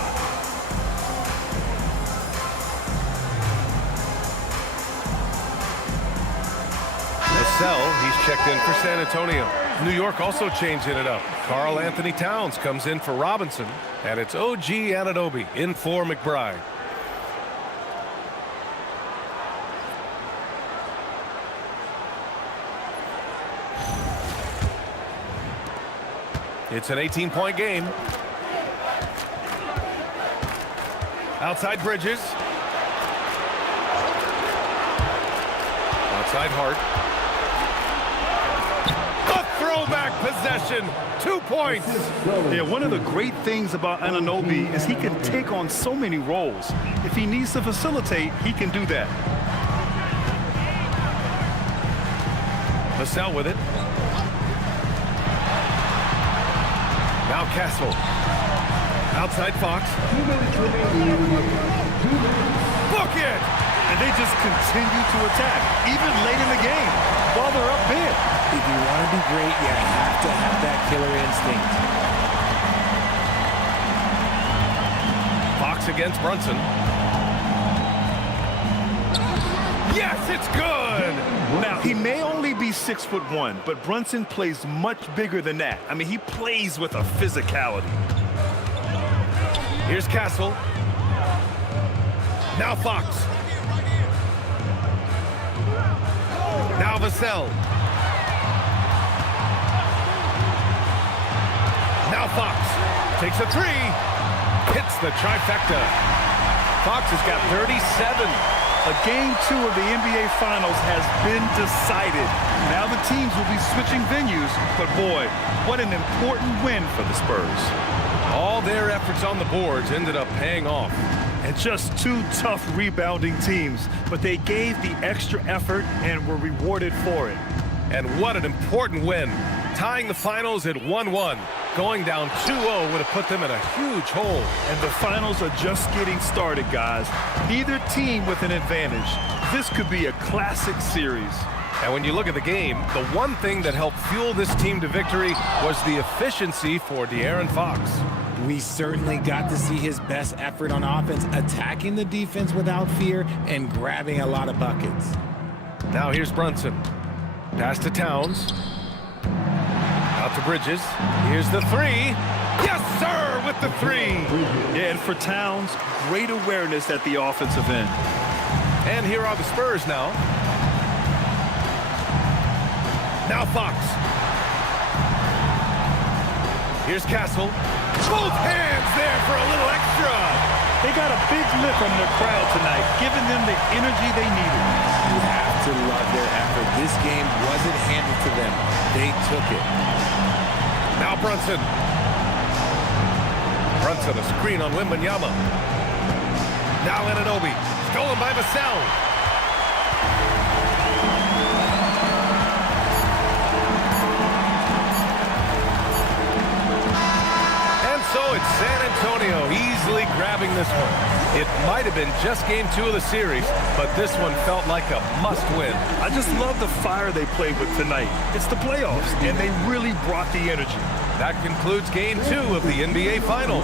Vassell, he's checked in for San Antonio. New York also changing it up. Karl Anthony Towns comes in for Robinson, and it's OG Anunoby in for McBride. It's an 18-point game. Outside Bridges. Outside Hart. Throwback possession, 2 points. Yeah, one of the great things about Anunoby is he can take on so many roles. If he needs to facilitate, he can do that. Vassell with it. Now Castle. Outside Fox. Book it! And they just continue to attack, even late in the game, while they're up big. If you want to be great, you have to have that killer instinct. Fox against Brunson. Yes, it's good! Now, he may only be 6'1", but Brunson plays much bigger than that. I mean, he plays with a physicality. Here's Castle. Now Fox. Now Vassell. Now Fox takes a three. Hits the trifecta. Fox has got 37. Game 2 of the NBA Finals has been decided. Now the teams will be switching venues, but boy, what an important win for the Spurs. All their efforts on the boards ended up paying off. And just two tough rebounding teams, but they gave the extra effort and were rewarded for it. And what an important win. Tying the finals at 1-1. Going down 2-0 would have put them in a huge hole. And the finals are just getting started, guys. Neither team with an advantage. This could be a classic series. And when you look at the game, the one thing that helped fuel this team to victory was the efficiency for De'Aaron Fox. We certainly got to see his best effort on offense, attacking the defense without fear and grabbing a lot of buckets. Now here's Brunson. Pass to Towns. Out to Bridges. Here's the three. Yes, sir, with the three. Yeah, and for Towns, great awareness at the offensive end. And here are the Spurs now. Now Fox. Here's Castle. Both hands there for a little extra. They got a big lift from their crowd tonight, giving them the energy they needed. You have to love their effort. This game wasn't handed to them. They took it. Now Brunson. Brunson, a screen on Wembanyama. Now Anunoby. Stolen by Vassell. So it's San Antonio easily grabbing this one. It might have been just game 2 of the series, but this one felt like a must-win. I just love the fire they played with tonight. It's the playoffs, and they really brought the energy. That concludes game 2 of the NBA Finals.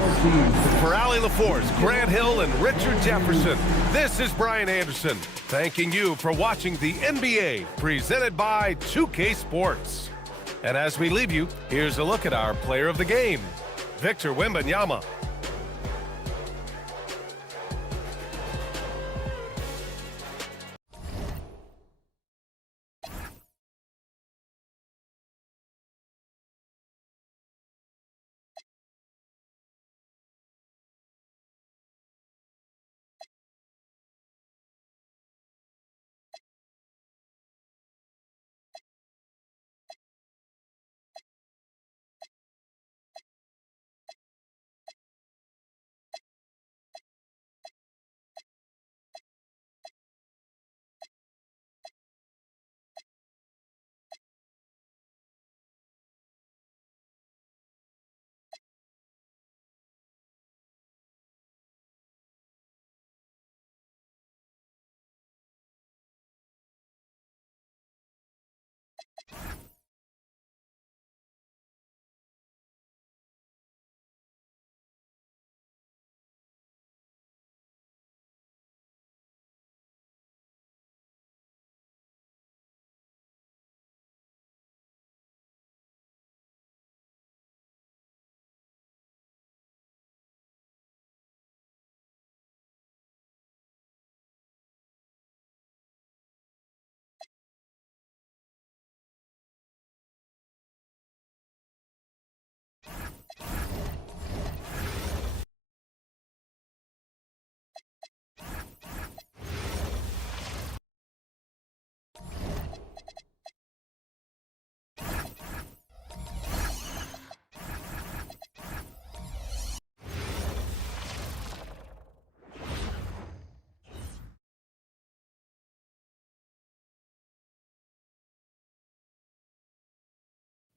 For Allie LaForce, Grant Hill, and Richard Jefferson, this is Brian Anderson, thanking you for watching the NBA, presented by 2K Sports. And as we leave you, here's a look at our player of the game, Victor Wembanyama.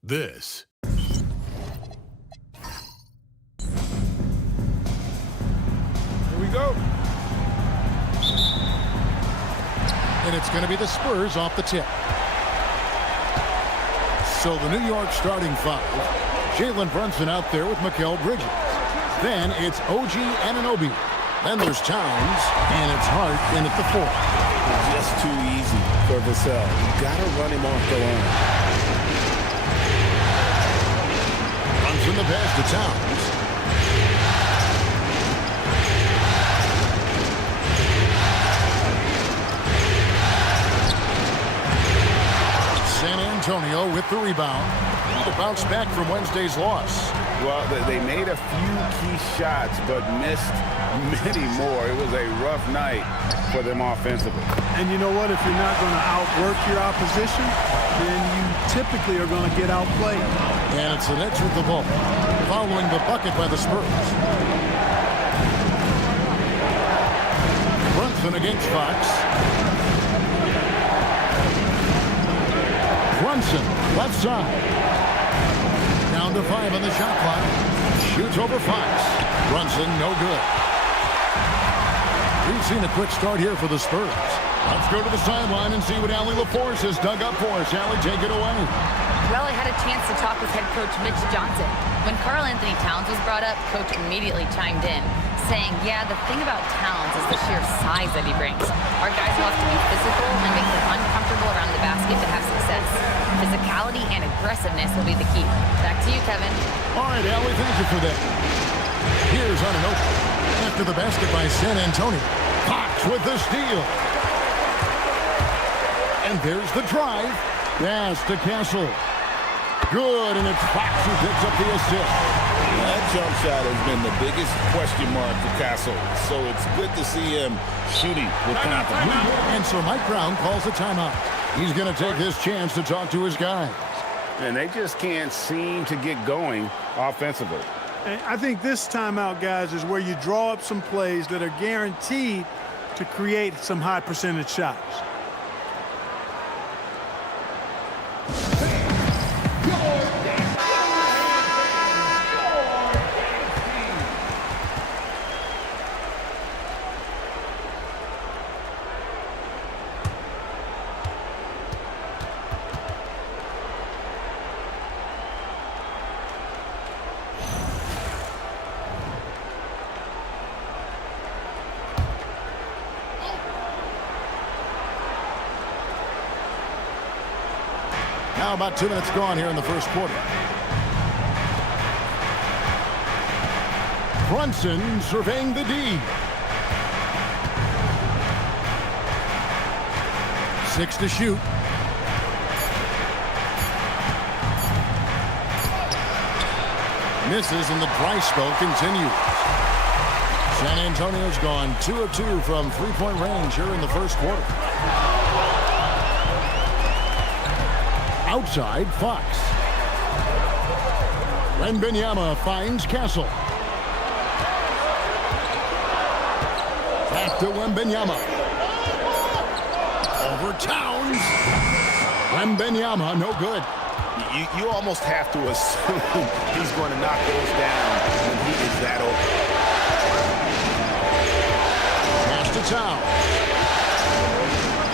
This Here we go. And it's going to be the Spurs off the tip. So the New York starting five. Jalen Brunson out there with Mikal Bridges. Then it's OG Anunoby. Then there's Towns, and it's Hart in at the fourth. Just too easy for Vassell. You got to run him off the line. Brunson the pass to Towns. San Antonio with the rebound. To bounce back from Wednesday's loss. Well, they made a few key shots, but missed many more. It was a rough night for them offensively. And you know what? If you're not going to outwork your opposition, then you typically are going to get outplayed. And it's the Knicks with the ball, following the bucket by the Spurs. Brunson against Fox. Brunson, left side. Down to 5 on the shot clock. Shoots over Fox. Brunson, no good. We've seen a quick start here for the Spurs. Let's go to the sideline and see what Allie LaForce has dug up for us. Allie, take it away. Well, I had a chance to talk with head coach Mitch Johnson. When Karl Anthony Towns was brought up, coach immediately chimed in, saying, yeah, the thing about Towns is the sheer size that he brings. Our guys will have to be physical and make them uncomfortable around the basket to have success. Physicality and aggressiveness will be the key. Back to you, Kevin. All right, Allie, thank you for that. Here's Anunoby. After the basket by San Antonio. Fox with the steal. And there's the drive. Pass to Castle. Good, and it's Fox who picks up the assist. That jump shot has been the biggest question mark for Castle, so it's good to see him shooting with confidence. And so Mike Brown calls a timeout. He's going to take this chance to talk to his guys. And they just can't seem to get going offensively. And I think this timeout, guys, is where you draw up some plays that are guaranteed to create some high percentage shots. Now about 2 minutes gone here in the first quarter. Brunson surveying the D. 6 to shoot. Misses and the dry spell continues. San Antonio's gone 2 of 2 from three-point range here in the first quarter. Outside, Fox. Wembanyama finds Castle. Back to Wembanyama. Over Towns. Wembanyama, no good. You almost have to assume he's going to knock those down when he is that open. Pass to Towns.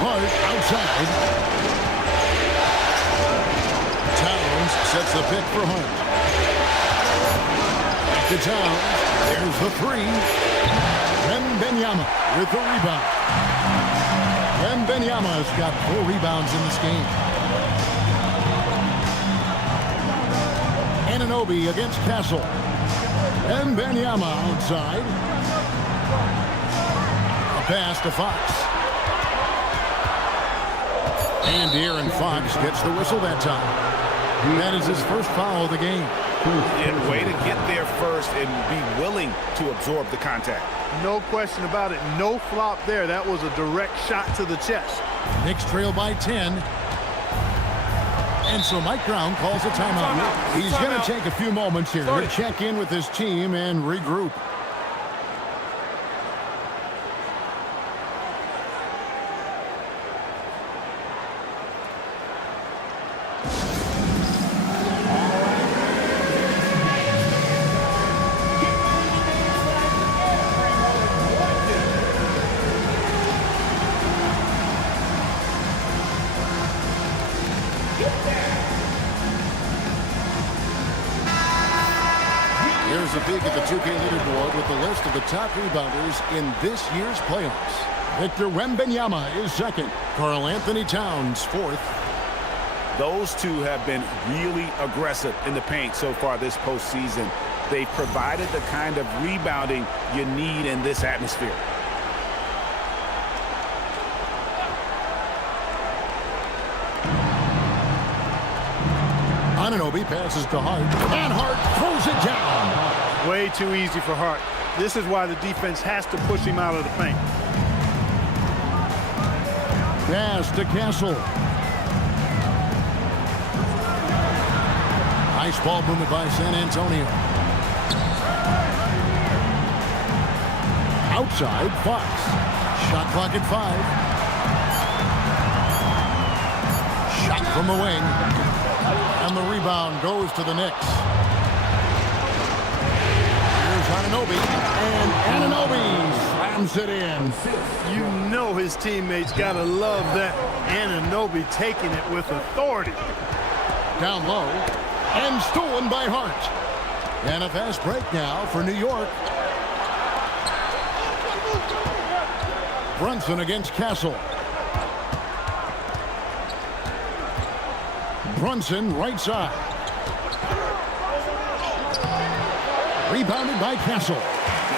Hart outside. sets the pick for Hart. Back to Towns. There's the three. Wembanyama with the rebound. Wembanyama has got 4 rebounds in this game. Anunoby against Castle. Wembanyama outside. A pass to Fox. And De'Aaron Fox gets the whistle that time. That is his first foul of the game. And way to get there first and be willing to absorb the contact. No question about it. No flop there. That was a direct shot to the chest. Knicks trail by 10. And so Mike Brown calls a timeout. He's going to take a few moments here to check in with his team and regroup. Here's a peek at the 2K leaderboard with the list of the top rebounders in this year's playoffs. Victor Wembanyama is second. Karl Anthony Towns fourth. Those two have been really aggressive in the paint so far this postseason. They've provided the kind of rebounding you need in this atmosphere. Anunoby passes to Hart, and Hart throws it down. Way too easy for Hart. This is why the defense has to push him out of the paint. Pass to Castle. Nice ball movement by San Antonio. Outside, Fox. Shot clock at 5. Shot from the wing. And the rebound goes to the Knicks. Here's Anunoby. And Anunoby slams it in. You know his teammates got to love that. Anunoby taking it with authority. Down low. And stolen by Hart. And a fast break now for New York. Brunson against Castle. Brunson, right side. Rebounded by Castle.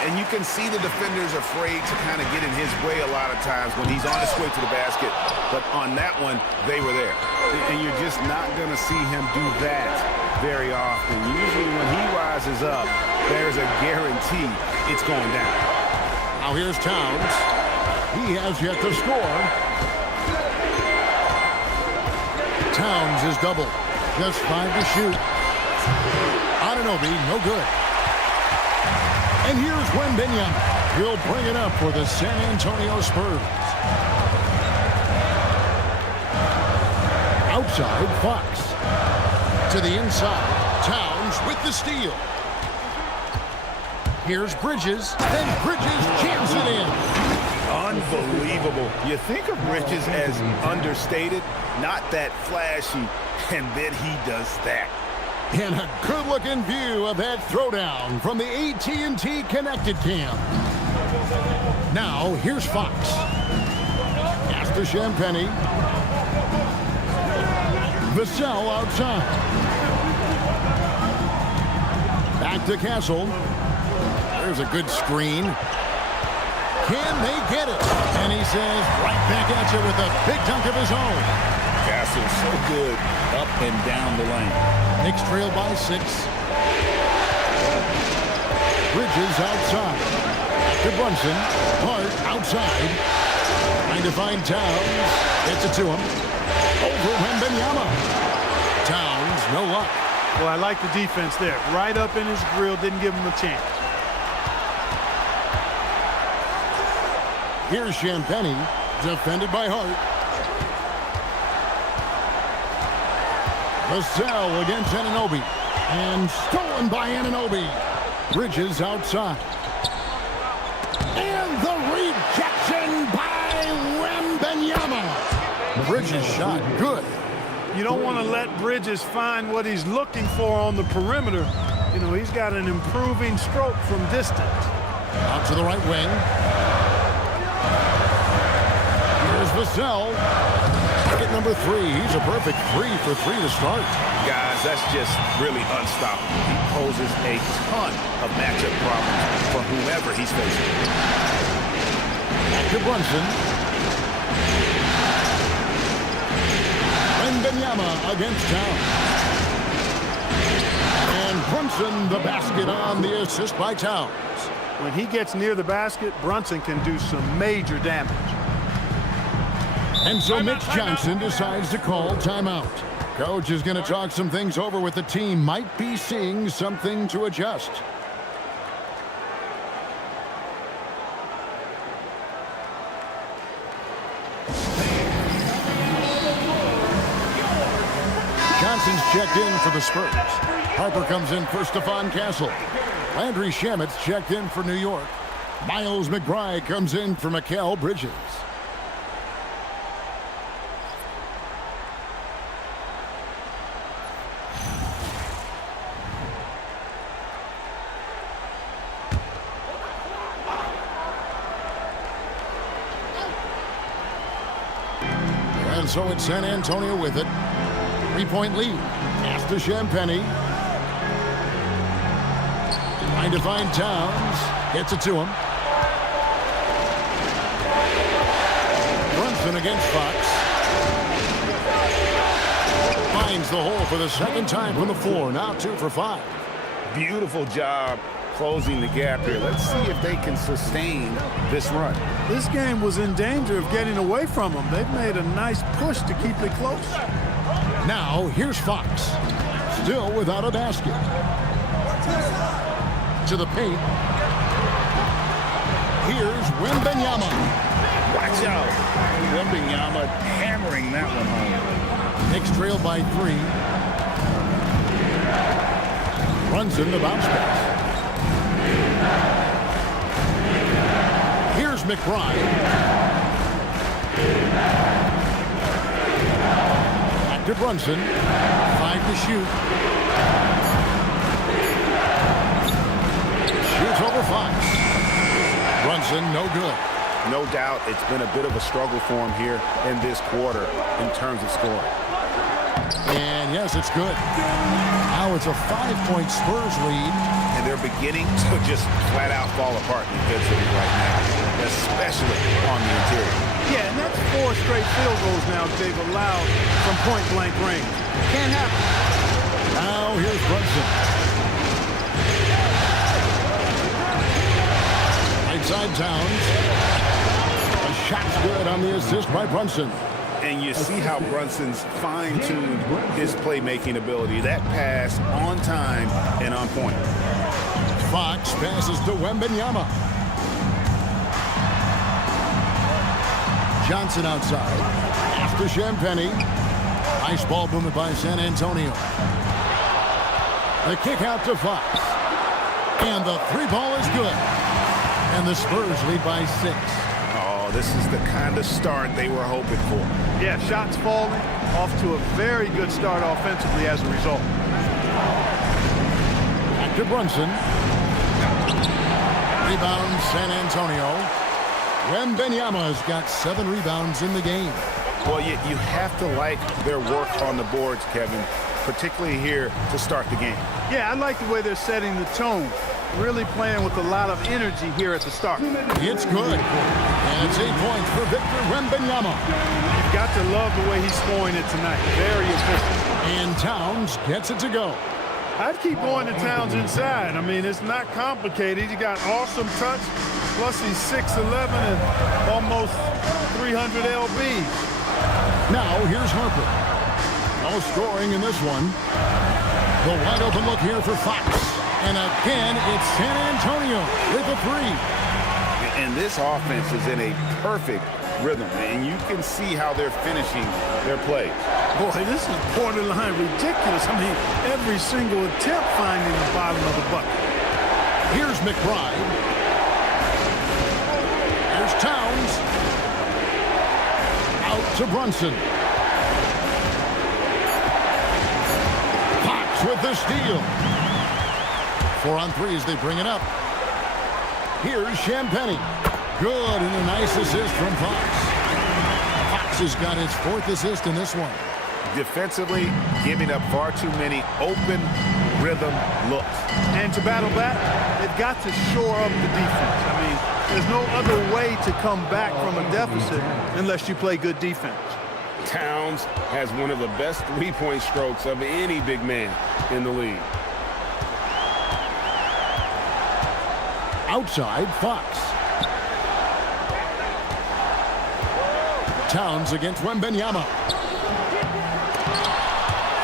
And you can see the defenders afraid to kind of get in his way a lot of times when he's on his way to the basket. But on that one, they were there. And you're just not going to see him do that very often. Usually when he rises up, there's a guarantee it's going down. Now here's Towns. He has yet to score. Towns is double. Just 5 to shoot. Anunoby, no good. And here's Wembanyama. He'll bring it up for the San Antonio Spurs. Outside, Fox. To the inside. Towns with the steal. Here's Bridges. And Bridges jams it in. Unbelievable. You think of Bridges as understated, not that flashy, and then he does that. And a good-looking view of that throwdown from the AT&T Connected Cam. Now, here's Fox. Pass to Champagnie. Vassell outside. Back to Castle. There's a good screen. Can they get it? And he says, right back at you with a big dunk of his own. Castle's so good up and down the lane. Knicks trail by 6. Bridges outside. To Brunson. Hart outside. Trying to find Towns. Gets it to him. Over Wembanyama. Towns, no luck. Well, I like the defense there. Right up in his grill, didn't give him a chance. Here's Champagnie, defended by Hart. Vassell against Anunoby. And stolen by Anunoby. Bridges outside. And the rejection by Wembanyama. Bridges shot good. You don't want to let Bridges find what he's looking for on the perimeter. You know, he's got an improving stroke from distance. Out to the right wing. Here's Vassell. At number 3, he's a perfect 3 for 3 to start. Guys, that's just really unstoppable. He poses a ton of matchup problems for whomever he's facing. Back to Brunson. Wembanyama against Towns. And Brunson the basket on the assist by Towns. When he gets near the basket, Brunson can do some major damage. And so Mitch Johnson decides to call timeout. Coach is going to talk some things over with the team. Might be seeing something to adjust. Johnson's checked in for the Spurs. Harper comes in for Stephon Castle. Landry Shamet's checked in for New York. Miles McBride comes in for Mikal Bridges. And so it's San Antonio with it. 3-point lead. Pass to Champagnie. Trying to find Towns. Gets it to him. Brunson against Fox. Finds the hole for the second time from the floor. Now 2 for 5. Beautiful job closing the gap here. Let's see if they can sustain this run. This game was in danger of getting away from them. They've made a nice push to keep it close. Now here's Fox. Still without a basket. To the paint. Here's Wembanyama. Watch out. Wembanyama hammering that one home. Knicks trailed by 3. Runs in the bounce pass. Here's McBride. Back to Brunson. 5 to shoot. Shoots over 5. Brunson, no good. No doubt it's been a bit of a struggle for him here in this quarter in terms of scoring. And yes, it's good. Now it's a 5-point Spurs lead. And they're beginning to just flat out fall apart defensively right now, especially on the interior. Yeah, and that's 4 straight field goals now they've allowed from point-blank range. Can't happen. Now here's Brunson. Right side Towns. A shot's good on the assist by Brunson. And you see how Brunson's fine-tuned his playmaking ability. That pass on time and on point. Fox passes to Wembanyama. Johnson outside. After Champagnie. Nice ball movement by San Antonio. The kick out to Fox. And the 3-ball is good. And the Spurs lead by 6. Oh, this is the kind of start they were hoping for. Yeah, shots falling. Off to a very good start offensively as a result. Back to Brunson. Rebound San Antonio. Wembanyama's got 7 rebounds in the game. Well, you have to like their work on the boards, Kevin, particularly here to start the game. Yeah, I like the way they're setting the tone. Really playing with a lot of energy here at the start. It's good. And it's 8 points for Victor Wembanyama. You've got to love the way he's scoring it tonight. Very efficient. And Towns gets it to go. I'd keep going to Towns inside. I mean, it's not complicated. He got awesome touch. Plus, he's 6'11" and almost 300 lbs. Now, here's Harper. No scoring in this one. The wide open look here for Fox. And again, it's San Antonio with a 3. And this offense is in a perfect rhythm, and you can see how they're finishing their plays. Boy, this is borderline ridiculous. I mean, every single attempt finding the bottom of the bucket. Here's McBride. Here's Towns. Out to Brunson. the steal. 4 on 3 as they bring it up. Here's Champagnie. Good, and a nice assist from Fox. Fox has got his 4th assist in this one. Defensively, giving up far too many open rhythm looks. And to battle that, they've got to shore up the defense. I mean, there's no other way to come back from a deficit unless you play good defense. Towns has one of the best three-point strokes of any big man in the league. Outside, Fox. Towns against Wembanyama.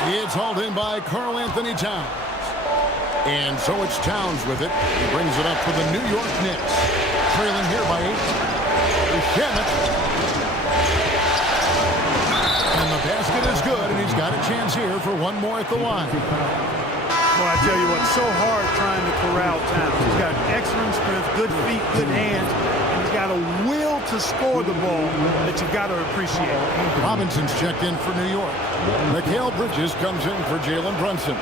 It's hauled in by Karl-Anthony Towns. And so it's Towns with it. He brings it up for the New York Knicks. Trailing here by 8. Shamet. And the basket is good, and he's got a chance here for one more at the line. Well, I tell you what, so hard trying to corral Towns. He's got excellent strength, good feet, good hands, and he's got a will to score the ball that you've got to appreciate. Robinson's checked in for New York. Mikal Bridges comes in for Jalen Brunson.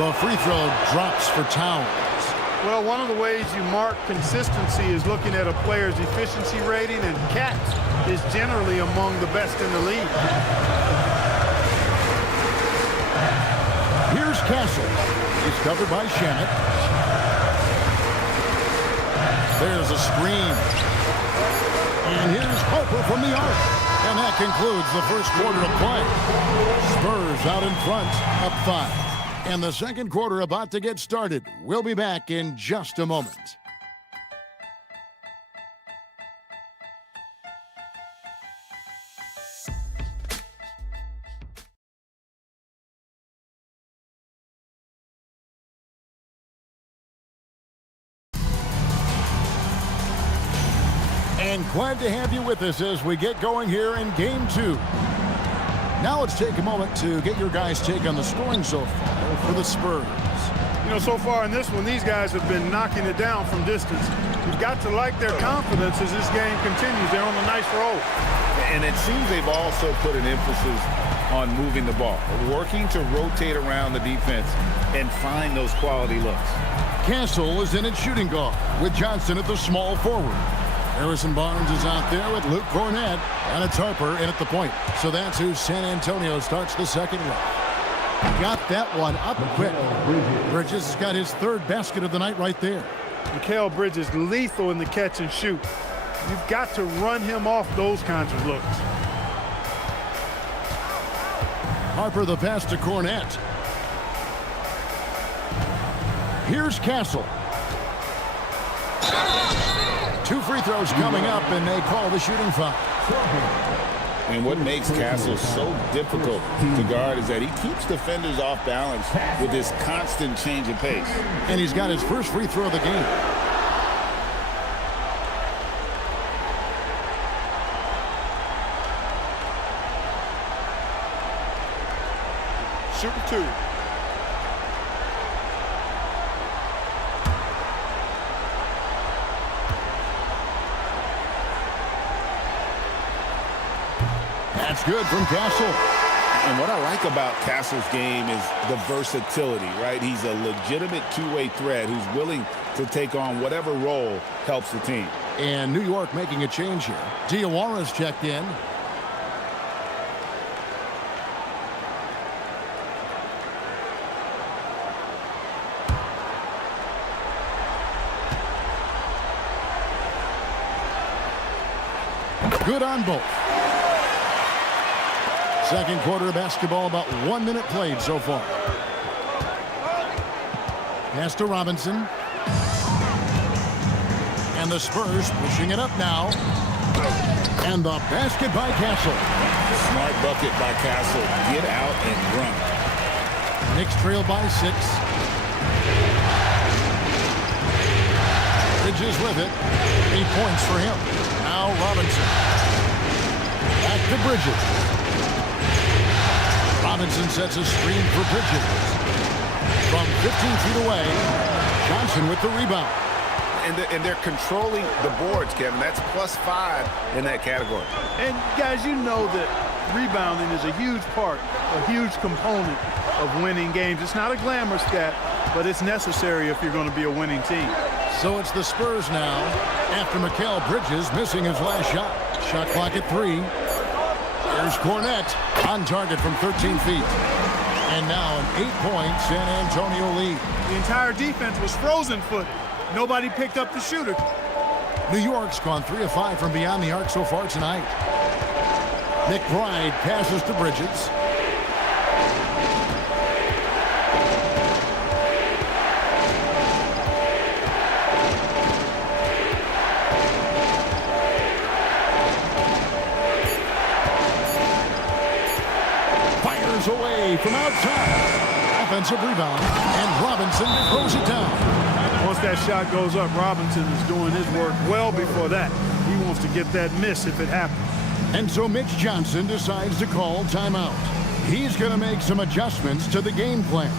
The free throw drops for Towns. Well, one of the ways you mark consistency is looking at a player's efficiency rating, and Cats is generally among the best in the league. Here's Castle. He's covered by Shamet. There's a screen. And here's Harper from the arc. And that concludes the first quarter of play. Spurs out in front, up 5. And the second quarter about to get started. We'll be back in just a moment. And glad to have you with us as we get going here in Game 2. Now let's take a moment to get your guys' take on the scoring so far for the Spurs. You know, so far in this one, these guys have been knocking it down from distance. You've got to like their confidence as this game continues. They're on a nice roll. And it seems they've also put an emphasis on moving the ball, working to rotate around the defense and find those quality looks. Castle is in at shooting guard with Johnson at the small forward. Harrison Barnes is out there with Luke Cornett, and it's Harper in at the point. So that's who San Antonio starts the second with. Got that one up quick. Bridges has got his 3rd basket of the night right there. Mikal Bridges lethal in the catch and shoot. You've got to run him off those kinds of looks. Harper the pass to Cornett. Here's Castle. 2 free throws coming up, and they call the shooting foul. And what makes Castle so difficult to guard is that he keeps defenders off balance with this constant change of pace. And he's got his first free throw of the game. Shooting 2. That's good from Castle. And what I like about Castle's game is the versatility, right? He's a legitimate two-way threat who's willing to take on whatever role helps the team. And New York making a change here. Diawara's checked in. Good on both. Second quarter of basketball, about 1 minute played so far. Pass to Robinson. And the Spurs pushing it up now. And the basket by Castle. Smart bucket by Castle. Get out and run. Knicks trail by 6. Bridges with it. 8 points for him. Now Robinson. Back to Bridges. Robinson sets a screen for Bridges. From 15 feet away, Johnson with the rebound. And they're controlling the boards, Kevin. That's +5 in that category. And, guys, you know that rebounding is a huge part, a huge component of winning games. It's not a glamour stat, but it's necessary if you're going to be a winning team. So it's the Spurs now after Mikal Bridges missing his last shot. Shot clock at 3. Here's Cornette on target from 13 feet. And now an 8-point San Antonio lead. The entire defense was frozen-footed. Nobody picked up the shooter. New York's gone 3 of 5 from beyond the arc so far tonight. McBride passes to Bridges. Fires away from outside. Offensive rebound, and Robinson throws it down. Once that shot goes up, Robinson is doing his work well before that. He wants to get that miss if it happens. And so Mitch Johnson decides to call timeout. He's going to make some adjustments to the game plan.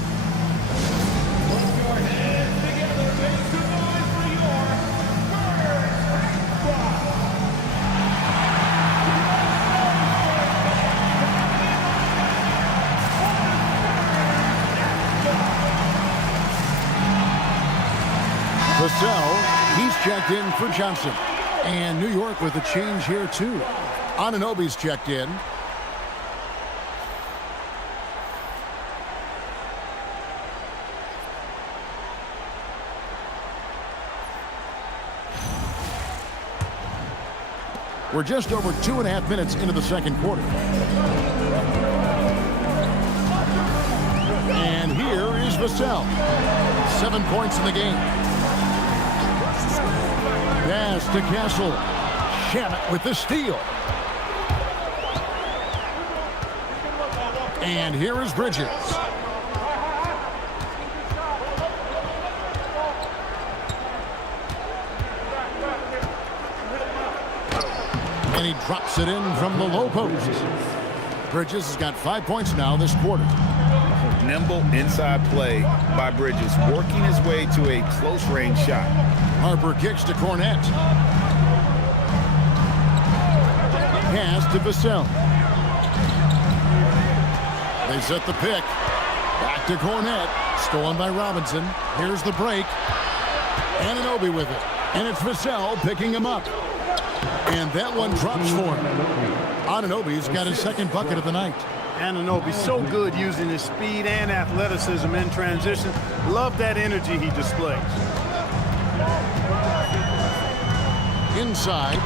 Vassell, he's checked in for Johnson. And New York with a change here, too. Anunoby's checked in. We're just over 2.5 minutes into the second quarter. And here is Vassell. 7 points in the game. Pass to Castle. Shamet with the steal. And here is Bridges. And he drops it in from the low post. Bridges has got 5 points now this quarter. Nimble inside play by Bridges, working his way to a close-range shot. Harper kicks to Cornette. Pass to Vassell. They set the pick. Back to Cornette. Stolen by Robinson. Here's the break. Anunoby with it. And it's Vassell picking him up. And that one drops for him. Anunoby's got his second bucket of the night. Anunoby so good using his speed and athleticism in transition. Love that energy he displays. Inside.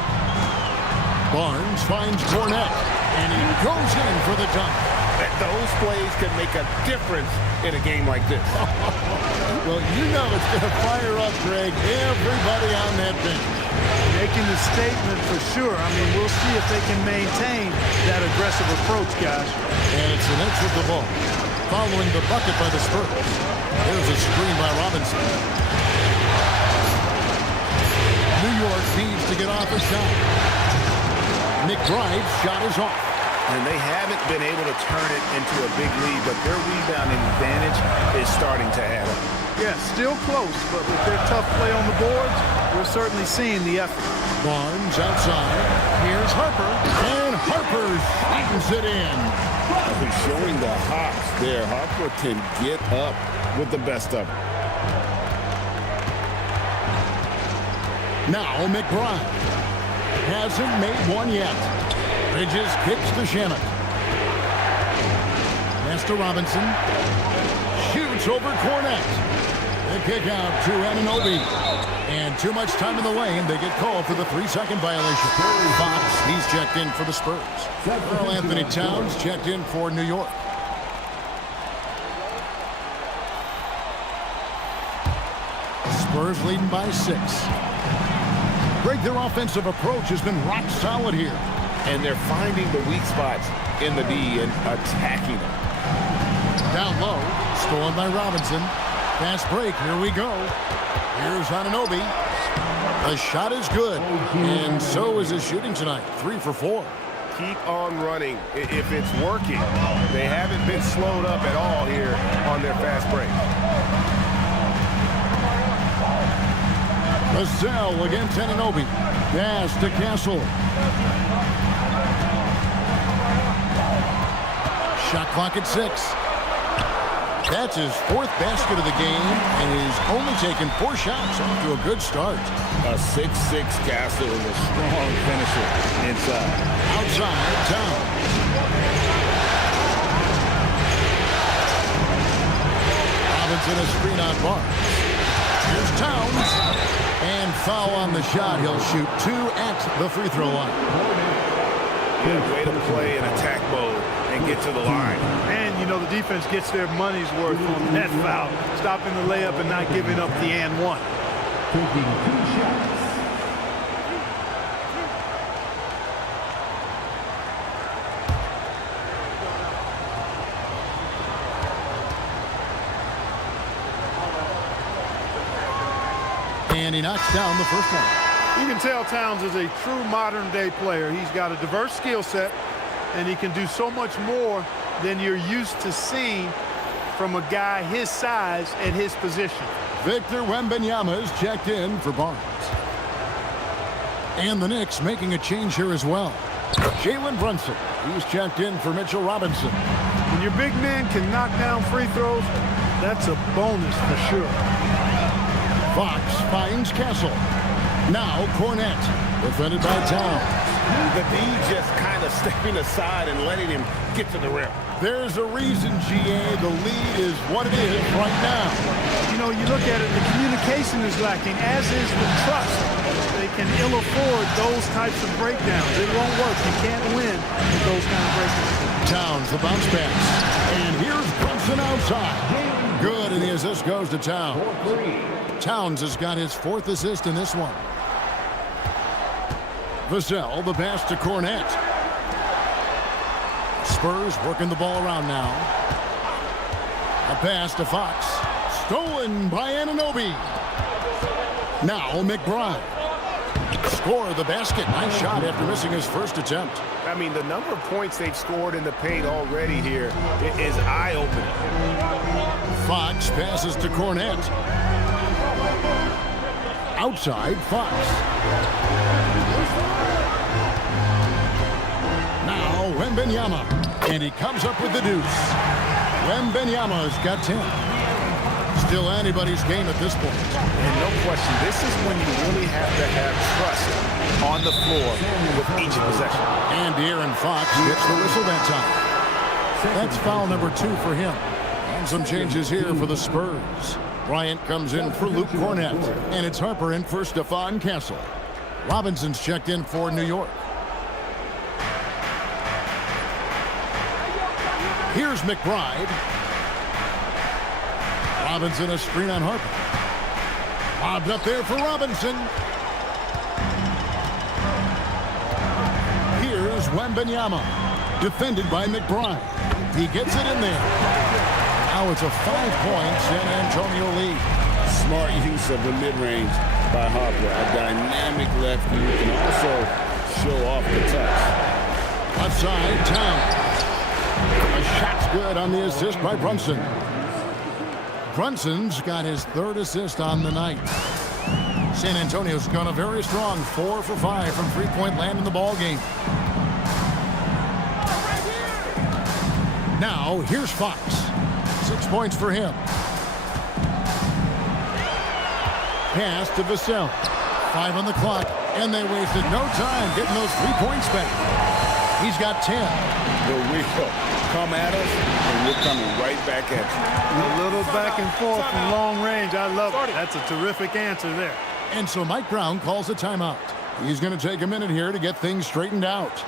Barnes finds Cornette. And he goes in for the dunk. Those plays can make a difference in a game like this. Well, you know it's going to fire up, Greg. Everybody on that bench. Making the statement for sure. I mean, we'll see if they can maintain that aggressive approach, guys. And it's the Knicks with the ball. Following the bucket by the Spurs. There's a screen by Robinson. New York needs to get off a shot. McBride's shot is off. And they haven't been able to turn it into a big lead, but their rebounding advantage is starting to add up. Yeah, still close, but with their tough play on the boards, we're certainly seeing the effort. Barnes outside. Here's Harper. And Harper shoots it in. He's showing the hops there. Harper can get up with the best of it. Now McBride. Hasn't made one yet. Bridges kicks to Shamet. Pass to Robinson. Shoots over Cornette. The kick out to Anunoby. And too much time in the lane. They get called for the 3-second violation. Fox, he's checked in for the Spurs. Karl Anthony Towns checked in for New York. Spurs leading by 6. Greg, their offensive approach has been rock solid here. And they're finding the weak spots in the D and attacking them. Down low, stolen by Robinson. Fast break, here we go. Here's Anunoby. The shot is good, and so is his shooting tonight. 3 for 4. Keep on running if it's working. They haven't been slowed up at all here on their fast break. Vassell against Anunoby. Pass to Castle. Shot clock at 6. That's his 4th basket of the game, and he's only taken 4 shots after a good start. A 6'6" Castle is a strong finisher inside. Outside, Towns. Robinson a screen on Barnes. Here's Towns. And foul on the shot. He'll shoot 2 at the free throw line. Yeah, way to play in attack mode and get to the line. And, you know, the defense gets their money's worth on that foul, stopping the layup and not giving up the and one. Taking 2 shots. And he knocks down the first one. You can tell Towns is a true modern-day player. He's got a diverse skill set, and he can do so much more than you're used to seeing from a guy his size at his position. Victor Wembanyama is checked in for Barnes. And the Knicks making a change here as well. Jalen Brunson, he's checked in for Mitchell Robinson. When your big man can knock down free throws, that's a bonus for sure. Fox finds Castle. Now Cornette, defended by Towns. The D just kind of stepping aside and letting him get to the rim. There's a reason, GA, the lead is what it is right now. You know, you look at it, the communication is lacking, as is the trust. They can ill afford those types of breakdowns. It won't work. You can't win with those kind of breakdowns. Towns, the bounce pass. And here's Brunson outside. Good, and the assist goes to Towns. Towns has got his 4th assist in this one. Vassell, the pass to Cornette. Spurs working the ball around now. A pass to Fox. Stolen by Anunoby. Now McBride. Score the basket. Nice shot after missing his first attempt. I mean, the number of points they've scored in the paint already here is eye-opening. Fox passes to Cornette. Outside, Fox. Now Wembanyama. And he comes up with the deuce. Wembanyama's got 10. Still anybody's game at this point. And no question, this is when you really have to have trust on the floor with each possession. And De'Aaron Fox gets the whistle that time. That's foul number 2 for him. And some changes here for the Spurs. Bryant comes in for Luke Cornette. And it's Harper in for Stephon Castle. Robinson's checked in for New York. Here's McBride. Robinson a screen on Harper. Lobbed up there for Robinson. Here's Wembanyama. Defended by McBride. He gets it in there. Now it's a 5-point San Antonio lead. Smart use of the mid-range by Harper. A dynamic lefty who can also show off the touch. Left side, Towns. A shot's good on the assist by Brunson. Brunson's got his 3rd assist on the night. San Antonio's gone a very strong 4 for 5 from 3-point land in the ball game. Now here's Fox. 6 points for him. Pass to Vassell. 5 on the clock, and they wasted no time getting those 3 points back. He's got 10. Here we go. Come at us, and we're coming right back at you. A little back and forth from long range. I love it. That's a terrific answer there. And so Mike Brown calls a timeout. He's going to take a minute here to get things straightened out.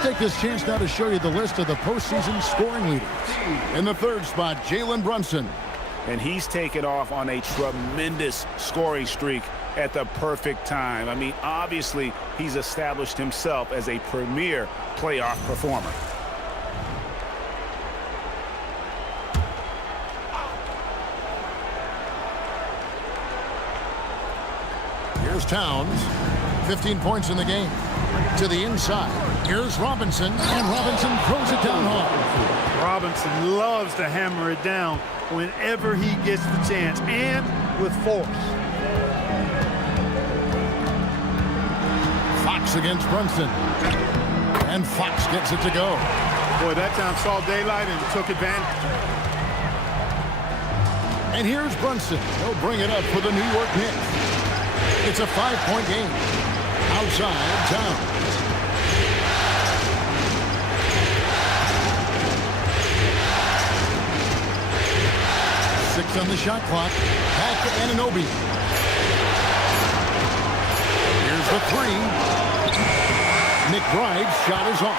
Take this chance now to show you the list of the postseason scoring leaders. In the 3rd spot, Jalen Brunson. And he's taken off on a tremendous scoring streak at the perfect time. I mean, obviously, he's established himself as a premier playoff performer. Here's Towns. 15 points in the game. To the inside. Here's Robinson, and Robinson throws it down hard. Robinson loves to hammer it down whenever he gets the chance, and with force. Fox against Brunson. And Fox gets it to go. Boy, that time saw daylight and took advantage. And here's Brunson. He'll bring it up for the New York Knicks. It's a 5-point game. Outside, Towns. On the shot clock. Back to Anunoby. Here's the three. McBride's shot is off.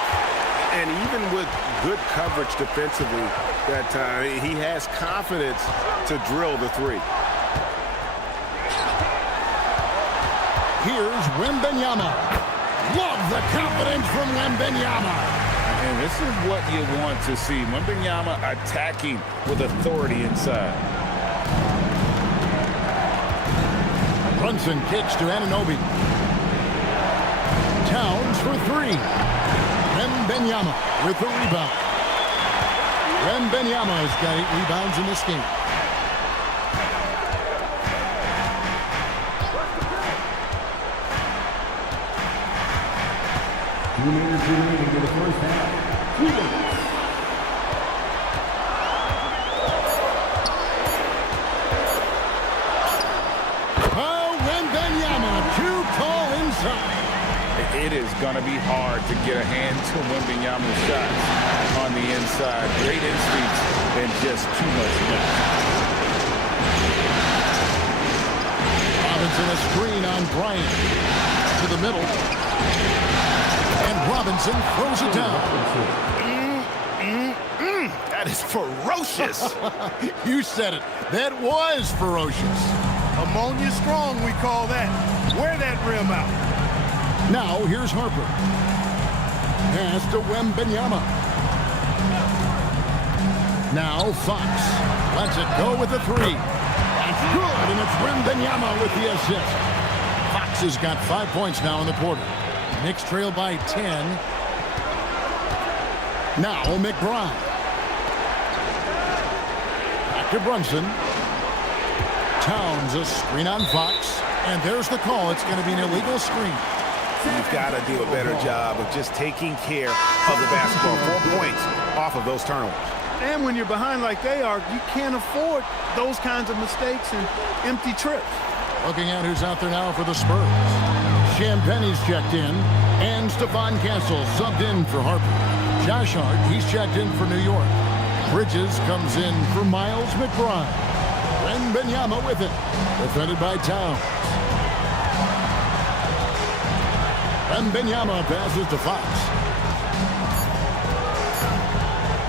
And even with good coverage defensively that time, he has confidence to drill the three. Here's Wembanyama. Love the confidence from Wembanyama. And this is what you want to see. Wembanyama attacking with authority inside. Brunson kicks to Anunoby. Towns for three. Wembanyama with the rebound. Wembanyama has got 8 rebounds in this game. Into the first half. 2 minutes. It is going to be hard to get a hand to Wembanyama's shots on the inside. Great instincts and just too much left. Robinson a screen on Bryant. To the middle. And Robinson throws it down. That is ferocious. You said it. That was ferocious. Ammonia strong, we call that. Wear that rim out. Now, here's Harper. Pass to Wembanyama. Now, Fox lets it go with the three. That's good, and it's Wembanyama with the assist. Fox has got 5 points now in the quarter. Knicks trail by 10. Now, McBride. Back to Brunson. Towns a screen on Fox. And there's the call. It's going to be an illegal screen. You've got to do a better job of just taking care of the basketball. 4 points off of those turnovers. And when you're behind like they are, you can't afford those kinds of mistakes and empty trips. Looking at who's out there now for the Spurs. Champagne's checked in, and Stephon Castle subbed in for Harper. Josh Hart, he's checked in for New York. Bridges comes in for Miles McBride. Wembanyama with it, defended by Towns. Wembanyama passes to Fox.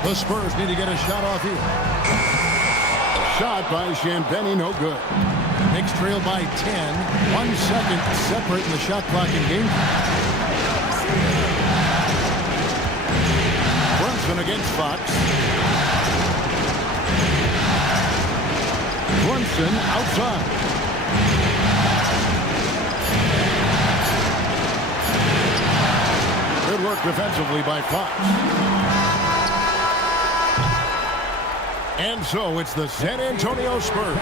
The Spurs need to get a shot off here. A shot by Champagne, no good. Knicks trail by 10. 1 second separating the shot clock in game. Brunson against Fox. Brunson outside. Good work defensively by Fox. And so it's the San Antonio Spurs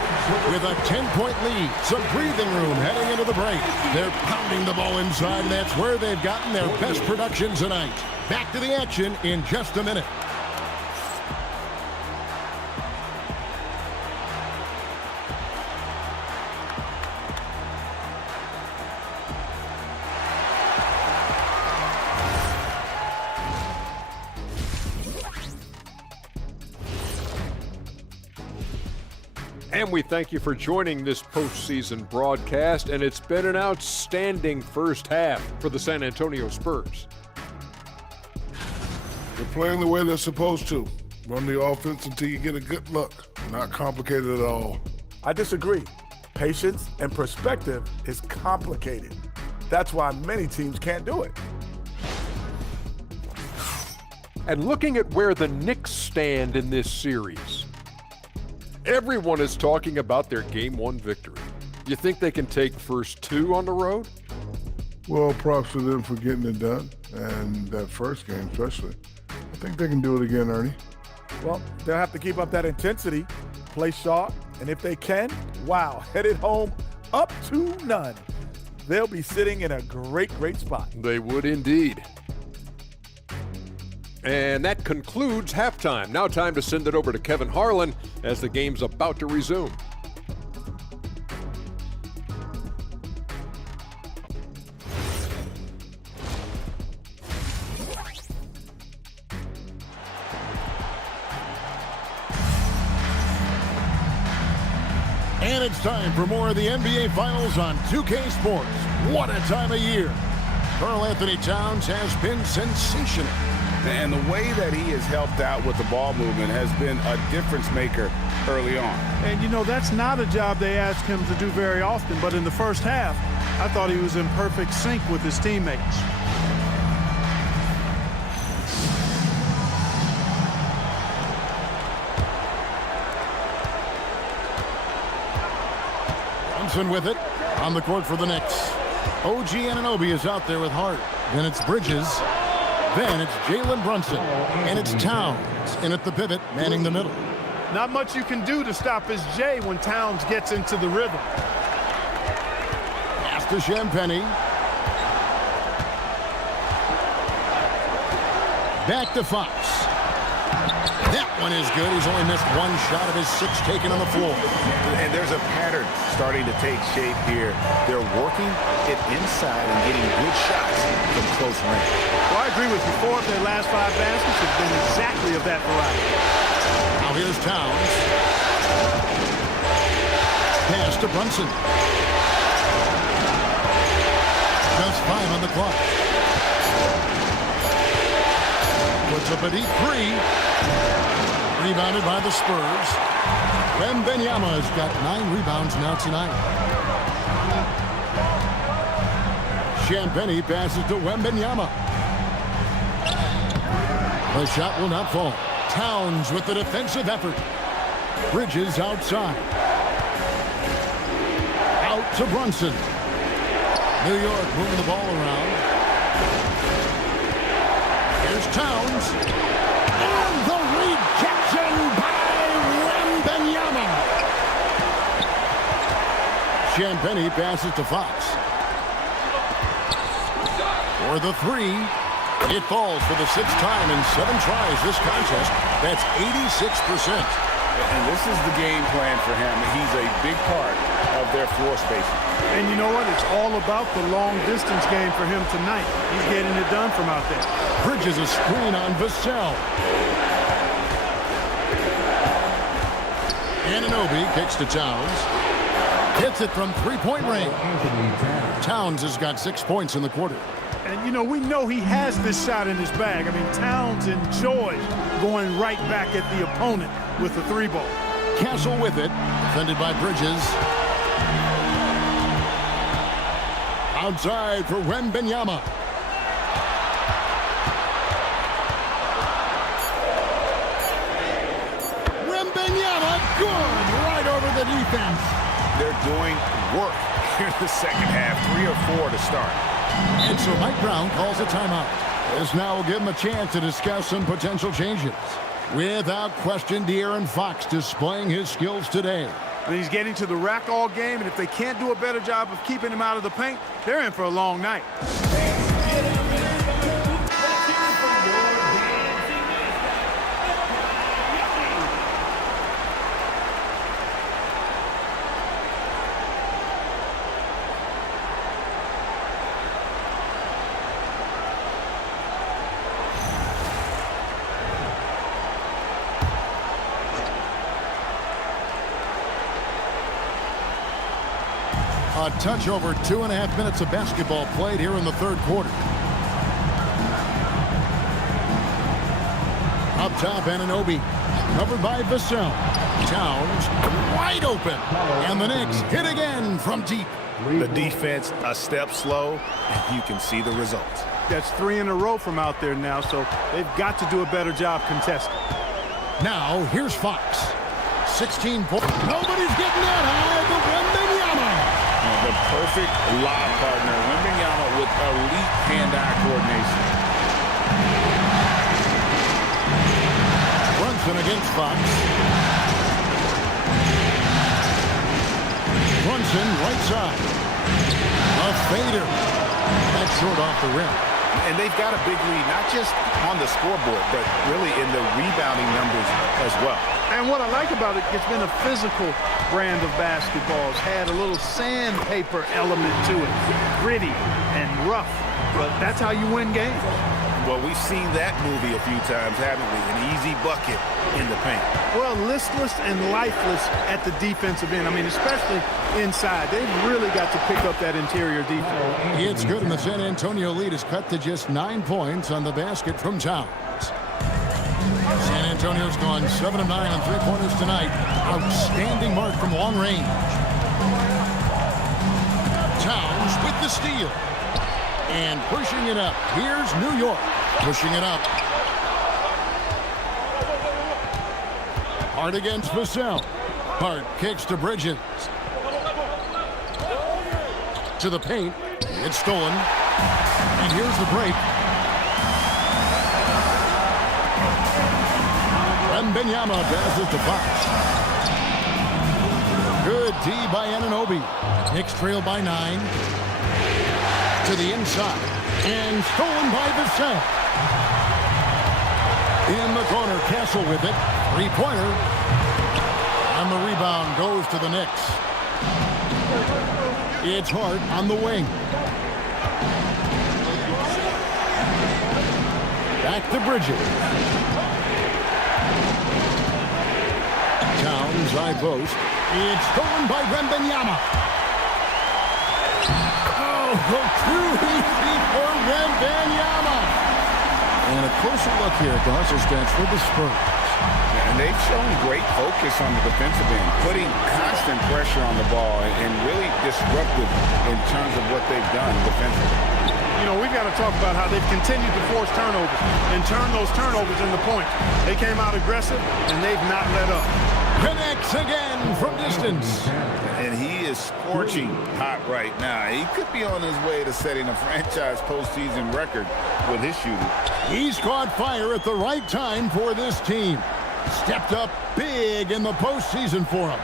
with a 10-point lead. Some breathing room heading into the break. They're pounding the ball inside, and that's where they've gotten their best production tonight. Back to the action in just a minute. And we thank you for joining this postseason broadcast, and it's been an outstanding first half for the San Antonio Spurs. They're playing the way they're supposed to. Run the offense until you get a good look. Not complicated at all. I disagree. Patience and perspective is complicated. That's why many teams can't do it. And looking at where the Knicks stand in this series, everyone is talking about their Game 1 victory. You think they can take the first 2 on the road? Well, props to them for getting it done, and that first game especially. I think they can do it again, Ernie. Well, they'll have to keep up that intensity, play sharp, and if they can, wow, headed home up 2-0. They'll be sitting in a great, great spot. They would indeed. And that concludes halftime. Now time to send it over to Kevin Harlan as the game's about to resume. And it's time for more of the NBA Finals on 2K Sports. What a time of year. Karl Anthony Towns has been sensational. And the way that he has helped out with the ball movement has been a difference maker early on. And, you know, that's not a job they ask him to do very often. But in the first half, I thought he was in perfect sync with his teammates. Brunson with it on the court for the Knicks. OG Anunoby is out there with Hart. Then it's Bridges. Then it's Jalen Brunson. And it's Towns in at the pivot, manning the middle. Not much you can do to stop his J when Towns gets into the rhythm. Pass to Champagnie. Back to Fox. That one is good. He's only missed one shot of his 6 taken on the floor. And there's a pattern starting to take shape here. They're working it inside and getting good shots from close range. Well, I agree with you. 4 of their last 5 baskets have been exactly of that variety. Now here's Towns. Pass to Brunson. Just 5 on the clock. Puts up a deep 3. Rebounded by the Spurs. Wembanyama has got 9 rebounds now tonight. Champagnie passes to Wembanyama. The shot will not fall. Towns with the defensive effort. Bridges outside. Out to Brunson. New York moving the ball around. Here's Towns. And the rejection by Wembanyama. Champagnie passes to Fox. For the 3. It falls for the 6th time in 7 tries this contest. That's 86%. And this is the game plan for him. He's a big part of their floor spacing. And you know what? It's all about the long-distance game for him tonight. He's getting it done from out there. Bridges a screen on Vassell. Anunoby kicks to Towns. Hits it from 3-point range. Towns has got 6 points in the quarter. And, you know, we know he has this shot in his bag. I mean, Towns enjoys going right back at the opponent with the 3-ball. Castle with it. Defended by Bridges. Outside for Wembanyama. Wembanyama, good. Right over the defense. They're doing work here in the second half. 3 or 4 to start. And so Mike Brown calls a timeout. This now will give him a chance to discuss some potential changes. Without question, De'Aaron Fox displaying his skills today. And he's getting to the rack all game, and if they can't do a better job of keeping him out of the paint, they're in for a long night. A touch over 2.5 minutes of basketball played here in the 3rd quarter. Up top, Anunoby. Covered by Vassell. Towns wide open. And the Knicks hit again from deep. The defense a step slow, and you can see the results. That's 3 in a row from out there now, so they've got to do a better job contesting. Now, here's Fox. 16 points. Nobody's getting that high, but Wembanyama the perfect lob partner. Wembanyama with elite hand-eye coordination. Brunson against Fox. Brunson right side. A fader. That's short off the rim. And they've got a big lead, not just on the scoreboard, but really in the rebounding numbers as well. And what I like about it, it's been a physical brand of basketball. It's had a little sandpaper element to it, gritty and rough, but that's how you win games. Well, we've seen that movie a few times, haven't we? An easy bucket in the paint. Well, listless and lifeless at the defensive end. I mean, especially inside. They've really got to pick up that interior defense. It's good, and the San Antonio lead is cut to just 9 points on the basket from Towns. San Antonio's gone 7 of 9 on three-pointers tonight. Outstanding mark from long range. Towns with the steal. And pushing it up. Here's New York. Pushing it up. Hart against Vassell. Hart kicks to Bridges. To the paint. It's stolen. And here's the break. Wembanyama passes to Fox. Good D by Anunoby. Knicks trail by 9. To the inside. And stolen by Vassell. In the corner, Castle with it. Three-pointer. And the rebound goes to the Knicks. It's Hart on the wing. Back to Bridges. Towns high post. It's stolen by Wembanyama. Oh, too easy for Wembanyama. And a closer look here at the hustle stance for the Spurs. And they've shown great focus on the defensive end, putting constant pressure on the ball and really disruptive in terms of what they've done defensively. You know, we've got to talk about how they've continued to force turnovers and turn those turnovers into points. They came out aggressive, and they've not let up. Connects again from distance. And he is scorching hot right now. He could be on his way to setting a franchise postseason record with his shooting. He's caught fire at the right time for this team. Stepped up big in the postseason for him.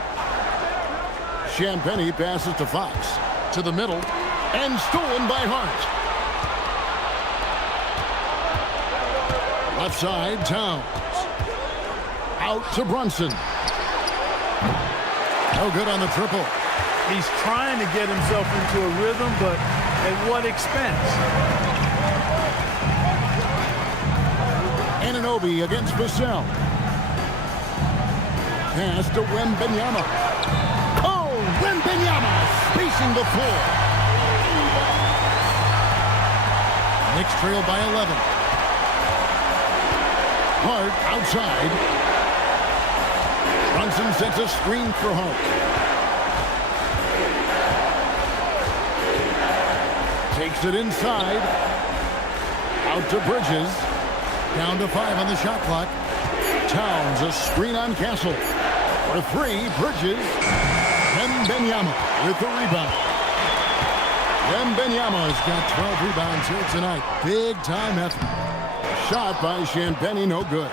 Champagnie passes to Fox. To the middle. And stolen by Hart. Left side, Towns. Out to Brunson. No good on the triple. He's trying to get himself into a rhythm, but at what expense? Anunoby against Vassell. Pass to Wembanyama. Oh, Wembanyama spacing the floor. Knicks trail by 11. Hart outside. Brunson sets a screen for Hart. Takes it inside. Out to Bridges. Down to 5 on the shot clock. Towns a screen on Castle. For 3, Bridges. Wembanyama with the rebound. Wembanyama's got 12 rebounds here tonight. Big time effort. Shot by Champagnie, no good.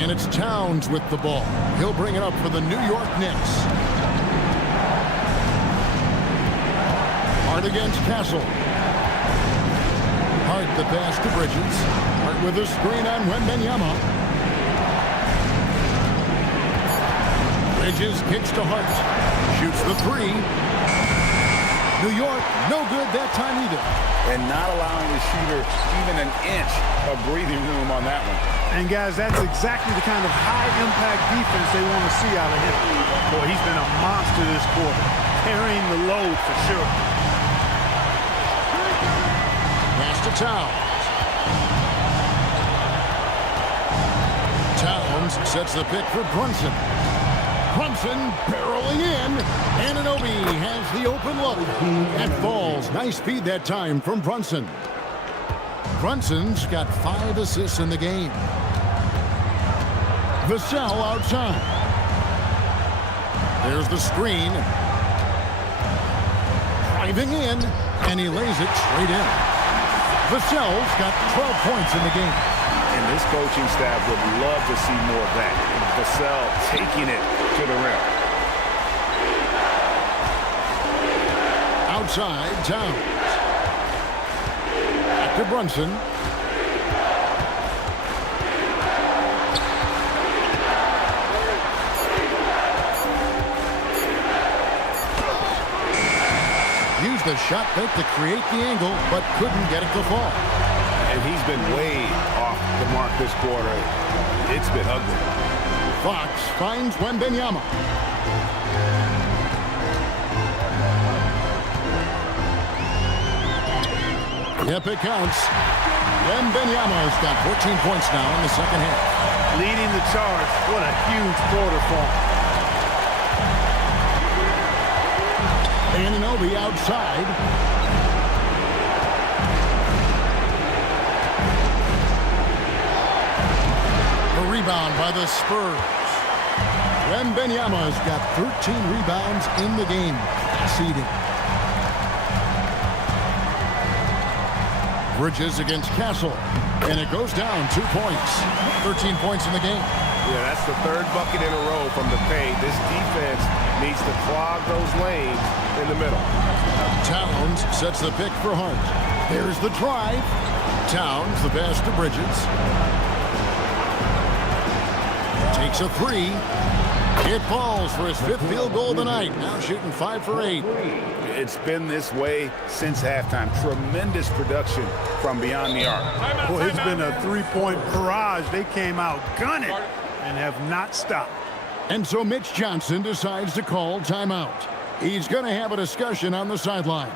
And it's Towns with the ball. He'll bring it up for the New York Knicks. Hart against Castle. Hart the pass to Bridges. Hart with a screen on Wembanyama. Bridges kicks to Hart. Shoots the 3. New York, no good that time either. And not allowing the shooter even an inch of breathing room on that one. And guys, that's exactly the kind of high-impact defense they want to see out of him. Boy, he's been a monster this quarter, carrying the load for sure. Pass to Towns. Towns sets the pick for Brunson. Brunson barreling in. Anunoby has the open look and falls. Nice speed that time from Brunson. Brunson's got 5 assists in the game. Vassell outside. There's the screen. Driving in, and he lays it straight in. Vassell's got 12 points in the game. And this coaching staff would love to see more of that. Vassell taking it to the rim. Outside, Towns. Back to Brunson. Used the shot fake to create the angle, but couldn't get it to fall. And he's been way off the mark this quarter. It's been ugly. Fox finds Wembanyama. Yep, it counts. Wembanyama's got 14 points now in the second half. Leading the charge. What a huge quarter for him. Anunoby outside. A rebound by the Spurs. Wembanyama's got 13 rebounds in the game. Exceeding. Bridges against Castle. And it goes down 2 points. 13 points in the game. Yeah, that's the third bucket in a row from the paint. This defense needs to clog those lanes in the middle. Towns sets the pick for Hart. There's the drive. Towns, the pass to Bridges. Takes a three. It falls for his 5th field goal of the night. Now shooting 5 for 8. It's been this way since halftime. Tremendous production from beyond the arc. Well, it's been a three-point barrage. They came out gunning and have not stopped. And so Mitch Johnson decides to call timeout. He's going to have a discussion on the sideline.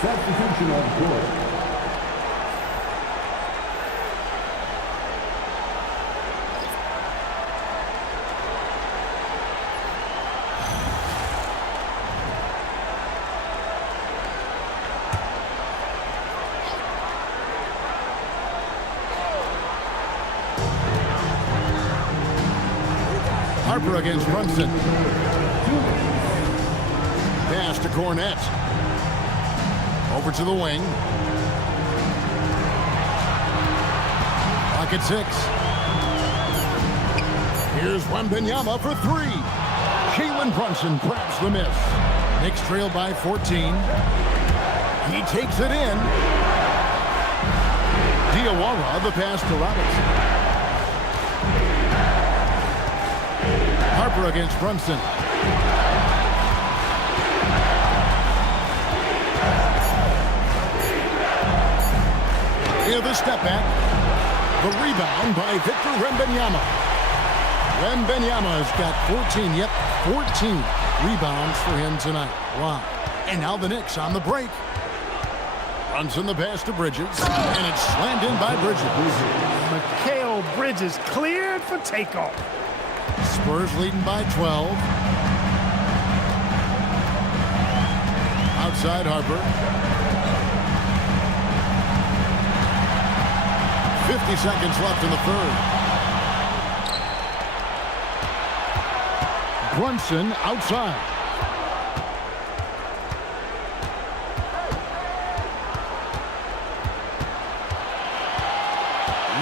Substitution on the court. Harper against Brunson. Pass to Cornette. Over to the wing. Pocket 6. Here's Wembanyama for 3. Jalen Brunson grabs the miss. Knicks trail by 14. He takes it in. Diawara the pass to Robinson. Harper against Brunson. Here's the step back. The rebound by Victor Wembanyama. Wembanyama's got 14, 14 rebounds for him tonight. Wow. And now the Knicks on the break. Brunson the pass to Bridges, and it's slammed in by Bridges. Mikal Bridges cleared for takeoff. Spurs leading by 12. Outside Harper. 50 seconds left in the third. Brunson outside.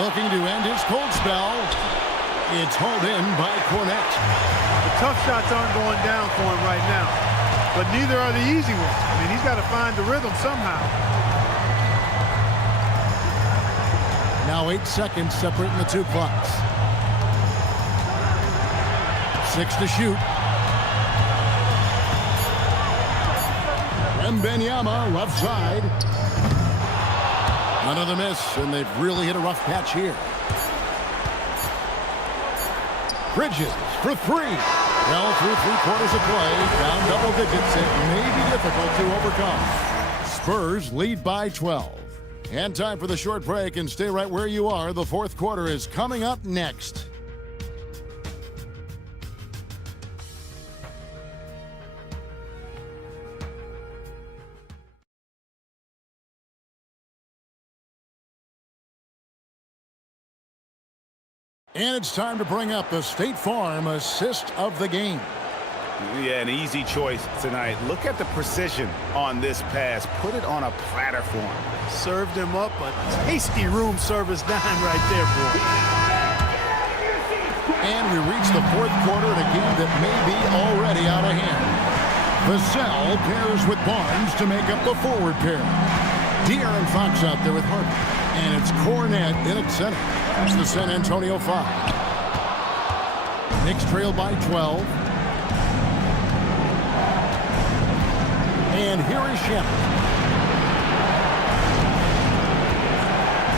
Looking to end his cold spell. It's hauled in by Cornette. The tough shots aren't going down for him right now, but neither are the easy ones. I mean, he's got to find the rhythm somehow. Now 8 seconds separating the two clocks. 6 to shoot. Wembanyama left side. Another miss, and they've really hit a rough patch here. Bridges for 3. Well, through 3 quarters of play, down double digits, it may be difficult to overcome. Spurs lead by 12. And time for the short break, and stay right where you are. The fourth quarter is coming up next. And it's time to bring up the State Farm assist of the game. Yeah, an easy choice tonight. Look at the precision on this pass. Put it on a platter for him. Served him up a tasty room service dime right there, boy. And we reach the fourth quarter in a game that may be already out of hand. Vassell pairs with Barnes to make up the forward pair. De'Aaron Fox out there with Harper. And it's Cornette in at center. That's the San Antonio 5. Knicks trail by 12. And here is Shamet.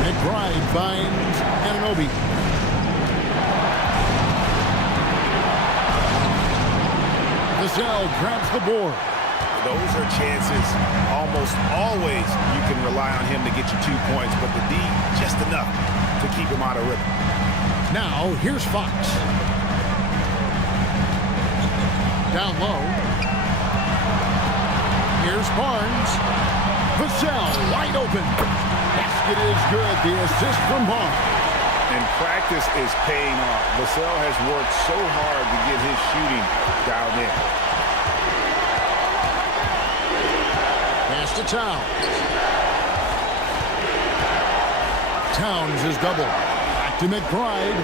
McBride finds Anunoby. Vassell grabs the board. Those are chances almost always you can rely on him to get you 2 points, but the D just enough to keep him out of rhythm. Now, here's Fox. Down low. Here's Barnes. Vassell wide open. Basket is good. The assist from Barnes. And practice is paying off. Vassell has worked so hard to get his shooting dialed in. Pass to Towns. Towns is double. Back to McBride.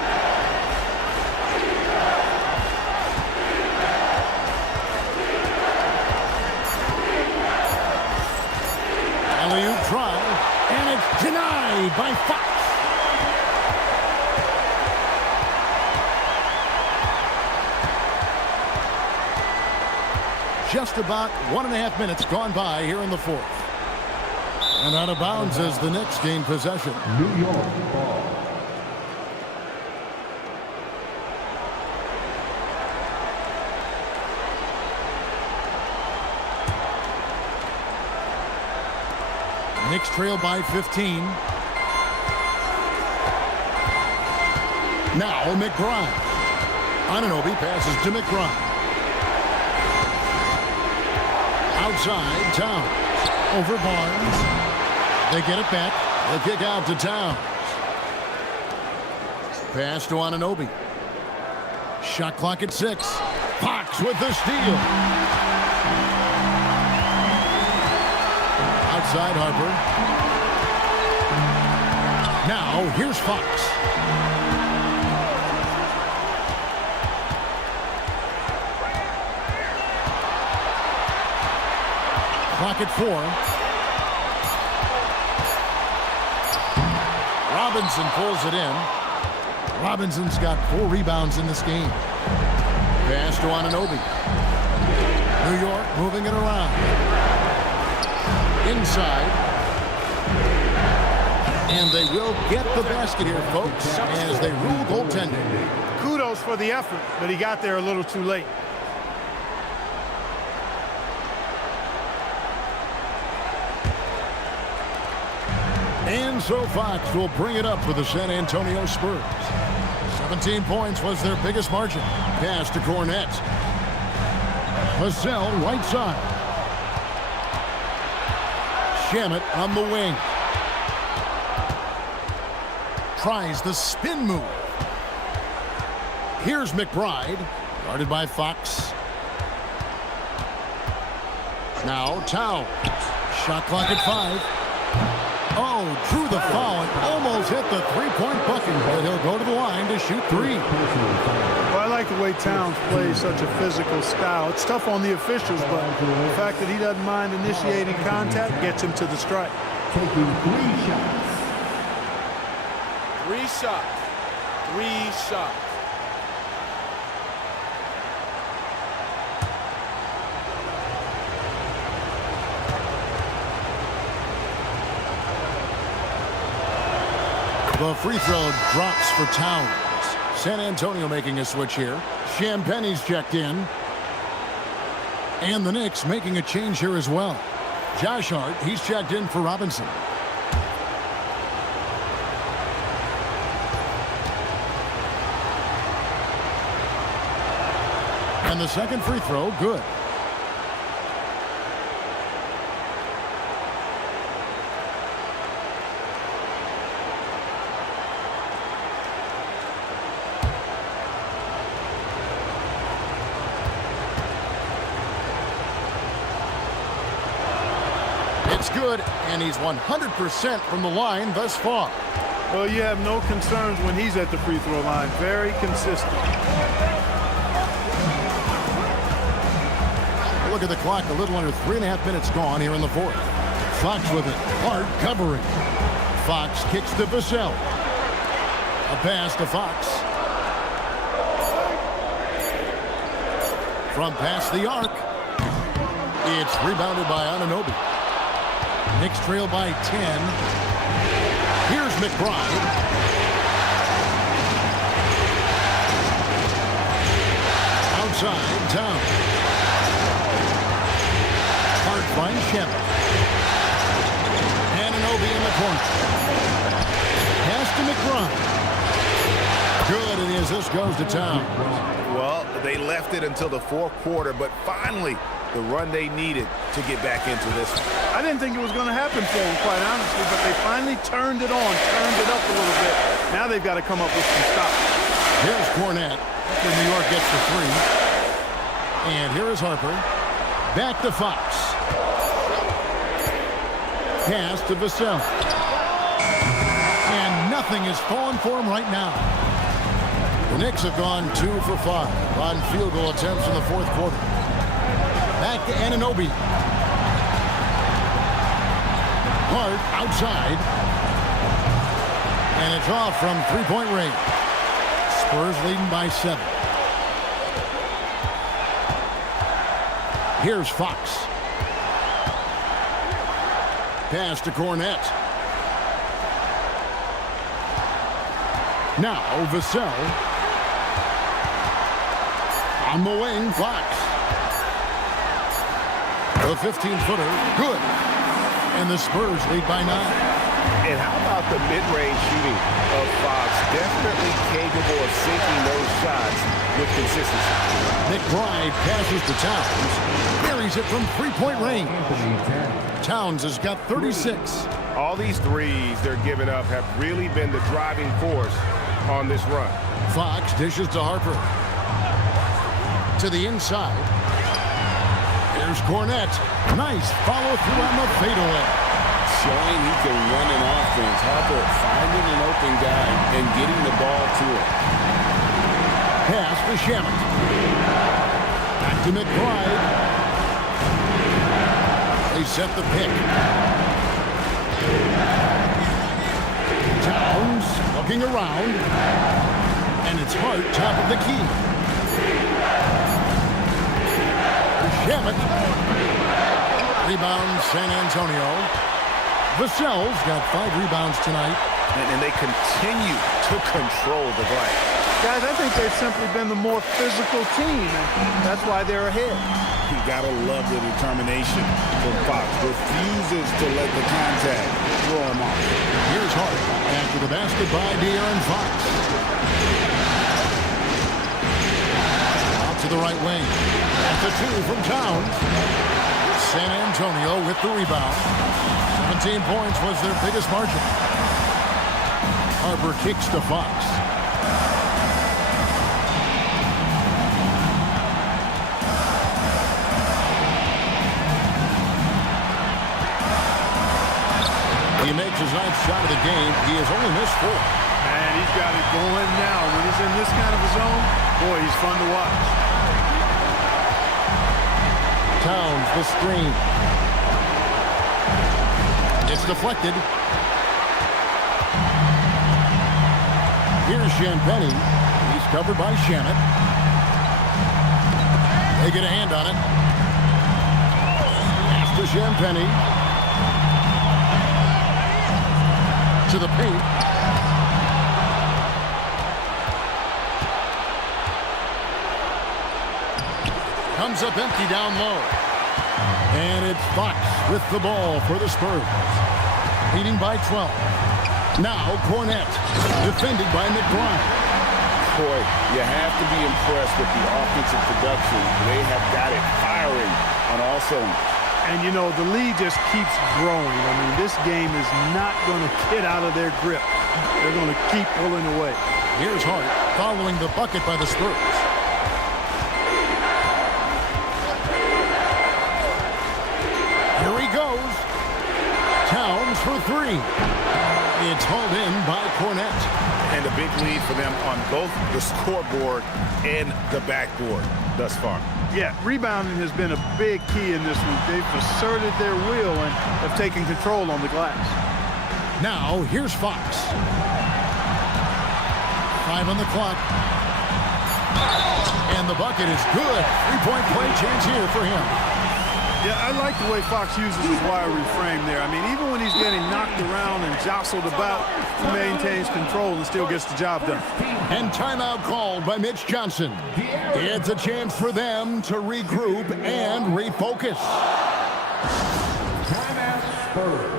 Alley-oop try, and it's denied by Fox. Just about 1.5 minutes gone by here in the fourth. And out of bounds as the Knicks gain possession. New York ball. Knicks trail by 15. Now McBride. Anunoby passes to McBride. Outside, Towns. Over Barnes. They get it back. They kick out to Towns. Pass to Anunoby. Shot clock at 6. Fox with the steal. Outside Harper. Now here's Fox. Clock at 4. Robinson pulls it in. Robinson's got 4 rebounds in this game. Pass to Anunoby. New York moving it around. Inside. And they will get the basket here, folks, as they rule goaltending. Kudos for the effort, but he got there a little too late. And so Fox will bring it up for the San Antonio Spurs. 17 points was their biggest margin. Pass to Cornette. Vassell right side. Shamet on the wing. Tries the spin move. Here's McBride, guarded by Fox. Now Towns. Shot clock at 5. Oh, drew the foul and almost hit the three-point bucket, but he'll go to the line to shoot 3. Well, I like the way Towns plays such a physical style. It's tough on the officials, but the fact that he doesn't mind initiating contact gets him to the strike. Taking 3 shots. 3 shots. 3 shots. The free throw drops for Towns. San Antonio making a switch here. Champagne's checked in. And the Knicks making a change here as well. Josh Hart, he's checked in for Robinson. And the second free throw, good. It's good, and he's 100% from the line thus far. Well, you have no concerns when he's at the free throw line. Very consistent. Look at the clock. A little under 3.5 minutes gone here in the fourth. Fox with it. Hard covering. Fox kicks to Vassell. A pass to Fox. From past the arc. It's rebounded by Anunoby. Knicks trail by 10. Here's McBride. Outside, down. Hard find Shepard. Anunoby in the corner. Pass to McBride. Good, and the assist goes to Towns. Well, they left it until the fourth quarter, but finally the run they needed to get back into this one. I didn't think it was going to happen for them, quite honestly, but they finally turned it on, turned it up a little bit. Now they've got to come up with some stops. Here's Cornette. After New York gets the three. And here is Harper. Back to Fox. Pass to Vassell. And nothing is falling for him right now. The Knicks have gone 2 for 5 on field goal attempts in the fourth quarter. Back to Anunoby. Hart outside. And it's off from three-point range. Spurs leading by 7. Here's Fox. Pass to Cornette. Now Vassell. On the wing, Fox. The 15-footer, good. And the Spurs lead by 9. And how about the mid-range shooting of Fox? Definitely capable of sinking those shots with consistency. McBride passes to Towns. Buries it from three-point range. Towns has got 36. All these threes they're giving up have really been the driving force on this run. Fox dishes to Harper. To the inside. Here's Cornette. Nice follow-through on the fadeaway. Showing he can run an offense. Harper finding an open guy and getting the ball to him. Pass to Shamet. Back to McBride. They set the pick. Towns looking around. And it's Hart top of the key. Shamet. Rebound San Antonio. Vassell's got 5 rebounds tonight. And they continue to control the glass. Guys, I think they've simply been the more physical team, and that's why they're ahead. You gotta love the determination from Fox. Refuses to let the contact throw him off. Here's Hart after the basket by De'Aaron Fox. Out to the right wing. At the 2 from Towns. San Antonio with the rebound. 17 points was their biggest margin. Harper kicks to Fox. He makes his 9th shot of the game. He has only missed 4. And he's got it going now. When he's in this kind of a zone, boy, he's fun to watch. Towns, the screen. It's deflected. Here's Champagny. He's covered by Shamet. They get a hand on it. Pass to Champagny. To the paint. Comes up empty down low. And it's Fox with the ball for the Spurs. Leading by 12. Now Cornette. Defended by McBride. Boy, you have to be impressed with the offensive production. They have got it firing on all cylinders. And, you know, the lead just keeps growing. I mean, this game is not going to get out of their grip. They're going to keep pulling away. Here's Hart following the bucket by the Spurs. Here he goes. Towns for three. It's hauled in by Cornette. And a big lead for them on both the scoreboard and the backboard thus far. Yeah, rebounding has been a big key in this one. They've asserted their will and have taken control on the glass. Now, here's Fox. 5 on the clock. And the bucket is good. Three-point play chance here for him. Yeah, I like the way Fox uses his wiry frame there. I mean, even when he's getting knocked around and jostled about, he maintains control and still gets the job done. And timeout called by Mitch Johnson. It's a chance for them to regroup and refocus. Timeout, Spurs.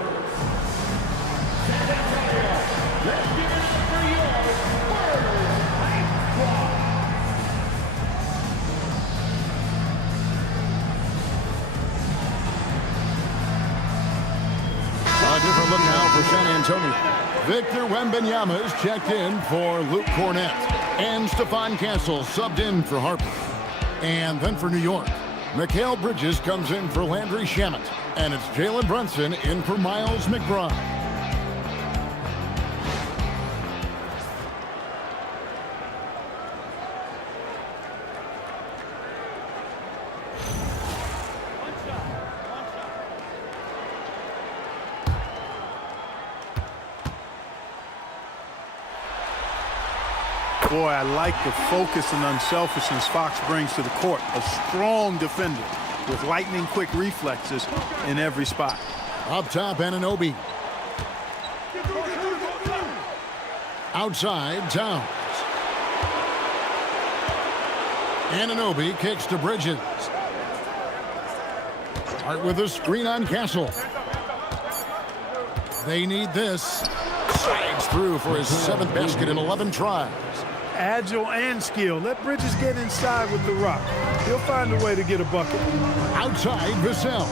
Let's give it up for your Spurs Hype Squad. A different look now for San Antonio. Victor Wembanyama is checked in for Luke Cornette. And Stephon Castle subbed in for Harper. And then for New York, Mikal Bridges comes in for Landry Shamet. And it's Jalen Brunson in for Miles McBride. Boy, I like the focus and unselfishness Fox brings to the court. A strong defender with lightning-quick reflexes in every spot. Up top, Anunoby. Outside, Towns. Anunoby kicks to Bridges. Hart with a screen on Castle. They need this. Slides through for his 7th basket in 11 tries. Agile and skill. Let Bridges get inside with the rock. He'll find a way to get a bucket. Outside, Vassell.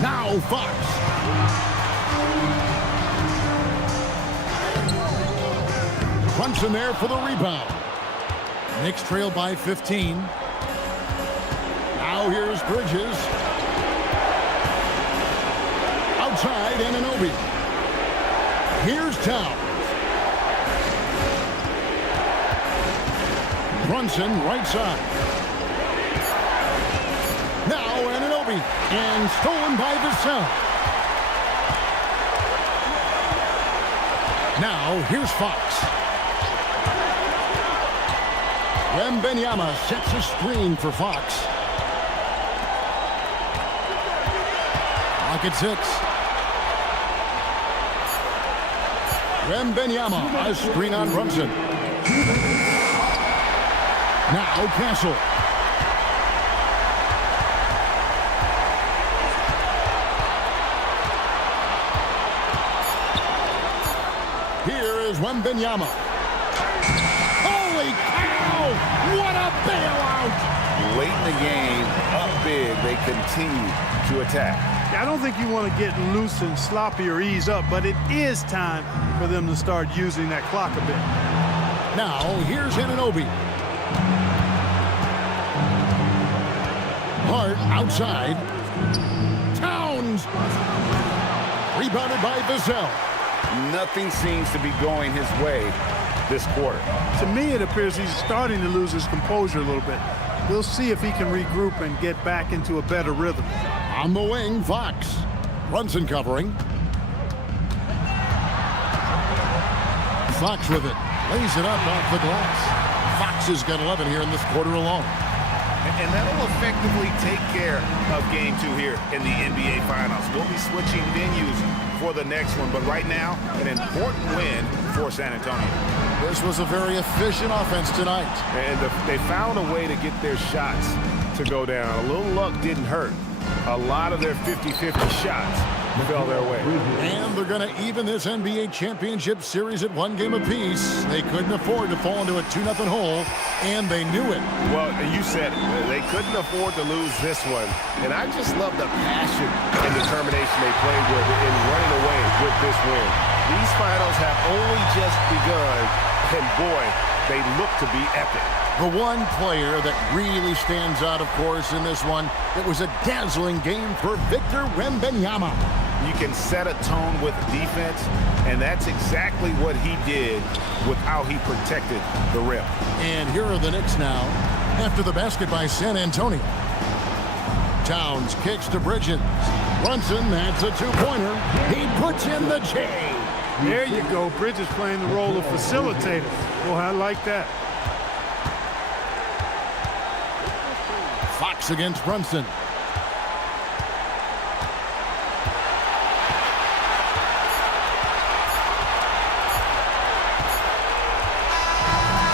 Now Fox. Brunson there for the rebound. Knicks trail by 15. Now here's Bridges. Outside, Anunoby. Here's Towns. Brunson, right side. Now Anunoby. And stolen by Vassell. Now here's Fox. Wembanyama sets a screen for Fox. Clock at 6. Wembanyama, a screen on Brunson. Now Castle. Here is Wembanyama. Holy cow! What a bailout! Late in the game, up big, they continue to attack. I don't think you want to get loose and sloppy or ease up, but it is time for them to start using that clock a bit. Now, here's Anunoby. Hart outside. Towns. Rebounded by Vassell. Nothing seems to be going his way this quarter. To me, it appears he's starting to lose his composure a little bit. We'll see if he can regroup and get back into a better rhythm. On the wing, Fox. Brunson covering. Fox with it. Lays it up off the glass. Fox has got 11 here in this quarter alone. And that'll effectively take care of Game 2 here in the NBA Finals. We'll be switching venues for the next one, but right now, an important win for San Antonio. This was a very efficient offense tonight. And they found a way to get their shots to go down. A little luck didn't hurt. A lot of their 50-50 shots fell their way. And they're going to even this NBA championship series at 1 game apiece. They couldn't afford to fall into a 2-0 hole, and they knew it. Well, you said it. They couldn't afford to lose this one. And I just love the passion and determination they played with in running away with this win. These finals have only just begun, and boy, they look to be epic. The one player that really stands out, of course, in this one, it was a dazzling game for Victor Wembanyama. You can set a tone with defense, and that's exactly what he did with how he protected the rim. And here are the Knicks now, after the basket by San Antonio. Towns kicks to Bridges. Brunson, that's a two-pointer. He puts in the J. There you go. Bridges playing the role of facilitator. Boy, I like that. Fox against Brunson.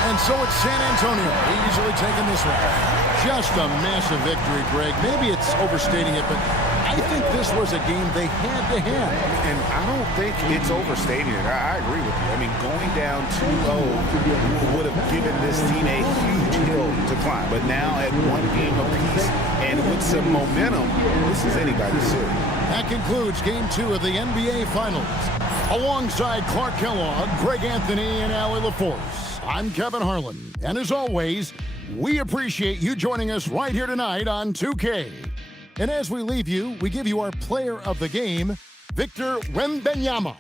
And so it's San Antonio easily taking this one. Just a massive victory, Greg. Maybe it's overstating it, but I think this was a game they had to have. And I don't think it's overstating it. I agree with you. I mean, going down 2-0 would have given this team a huge hill to climb. But now at 1 game apiece and with some momentum, this is anybody's series. That concludes Game 2 of the NBA Finals. Alongside Clark Kellogg, Greg Anthony, and Allie LaForce, I'm Kevin Harlan. And as always, we appreciate you joining us right here tonight on 2K. And as we leave you, we give you our player of the game, Victor Wembanyama.